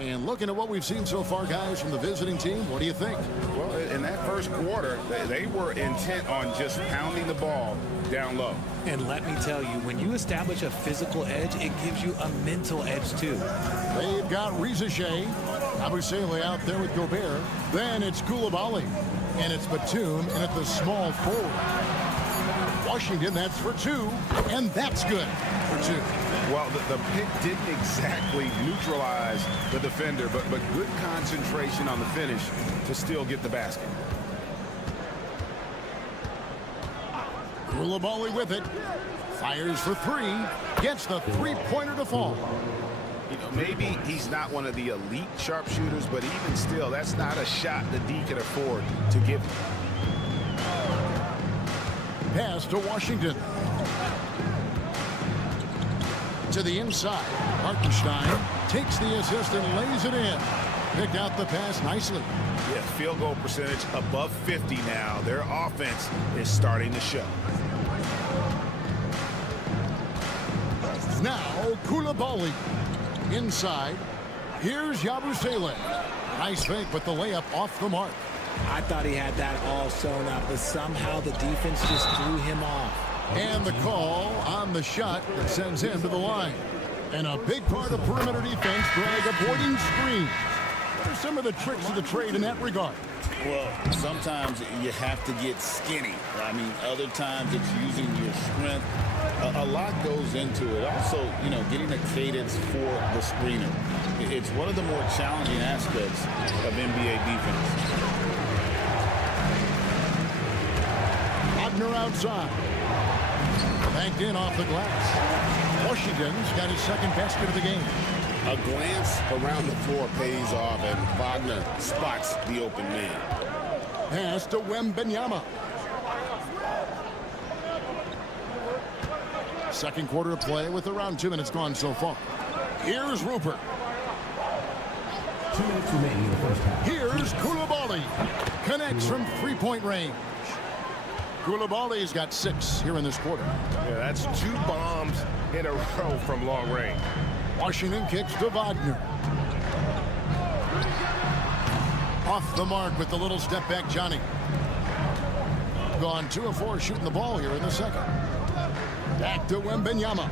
And looking at what we've seen so far, guys, from the visiting team, what do you think? Well, in that first quarter, they were intent on just pounding the ball down low. And let me tell you, when you establish a physical edge, it gives you a mental edge too. They've got Rizashay, Abusele out there with Gobert. Then it's Koulibaly, and it's Batum, and at the small forward. Washington, that's for 2, and that's good for 2. Well, the pick didn't exactly neutralize the defender, but good concentration on the finish to still get the basket. Koulibaly with it. Fires for 3. Gets the three-pointer to fall. You know, maybe he's not one of the elite sharpshooters, but even still, that's not a shot the D can afford to give him. Pass to Washington. To the inside. Hartenstein takes the assist and lays it in. Picked out the pass nicely. Yeah, field goal percentage above 50 now. Their offense is starting to show. Now Koulibaly. Inside. Here's Yabusele. Nice fake, but the layup off the mark. I thought he had that all sewn up, but somehow the defense just threw him off. And the call on the shot that sends him to the line. And a big part of perimeter defense, Greg, avoiding screens. What are some of the tricks of the trade in that regard? Well, sometimes you have to get skinny. I mean, other times it's using your strength. A lot goes into it. Also, you know, getting a cadence for the screener. It's one of the more challenging aspects of NBA defense. Wagner outside. Banked in off the glass. Washington's got his second basket of the game. A glance around the floor pays off, and Wagner spots the open man. Pass to Wembanyama. Second quarter of play with around 2 minutes gone so far. Here's Rupert. 2 minutes remaining in the first half. Here's Koulibaly. Connects from three-point range. Koulibaly's got 6 here in this quarter. Yeah, that's 2 bombs in a row from long range. Washington kicks to Wagner. Off the mark with the little step back, Johnny. Gone 2 of 4 shooting the ball here in the second. Back to Wembanyama.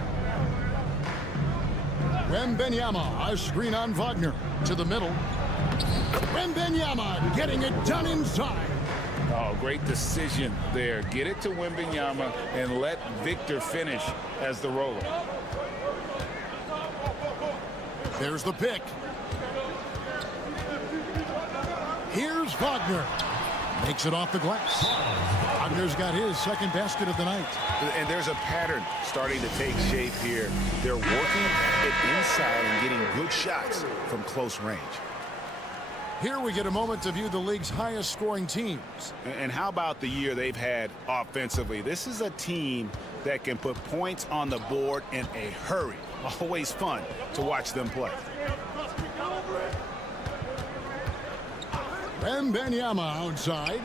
Wembanyama, a screen on Wagner. To the middle. Wembanyama getting it done inside. Oh, great decision there. Get it to Wembanyama and let Victor finish as the roller. There's the pick. Here's Wagner. Makes it off the glass. Wagner's got his second basket of the night. And there's a pattern starting to take shape here. They're working it inside and getting good shots from close range. Here we get a moment to view the league's highest scoring teams. And how about the year they've had offensively? This is a team that can put points on the board in a hurry. Always fun to watch them play. Wembanyama outside.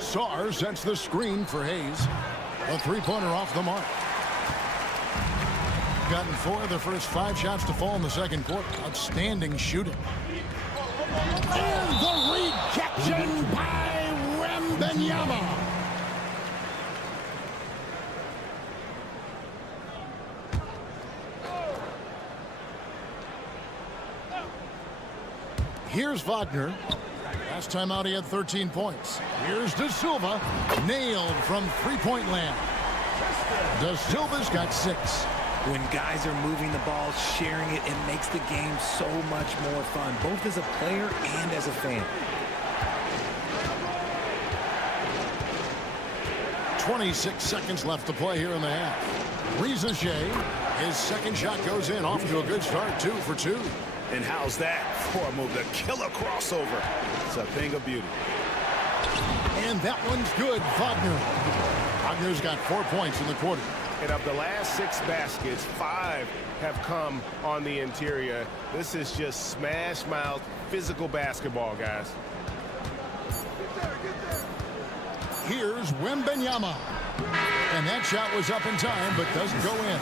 Sarr sets the screen for Hayes. A three-pointer off the mark. Gotten 4 of the first 5 shots to fall in the second quarter. Outstanding shooting. And the rejection by Wembanyama. Here's Wagner. Last time out he had 13 points. Here's De Silva. Nailed from three-point land. De Silva's got 6. When guys are moving the ball, sharing it, it makes the game so much more fun, both as a player and as a fan. 26 seconds left to play here in the half. Rizashay, his second shot goes in, off to a good start, 2 for 2. And how's that for a move? The killer crossover. It's a thing of beauty. And that one's good, Wagner. Wagner's got 4 points in the quarter. And of the last 6 baskets, 5 have come on the interior. This is just smash mouth physical basketball, guys. Here's Wembanyama. And that shot was up in time, but doesn't go in.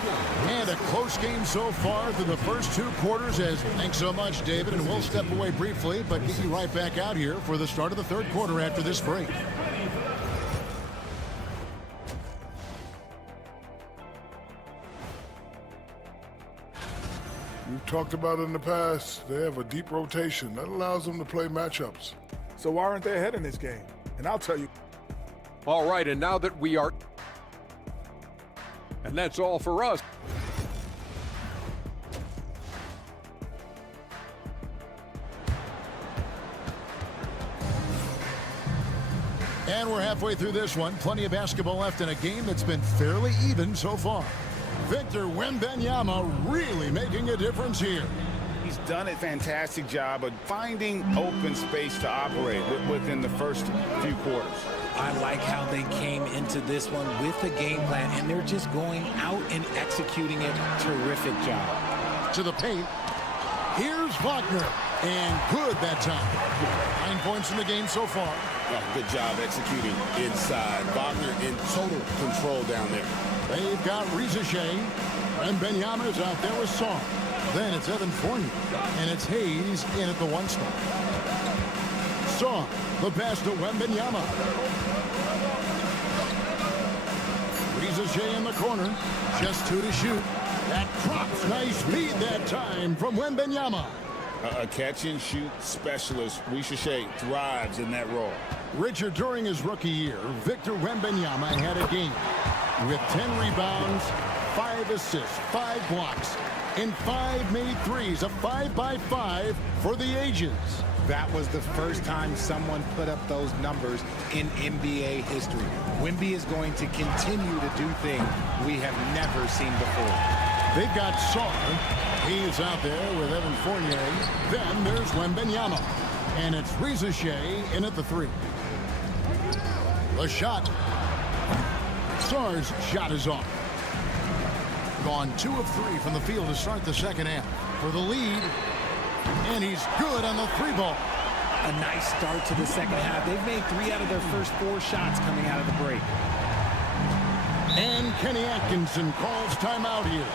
And a close game so far through the first 2 quarters. As thanks so much, David. And we'll step away briefly, but get you right back out here for the start of the third quarter after this break. We've talked about it in the past. They have a deep rotation. That allows them to play matchups. So why aren't they ahead in this game? And I'll tell you. All right, and now that we are... And that's all for us. And we're halfway through this one. Plenty of basketball left in a game that's been fairly even so far. Victor Wembanyama really making a difference here. He's done a fantastic job of finding open space to operate within the first few quarters. I like how they came into this one with a game plan, and they're just going out and executing it. Terrific job. To the paint. Here's Wagner. And good that time. 9 points in the game so far. Good job executing inside. Wagner in total control down there. They've got Reza Shea. Wembanyama's out there with Song. Then it's Evan Fournier. And it's Hayes in at the 1 spot. Song, the pass to Wembanyama. Reza Shea in the corner. Just 2 to shoot. That drops. Nice lead that time from Wembanyama. A catch-and-shoot specialist. Reza Shea thrives in that role. Richard, during his rookie year, Victor Wembanyama had a game with 10 rebounds, 5 assists, 5 blocks, and 5 made threes, a 5-by-5 for the ages. That was the first time someone put up those numbers in NBA history. Wemby is going to continue to do things we have never seen before. They've got Sarr. He's out there with Evan Fournier. Then there's Wembanyama. And it's Reza Shea in at the 3. The shot. Sarr's shot is off. Gone 2 of 3 from the field to start the second half for the lead. And he's good on the 3-ball. A nice start to the second half. They've made 3 out of their first 4 shots coming out of the break. And Kenny Atkinson calls timeout here.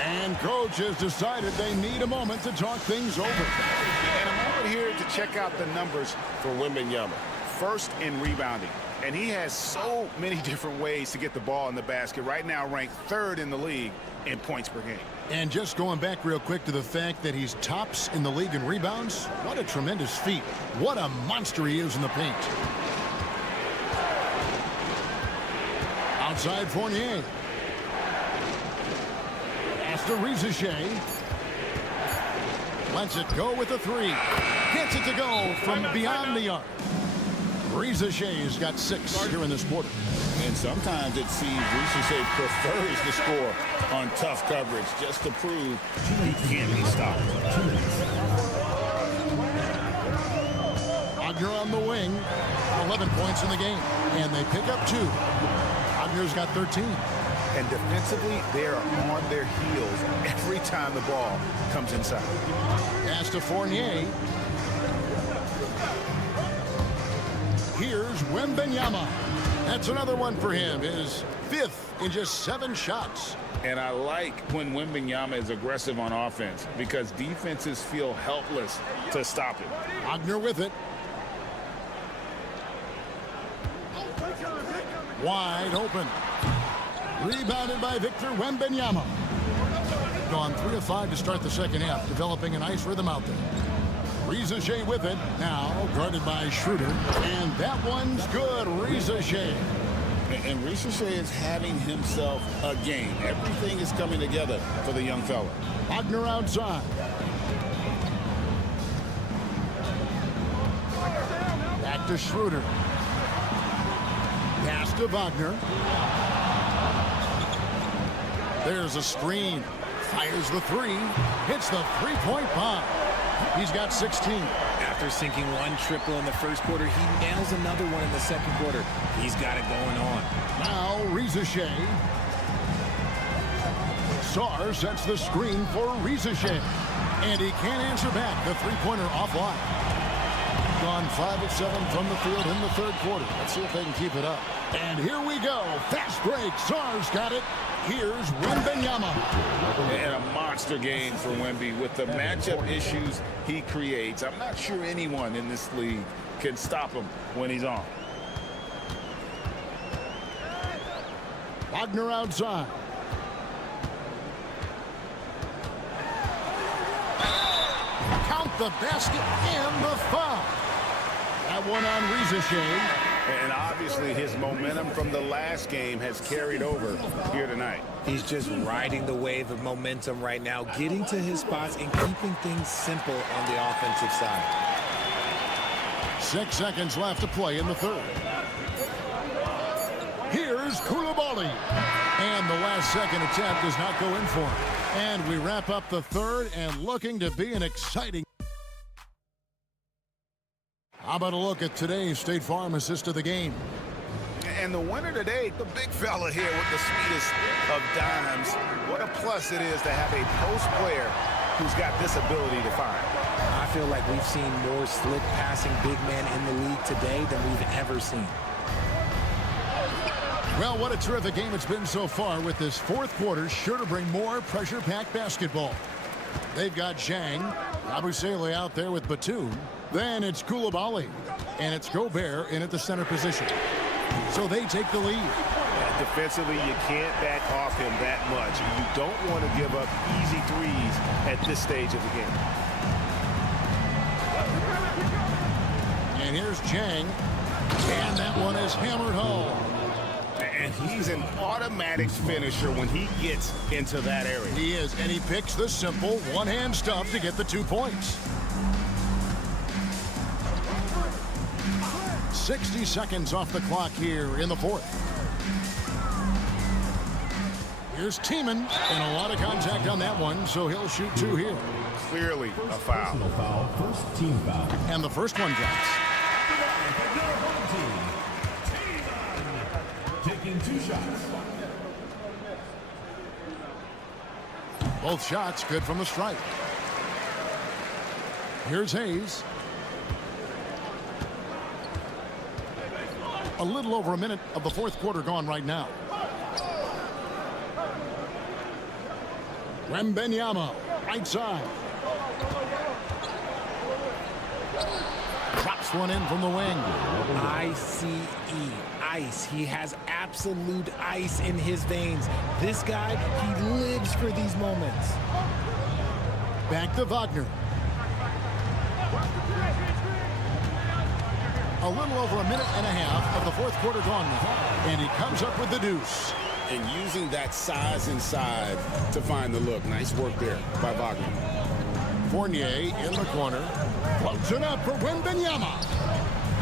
And coach has decided they need a moment to talk things over. And a moment here to check out the numbers for Wembanyama. First in rebounding. And he has so many different ways to get the ball in the basket. Right now ranked 3rd in the league in points per game. And just going back real quick to the fact that he's tops in the league in rebounds. What a tremendous feat. What a monster he is in the paint. Outside Fournier. Pass to Reza Shea. Lets it go with the 3. Gets it to go from beyond the arc. Reza Shea's got 6 here in this quarter. And sometimes it seems Reza Shea prefers to score on tough coverage just to prove he can't be stopped. Wagner on the wing. 11 points in the game. And they pick up 2. Wagner's got 13. And defensively, they are on their heels every time the ball comes inside. Pass to Fournier. Here's Wembanyama. That's another one for him. His 5th in just 7 shots. And I like when Wembanyama is aggressive on offense because defenses feel helpless to stop him. Wagner with it. Wide open. Rebounded by Victor Wembanyama. Gone 3 of 5 to start the second half, developing a nice rhythm out there. Reza Shea with it. Now guarded by Schroeder. And that one's good. Reza Shea. And Reza Shea is having himself a game. Everything is coming together for the young fella. Wagner outside. Back to Schroeder. Pass to Wagner. There's a screen. Fires the 3. Hits the 3-point bomb. He's got 16. After sinking 1 triple in the first quarter, he nails another one in the second quarter. He's got it going on. Now Reza Shea. Sarr sets the screen for Reza Shea. And he can't answer back. The 3-pointer offline. gone 5 of 7 from the field in the third quarter. Let's see if they can keep it up. And here we go. Fast break. Sar's got it. Here's Wembanyama. And a monster game for Wemby with the matchup issues he creates. I'm not sure anyone in this league can stop him when he's on. Wagner outside. Count the basket and the foul. That one on Ricochet. And obviously his momentum from the last game has carried over here tonight. He's just riding the wave of momentum right now, getting to his spots and keeping things simple on the offensive side. 6 seconds left to play in the third. Here's Koulibaly. And the last second attempt does not go in for him. And we wrap up the third and looking to be an exciting. How about a look at today's State Farm assist of the game? And the winner today, the big fella here with the sweetest of dimes. What a plus it is to have a post player who's got this ability to find. I feel like we've seen more slick passing big men in the league today than we've ever seen. Well, what a terrific game it's been so far, with this fourth quarter sure to bring more pressure-packed basketball. They've got Zhang, Abusele out there with Batum. Then it's Koulibaly, and it's Gobert in at the center position. So they take the lead. Defensively, you can't back off him that much. You don't want to give up easy threes at this stage of the game. And here's Zhang, and that one is hammered home. And he's an automatic finisher when he gets into that area. He is, and he picks the simple one-hand stuff to get the 2 points. 60 seconds off the clock here in the fourth. Here's Tiemann, and a lot of contact on that one, so he'll shoot 2 here. Clearly a foul. Foul, first team foul. And the first one drops. Taking 2 shots. Both shots good from the stripe. Here's Hayes. A little over a minute of the fourth quarter gone right now. Wembanyama, right side. Drops one in from the wing. ICE, ice. He has absolute ice in his veins. This guy, he lives for these moments. Back to Wagner. A little over a minute and a half of the fourth quarter gone now. And he comes up with the deuce. And using that size inside to find the look. Nice work there by Wagner. Fournier in the corner. Floats it up for Wembanyama.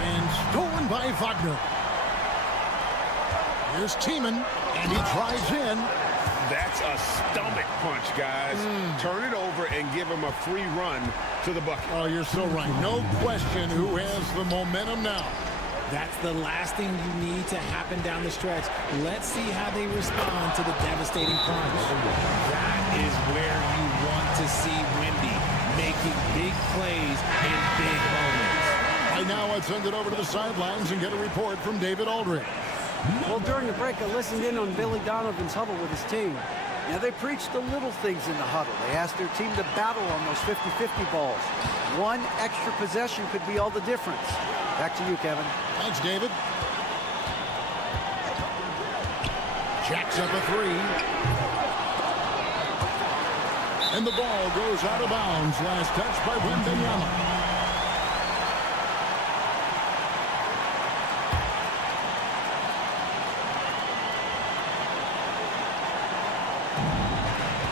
And stolen by Wagner. Here's Tiemann, and he drives in. That's a stomach punch, guys. Turn it over and give him a free run to the bucket. Oh, you're so right. No question who has the momentum now. That's the last thing you need to happen down the stretch. Let's see how they respond to the devastating punch. That is where you want to see Wemby making big plays in big moments. Right now, let's send it over to the sidelines and get a report from David Aldridge. Well, during the break, I listened in on Billy Donovan's huddle with his team. Now, they preached the little things in the huddle. They asked their team to battle on those 50-50 balls. One extra possession could be all the difference. Back to you, Kevin. Thanks, David. Jacks up a 3. And the ball goes out of bounds. Last touch by Wembanyama.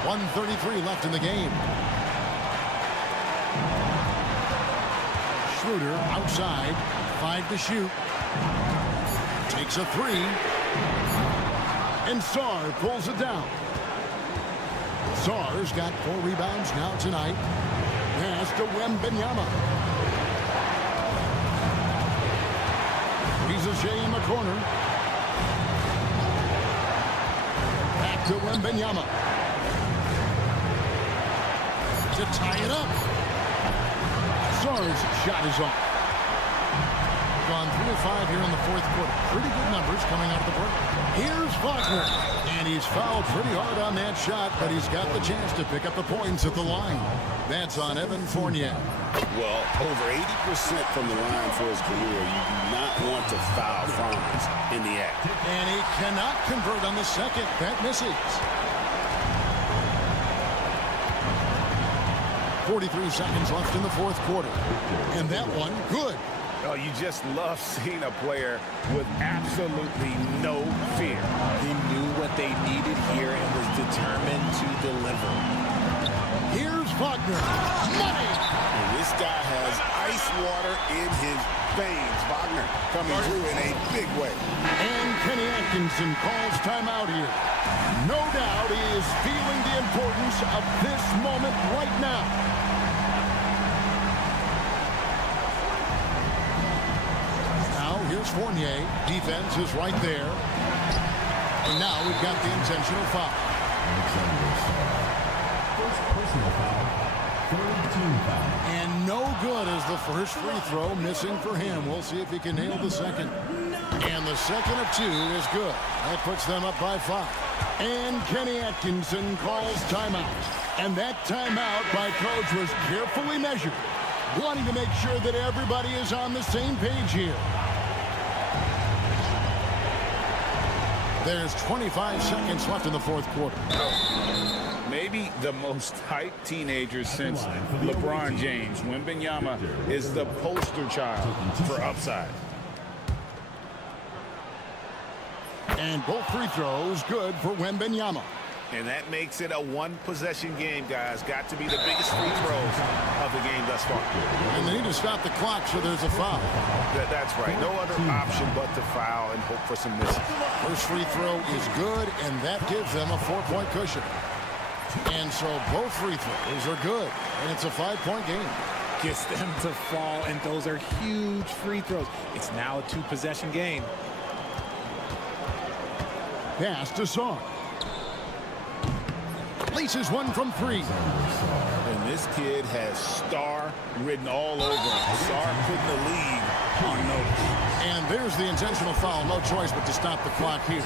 .133 left in the game. Schroeder outside, 5 to shoot. Takes a 3. And Sarr pulls it down. Sarr's got 4 rebounds now tonight. Pass to Wembanyama. Ricochet in the corner. Back to Wembanyama. To tie it up. Sarr's shot is off. gone 3 of 5 here in the fourth quarter. Pretty good numbers coming out of the break. Here's Wagner. And he's fouled pretty hard on that shot, but he's got the chance to pick up the points at the line. That's on Evan Fournier. Well, over 80% from the line for his career. You do not want to foul Franz in the act. And he cannot convert on the second. That misses. 43 seconds left in the fourth quarter. And that one, good. Oh, you just love seeing a player with absolutely no fear. He knew what they needed here and was determined to deliver. Here's Wagner. Money! And this guy has ice water in his veins. Wagner coming through in a big way. And Kenny Atkinson calls timeout here. No doubt he is feeling the importance of this moment right now. Here's Fournier. Defense is right there. And now we've got the intentional foul. First personal foul. Third team foul. And no good as the first free throw missing for him. We'll see if he can nail the second. And the second of 2 is good. That puts them up by 5. And Kenny Atkinson calls timeout. And that timeout by coach was carefully measured, wanting to make sure that everybody is on the same page here. There's 25 seconds left in the fourth quarter. Maybe the most hyped teenager since LeBron James. Wembanyama is the poster child for upside. And both free throws good for Wembanyama. And that makes it a one-possession game, guys. Got to be the biggest free throws of the game thus far. And they need to stop the clock, so there's a foul. That's right. No other option but to foul and hope for some misses. First free throw is good, and that gives them a 4-point cushion. And so both free throws are good, and it's a 5-point game. Gets them to fall, and those are huge free throws. It's now a 2-possession game. Pass to Sarr. Laces one from 3. And this kid has star written all over him. Star putting the league on notice. And there's the intentional foul. No choice but to stop the clock here.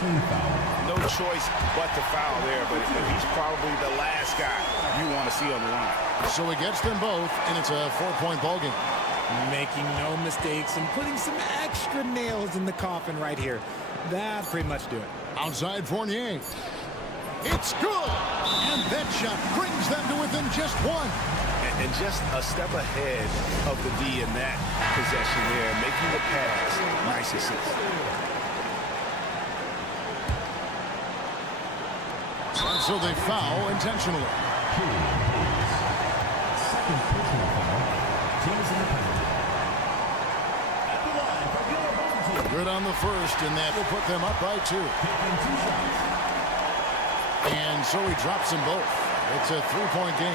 No choice but to foul there, but he's probably the last guy you want to see on the line. So he gets them both, and it's a 4-point ball game. Making no mistakes and putting some extra nails in the coffin right here. That pretty much do it. Outside Fournier. It's good! And that shot brings them to within just 1. And just a step ahead of the D in that possession there, making the pass. Nice assist. And so they foul intentionally. Second personal foul. Teams in the penalty. At the line from your home team. Good on the first, and that will put them up by 2. Taking 2 shots. And so he drops them both. It's a 3-point game.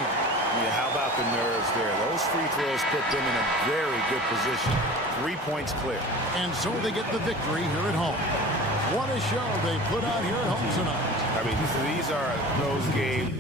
Yeah, how about the nerves there? Those free throws put them in a very good position. 3 points clear. And so they get the victory here at home. What a show they put on here at home tonight. I mean, these are those games.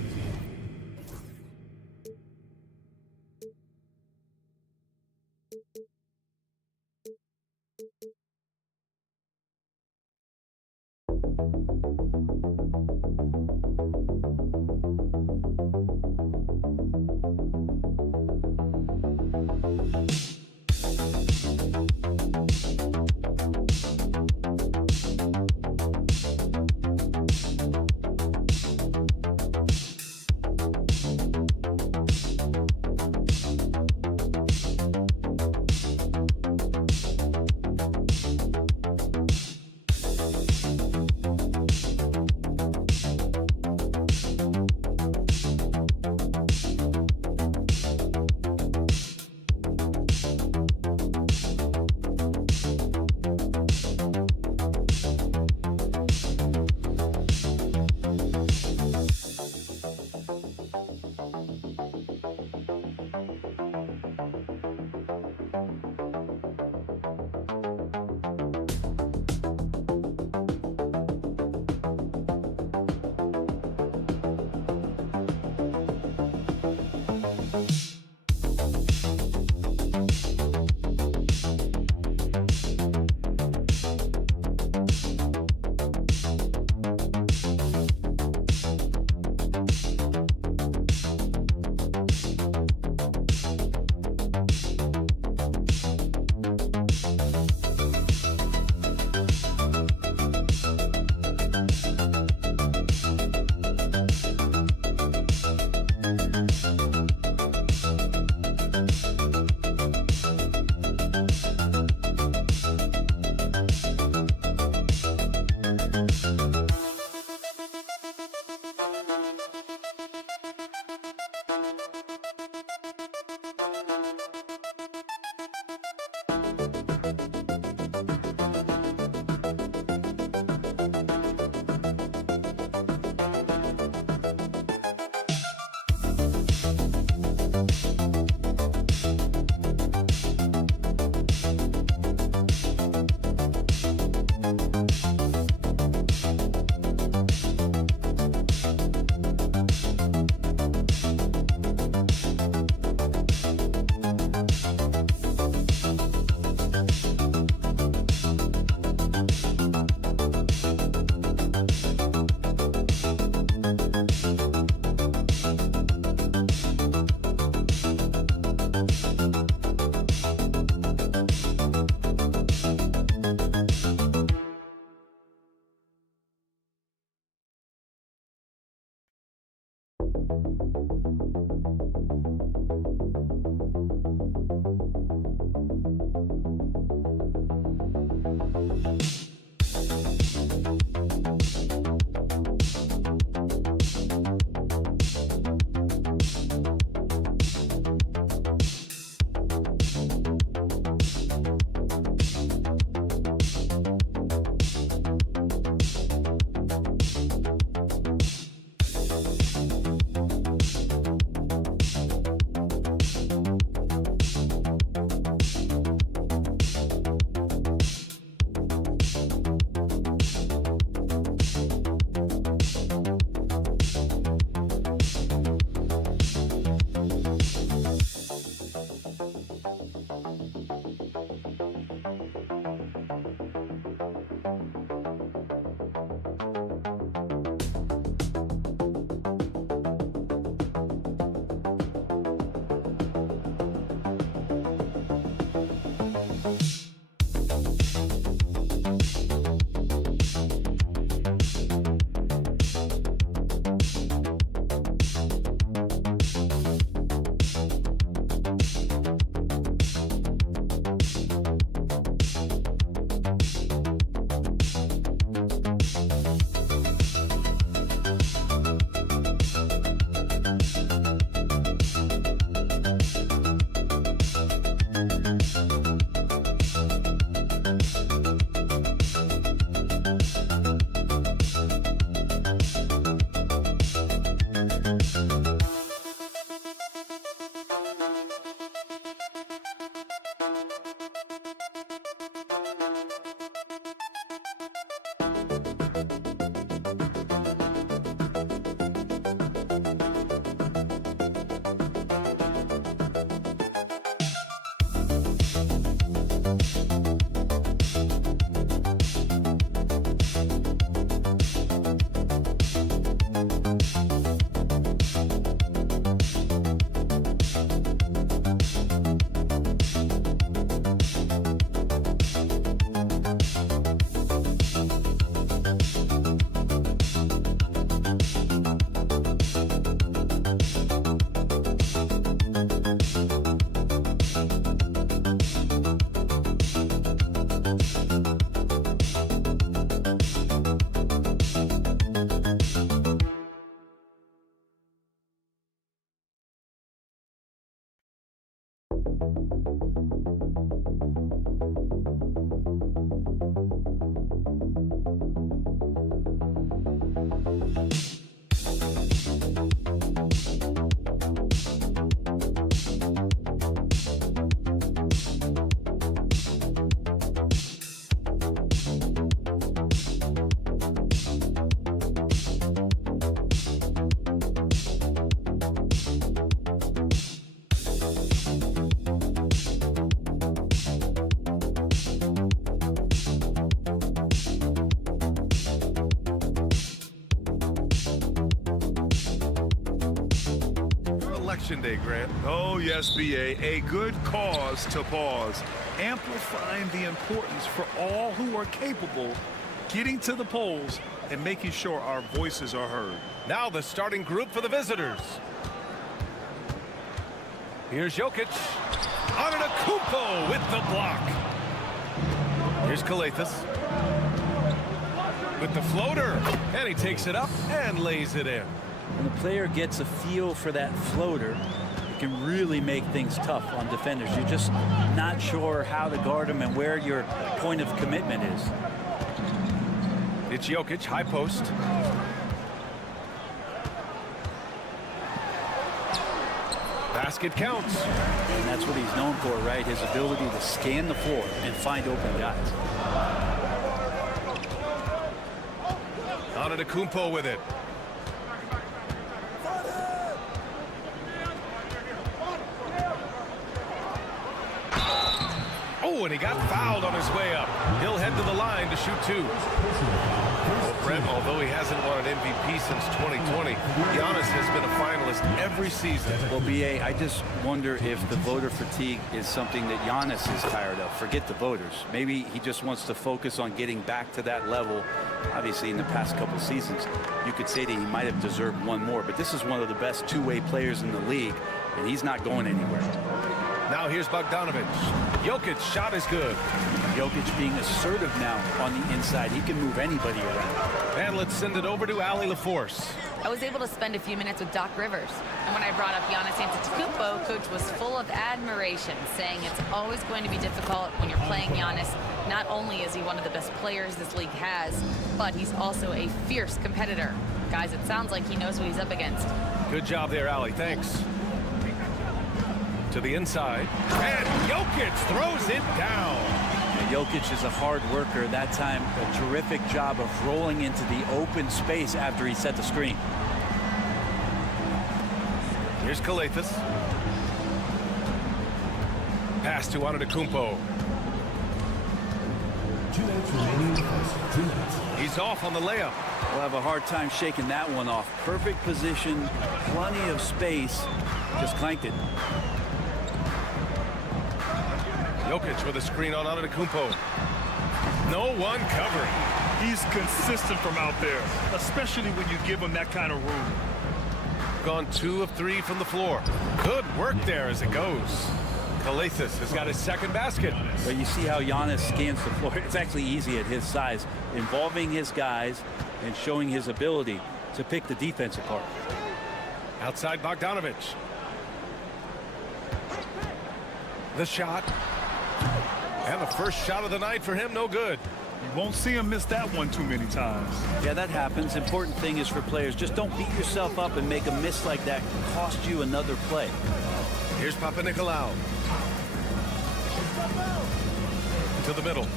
Election Day, Grant. Oh, yes, BA. A good cause to pause. Amplifying the importance for all who are capable getting to the polls and making sure our voices are heard. Now the starting group for the visitors. Here's Jokic. Antetokounmpo with the block. Here's Kalathis with the floater. And he takes it up and lays it in. When the player gets a feel for that floater, it can really make things tough on defenders. You're just not sure how to guard them and where your point of commitment is. It's Jokic, high post. Basket counts. And that's what he's known for, right? His ability to scan the floor and find open guys. Antetokounmpo with it. Oh, and he got fouled on his way up. He'll head to the line to shoot two. Well, Brent, although he hasn't won an MVP since 2020, Giannis has been a finalist every season. Well, BA, I just wonder if the voter fatigue is something that Giannis is tired of. Forget the voters. Maybe he just wants to focus on getting back to that level. Obviously, in the past couple seasons, you could say that he might have deserved one more, but this is one of the best two-way players in the league, and he's not going anywhere. Now here's Bogdanovic. Jokic shot is good. Jokic being assertive now on the inside. He can move anybody around. And let's send it over to Allie LaForce. I was able to spend a few minutes with Doc Rivers. And when I brought up Giannis Antetokounmpo, Coach was full of admiration, saying it's always going to be difficult when you're playing Giannis. Not only is he one of the best players this league has, but he's also a fierce competitor. Guys, it sounds like he knows what he's up against. Good job there, Allie. Thanks. To the inside. And Jokic throws it down. Jokic is a hard worker. That time, a terrific job of rolling into the open space after he set the screen. Here's Calathes. Pass to Antetokounmpo. 2 minutes remaining. 2 minutes. He's off on the layup. We'll have a hard time shaking that one off. Perfect position, plenty of space. Just clanked it. Jokic with a screen on Antetokounmpo. No one covering. He's consistent from out there, especially when you give him that kind of room. Gone 2 of 3 from the floor. Good work there as it goes. Calathes has got his second basket. But you see how Giannis scans the floor. It's actually easy at his size, involving his guys and showing his ability to pick the defense apart. Outside Bogdanovic. The shot. And the first shot of the night for him, no good. You won't see him miss that one too many times. Yeah, that happens. Important thing is for players, just don't beat yourself up and make a miss like that cost you another play. Here's Papanikolaou. To the middle.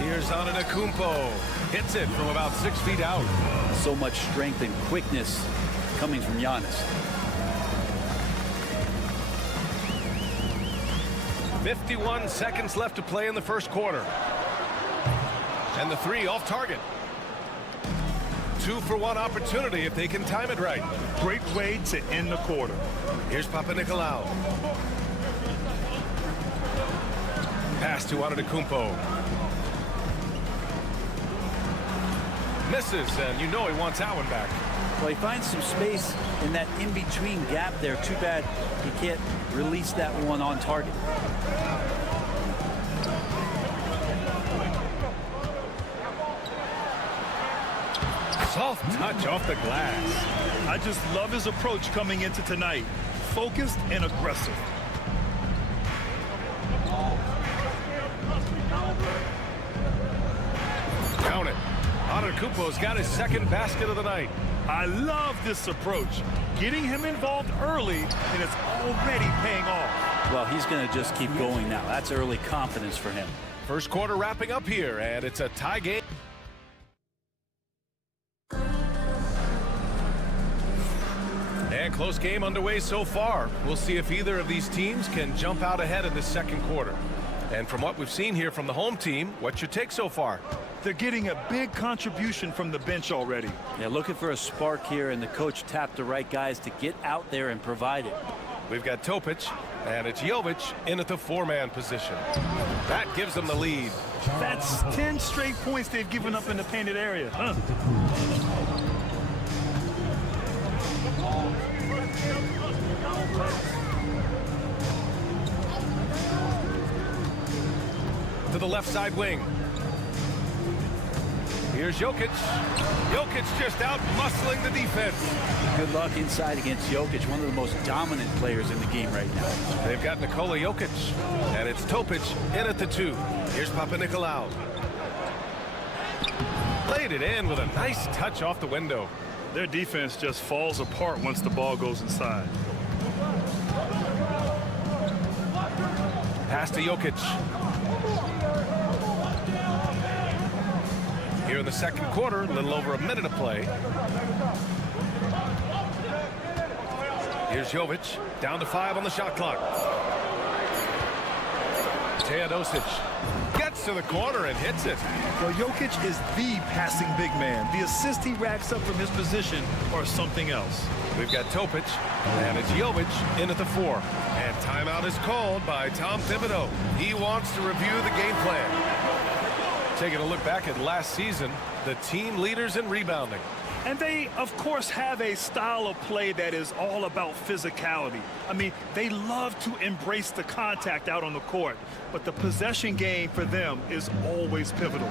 Here's Antetokounmpo. Hits it from about 6 feet out. So much strength and quickness coming from Giannis. 51 seconds left to play in the first quarter. And the three off target. 2-for-1 opportunity if they can time it right. Great play to end the quarter. Here's Papanikolaou. Pass to Antetokounmpo. Misses, and you know he wants that one back. Well, he finds some space in that in-between gap there. Too bad he can't release that one on target. Soft touch off the glass. I just love his approach coming into tonight. Focused and aggressive. Count it. Antetokounmpo's got his second basket of the night. I love this approach. Getting him involved early, and it's already paying off. Well, he's going to just keep going now. That's early confidence for him. First quarter wrapping up here, and it's a tie game. And close game underway so far. We'll see if either of these teams can jump out ahead in the second quarter. And from what we've seen here from the home team, what's your take so far? They're getting a big contribution from the bench already. Yeah, looking for a spark here, and the coach tapped the right guys to get out there and provide it. We've got Topic, and it's Jovic in at the four-man position. That gives them the lead. That's 10 straight points they've given up in the painted area, huh? To the left side wing. Here's Jokic. Jokic just out muscling the defense. Good luck inside against Jokic, one of the most dominant players in the game right now. They've got Nikola Jokic, and it's Topic in at the 2. Here's Papanikolaou. Laid it in with a nice touch off the window. Their defense just falls apart once the ball goes inside. Pass to Jokic. Here in the second quarter, a little over a minute of play. Here's Jovic, down to 5 on the shot clock. Teodosic gets gets to the corner and hits it. Well, Jokic is the passing big man. The assist he racks up from his position or something else. We've got Topic, and it's Jovic in at the 4. And timeout is called by Tom Thibodeau. He wants to review the game plan. Taking a look back at last season, the team leaders in rebounding. And they, of course, have a style of play that is all about physicality. I mean, they love to embrace the contact out on the court, but the possession game for them is always pivotal.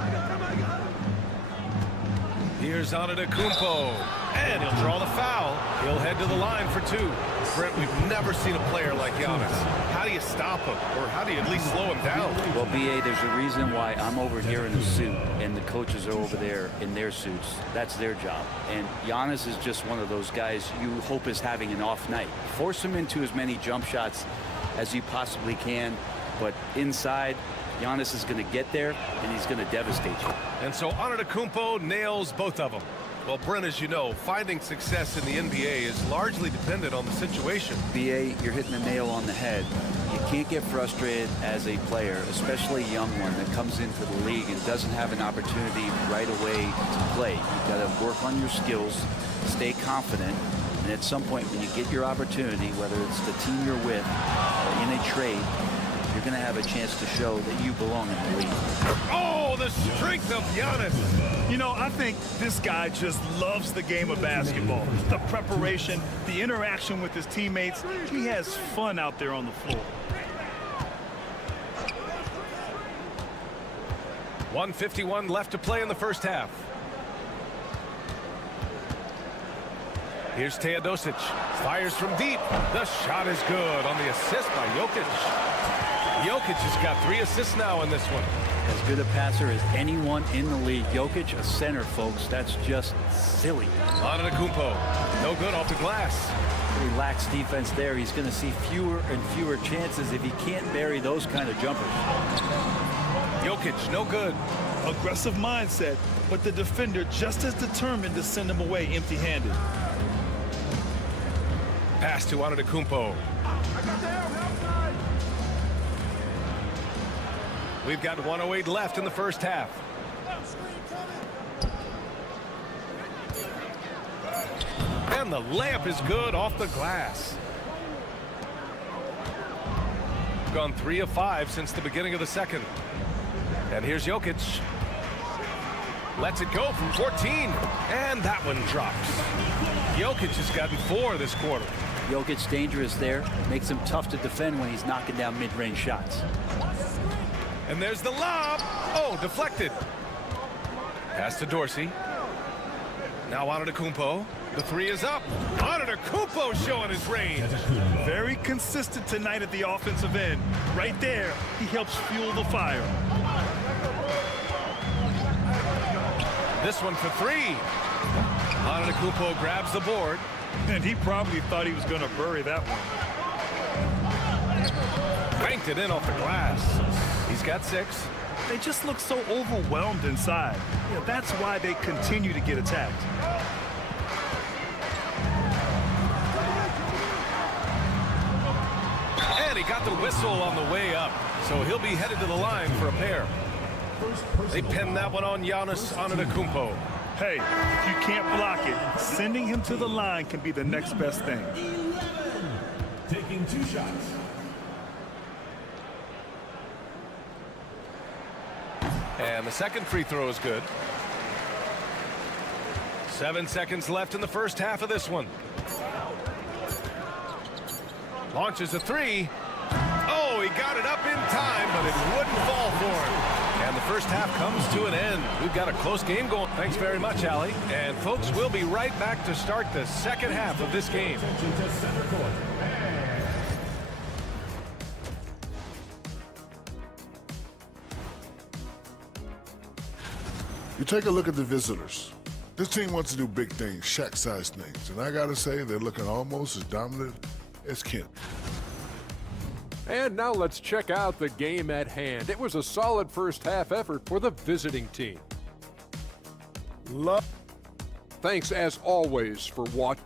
Here's Antetokounmpo, and he'll draw the foul. He'll head to the line for 2. Brent, we've never seen a player like Giannis. How do you stop him, or how do you at least slow him down? Well, B.A., there's a reason why I'm over here in a suit and the coaches are over there in their suits. That's their job. And Giannis is just one of those guys you hope is having an off night. Force him into as many jump shots as you possibly can, but inside, Giannis is going to get there, and he's going to devastate you. And so Antetokounmpo nails both of them. Well, Brent, as you know, finding success in the NBA is largely dependent on the situation. B.A., you're hitting the nail on the head. You can't get frustrated as a player, especially a young one that comes into the league and doesn't have an opportunity right away to play. You've got to work on your skills, stay confident, and at some point when you get your opportunity, whether it's the team you're with or in a trade, you're going to have a chance to show that you belong in the league. Oh, the strength of Giannis. You know, I think this guy just loves the game of basketball. The preparation, the interaction with his teammates. He has fun out there on the floor. 1:51 left to play in the first half. Here's Teodosic. Fires from deep. The shot is good on the assist by Jokic. Jokic has got 3 assists now in this one. As good a passer as anyone in the league. Jokic, a center, folks. That's just silly. Antetokounmpo, no good off the glass. Relaxed defense there. He's going to see fewer and fewer chances if he can't bury those kind of jumpers. Jokic, no good. Aggressive mindset, but the defender just as determined to send him away empty-handed. Pass to Antetokounmpo. We've got 1:08 left in the first half. And the layup is good off the glass. Gone 3 of 5 since the beginning of the second. And here's Jokic. Lets it go from 14. And that one drops. Jokic has gotten 4 this quarter. Jokic's dangerous there. Makes him tough to defend when he's knocking down mid-range shots. And there's the lob. Oh, deflected. Pass to Dorsey. Now Antetokounmpo. The 3 is up. Antetokounmpo showing his range. Very consistent tonight at the offensive end. Right there, he helps fuel the fire. This one for 3. Antetokounmpo grabs the board. And he probably thought he was going to bury that one. Banked it in off the glass. He's got 6. They just look so overwhelmed inside. You know, that's why they continue to get attacked. And he got the whistle on the way up. So he'll be headed to the line for a pair. They pinned that one on Giannis Antetokounmpo. Hey, if you can't block it, sending him to the line can be the next best thing. Taking 2 shots. And the second free throw is good. 7 seconds left in the first half of this one. Launches a 3. Oh, he got it up in time, but it wouldn't fall for him. And the first half comes to an end. We've got a close game going. Thanks very much, Allie. And folks, we'll be right back to start the second half of this game. You take a look at the visitors. This team wants to do big things, Shaq-sized things. And I got to say, they're looking almost as dominant as Kent. And now let's check out the game at hand. It was a solid first half effort for the visiting team. Thanks as always for watching.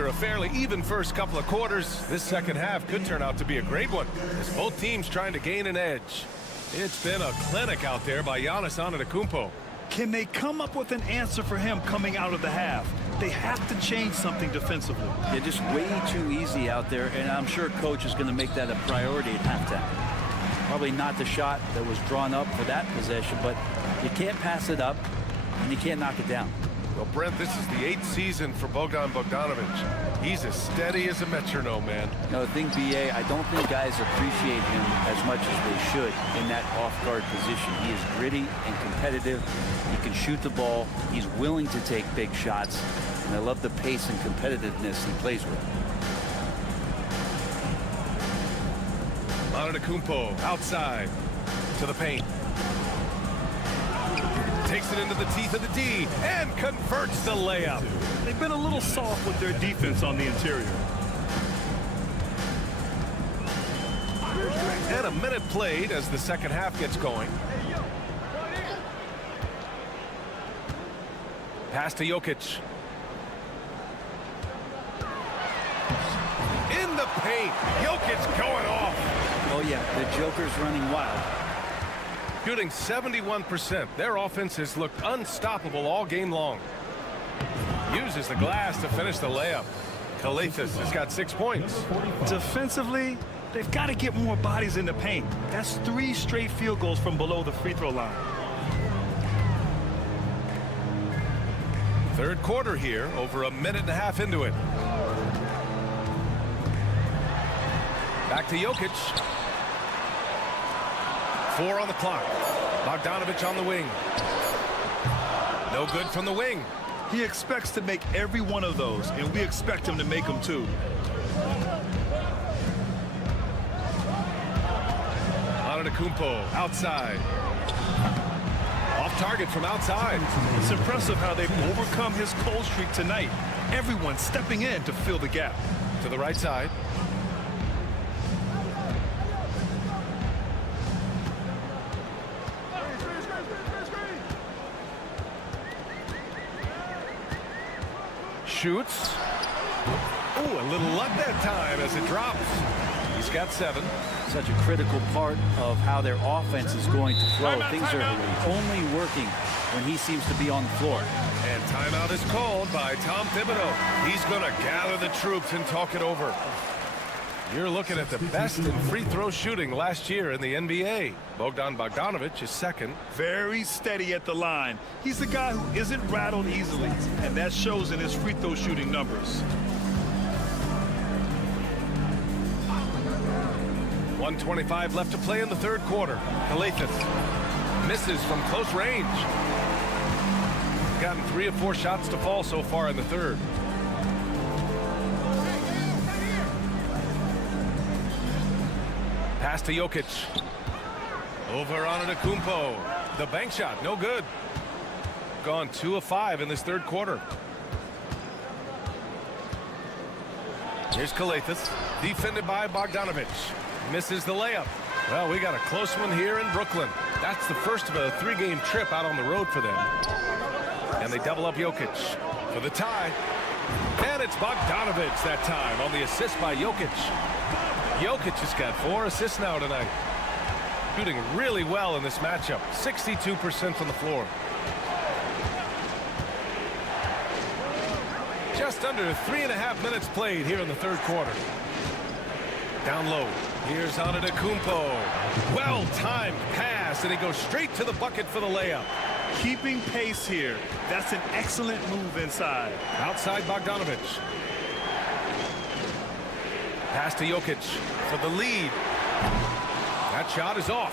After a fairly even first couple of quarters, this second half could turn out to be a great one, as both teams trying to gain an edge. It's been a clinic out there by Giannis Antetokounmpo. Can they come up with an answer for him coming out of the half? They have to change something defensively. They're just way too easy out there, and I'm sure coach is going to make that a priority at halftime. Probably not the shot that was drawn up for that possession, but you can't pass it up, and you can't knock it down. Well, Brent, this is the 8th season for Bogdan Bogdanovic. He's as steady as a metronome, man. No, the thing, B.A., I don't think guys appreciate him as much as they should in that off-guard position. He is gritty and competitive. He can shoot the ball. He's willing to take big shots. And I love the pace and competitiveness he plays with. Antetokounmpo outside to the paint. Takes it into the teeth of the D and converts the layup. They've been a little soft with their defense on the interior. And a minute played as the second half gets going. Pass to Jokic. In the paint. Jokic going off. Oh, yeah, the Joker's running wild. Shooting 71%. Their offense has looked unstoppable all game long. Uses the glass to finish the layup. Calathes has got 6 points. Defensively, they've got to get more bodies in the paint. That's 3 straight field goals from below the free throw line. Third quarter here, over a minute and a half into it. Back to Jokic. 4 on the clock. Bogdanovic on the wing. No good from the wing. He expects to make every one of those, and we expect him to make them too. Antetokounmpo outside. Off target from outside. It's impressive how they've overcome his cold streak tonight. Everyone stepping in to fill the gap. To the right side. Shoots. Oh, a little luck that time as it drops. He's got 7. Such a critical part of how their offense is going to flow. Things are only working when he seems to be on the floor. And timeout is called by Tom Thibodeau. He's going to gather the troops and talk it over. You're looking at the best in free throw shooting last year in the NBA. Bogdan Bogdanovic is second. Very steady at the line. He's the guy who isn't rattled easily, and that shows in his free throw shooting numbers. 1:25 left to play in the third quarter. Calathes misses from close range. Gotten 3 of 4 shots to fall so far in the third. Pass to Jokic. Over on Antetokounmpo. The bank shot, no good. Gone 2 of 5 in this third quarter. Here's Calathes, defended by Bogdanovic. Misses the layup. Well, we got a close one here in Brooklyn. That's the first of a 3-game trip out on the road for them. And they double up Jokic for the tie. And it's Bogdanovic that time on the assist by Jokic. Jokic has got 4 assists now tonight. Shooting really well in this matchup. 62% from the floor. Just under 3.5 minutes played here in the third quarter. Down low. Here's Antetokounmpo. Well-timed pass, and he goes straight to the bucket for the layup. Keeping pace here. That's an excellent move inside. Outside Bogdanovic. Pass to Jokic for the lead. That shot is off.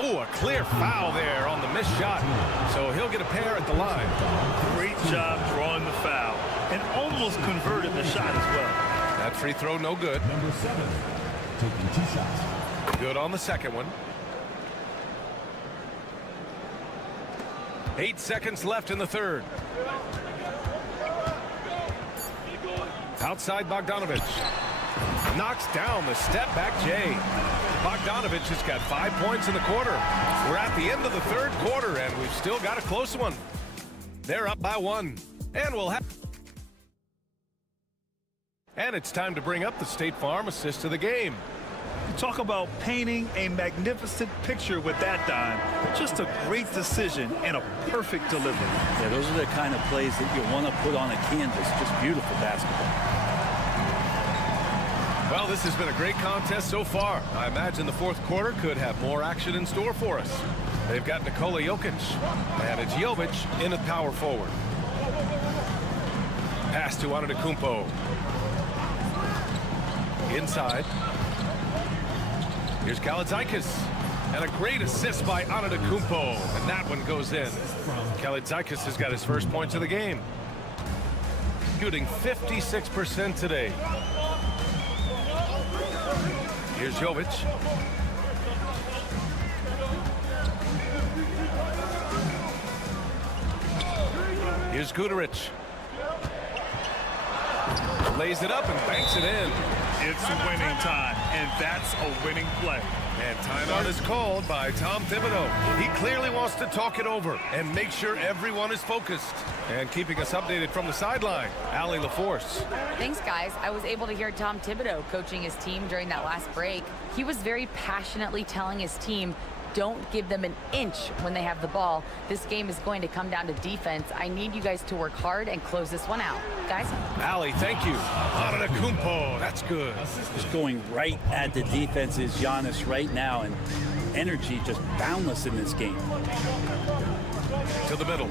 Oh, a clear foul there on the missed shot. So he'll get a pair at the line. Great job drawing the foul and almost converted the shot as well. That free throw no good. Number 7, taking 2 shots. Good on the second one. 8 seconds left in the third. Outside Bogdanovic. Knocks down the step back Jay. Bogdanovic has got 5 points in the quarter. We're at the end of the third quarter, and we've still got a close one. They're up by 1, and we'll have... And it's time to bring up the State Farm assist of the game. Talk about painting a magnificent picture with that dime. Just a great decision and a perfect delivery. Yeah, those are the kind of plays that you want to put on a canvas. Just beautiful basketball. Well, this has been a great contest so far. I imagine the fourth quarter could have more action in store for us. They've got Nikola Jokic, and it's Jovic in at power forward. Pass to Antetokounmpo. Inside. Here's Kalaitzakis, and a great assist by Antetokounmpo, and that one goes in. Kalaitzakis has got his first points of the game. Shooting 56% today. Here's Jovic. Here's Guduric. Lays it up and banks it in. It's winning time, and that's a winning play. And timeout is called by Tom Thibodeau. He clearly wants to talk it over and make sure everyone is focused. And keeping us updated from the sideline, Allie LaForce. Thanks, guys. I was able to hear Tom Thibodeau coaching his team during that last break. He was very passionately telling his team, don't give them an inch when they have the ball. This game is going to come down to defense. I need you guys to work hard and close this one out. Guys? Allie, thank you. Antetokounmpo, that's good. Just going right at the defense is Giannis right now, and energy just boundless in this game. To the middle.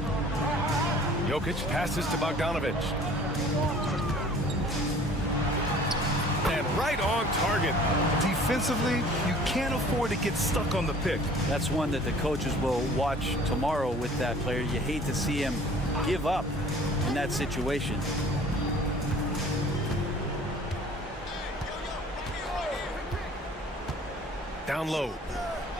Jokic passes to Bogdanovic. And right on target. Defensively, you can't afford to get stuck on the pick. That's one that the coaches will watch tomorrow with that player. You hate to see him give up in that situation. Down low.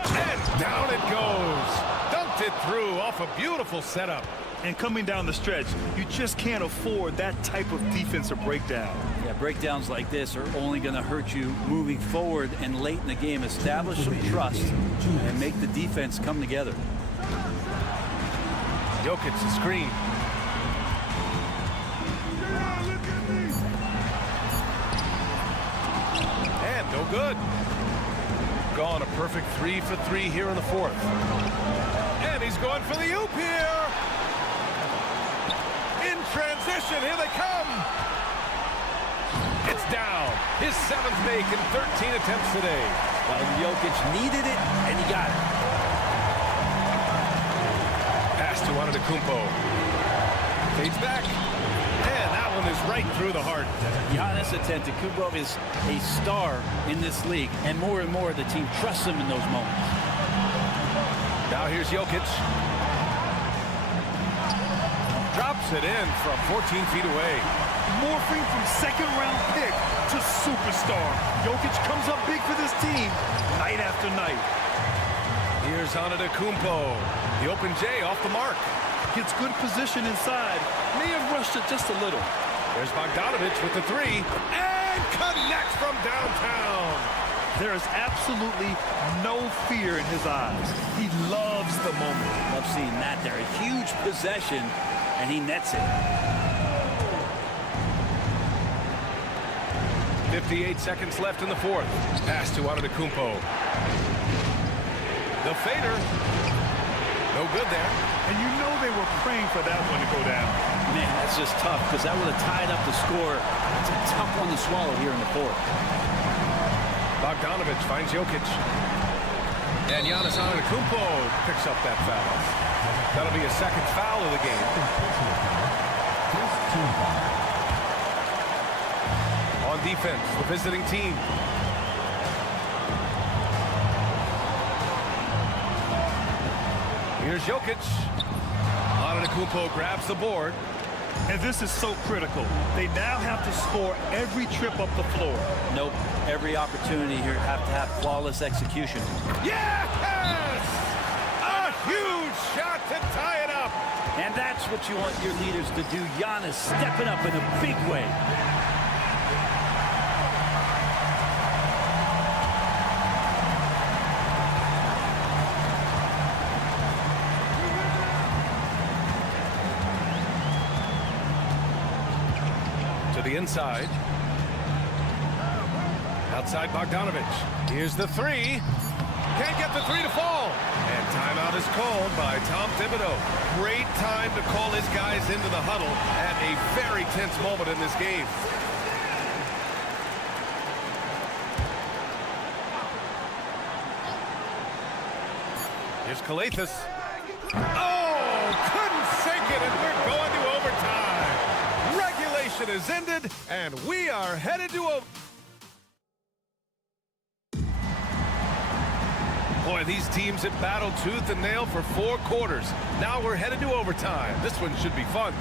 And down it goes. Dunked it through off a beautiful setup. And coming down the stretch, you just can't afford that type of defensive breakdown. Yeah, breakdowns like this are only going to hurt you moving forward and late in the game. Establish some trust and make the defense come together. Jokic, the screen. And no good. Gone a perfect 3 for 3 here in the fourth. And he's going for the oop here. In transition, here they come. It's down. His 7th make in 13 attempts today. Well, Jokic needed it, and he got it. Pass to Antetokounmpo. Fades back. And that one is right through the heart. Giannis Antetokounmpo is a star in this league, and more the team trusts him in those moments. Now here's Jokic. Drops it in from 14 feet away. Morphing from second-round pick to superstar. Jokic comes up big for this team night after night. Here's Antetokounmpo. The open J off the mark. Gets good position inside. May have rushed it just a little. There's Bogdanovic with the 3. And connects from downtown. There is absolutely no fear in his eyes. He loves the moment. Love seeing that there. A huge possession, and he nets it. 58 seconds left in the fourth. Pass to Antetokounmpo. The fader. No good there. And you know they were praying for that one to go down. Man, that's just tough because that would have tied up the score. It's a tough one to swallow here in the fourth. Bogdanovic finds Jokic. And Giannis Antetokounmpo picks up that foul. That'll be a second foul of the game. On defense, the visiting team. Here's Jokic. Antetokounmpo grabs the board. And this is so critical. They now have to score every trip up the floor. Nope. Every opportunity here have to have flawless execution. Yes! A huge shot to tie it up. And that's what you want your leaders to do. Giannis stepping up in a big way. the inside. Outside Bogdanovich. Here's the three. Can't get the three to fall. And timeout is called by Tom Thibodeau. Great time to call his guys into the huddle at a very tense moment in this game. Here's Kalathis. Oh, couldn't sink it, and we're going to overtime. Regulation is ended, and we are headed to overtime. Boy, these teams have battled tooth and nail for 4 quarters. Now we're headed to overtime. This one should be fun.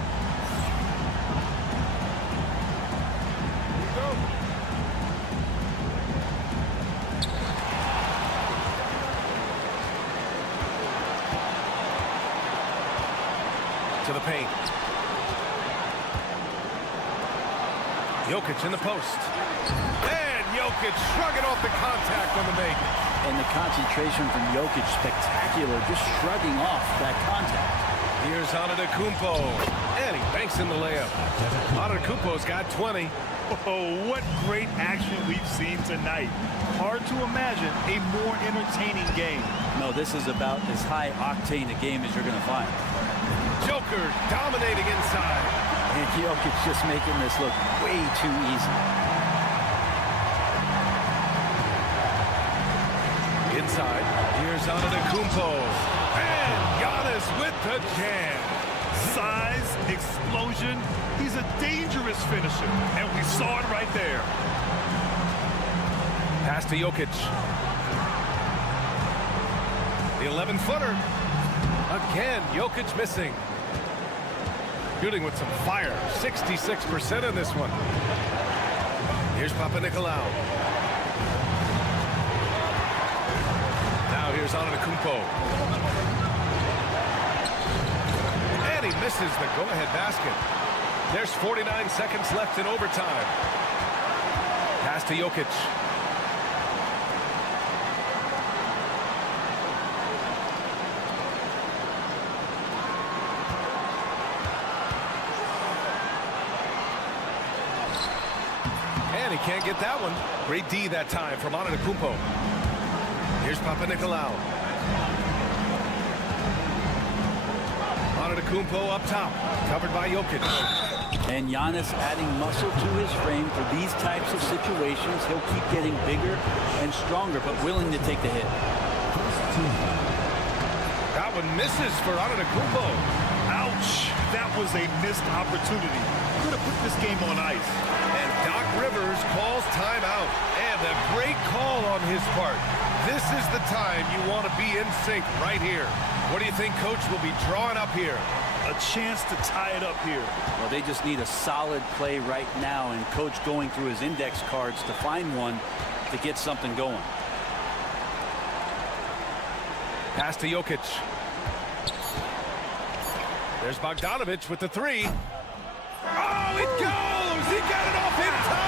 To the paint. Jokic in the post. And Jokic shrugging off the contact on the make. And the concentration from Jokic, spectacular, just shrugging off that contact. Here's Antetokounmpo, and he banks in the layup. Antetokounmpo's got 20. Oh, what great action we've seen tonight. Hard to imagine a more entertaining game. No, this is about as high-octane a game as you're going to find. Joker dominating inside. And Jokic just making this look way too easy. Inside, here's Antetokounmpo. And Giannis with the jam. Size, explosion. He's a dangerous finisher, and we saw it right there. Pass to Jokic. The 11-footer. Again, Jokic missing. Shooting with some fire. 66% in this one. Here's Papanikolaou. Now here's Antetokounmpo. And he misses the go-ahead basket. There's 49 seconds left in overtime. Pass to Jokic. And he can't get that one. Great D that time from Antetokounmpo. Here's Papanikolaou. Antetokounmpo up top, covered by Jokic. And Giannis adding muscle to his frame for these types of situations. He'll keep getting bigger and stronger, but willing to take the hit. That one misses for Antetokounmpo. Ouch! That was a missed opportunity. Could have put this game on ice. And Doc Rivers calls timeout. And a great call on his part. This is the time you want to be in sync right here. What do you think Coach will be drawing up here? A chance to tie it up here. Well, they just need a solid play right now, and Coach going through his index cards to find one to get something going. Pass to Jokic. There's Bogdanovich with the three. Oh, it goes! He got it off in time!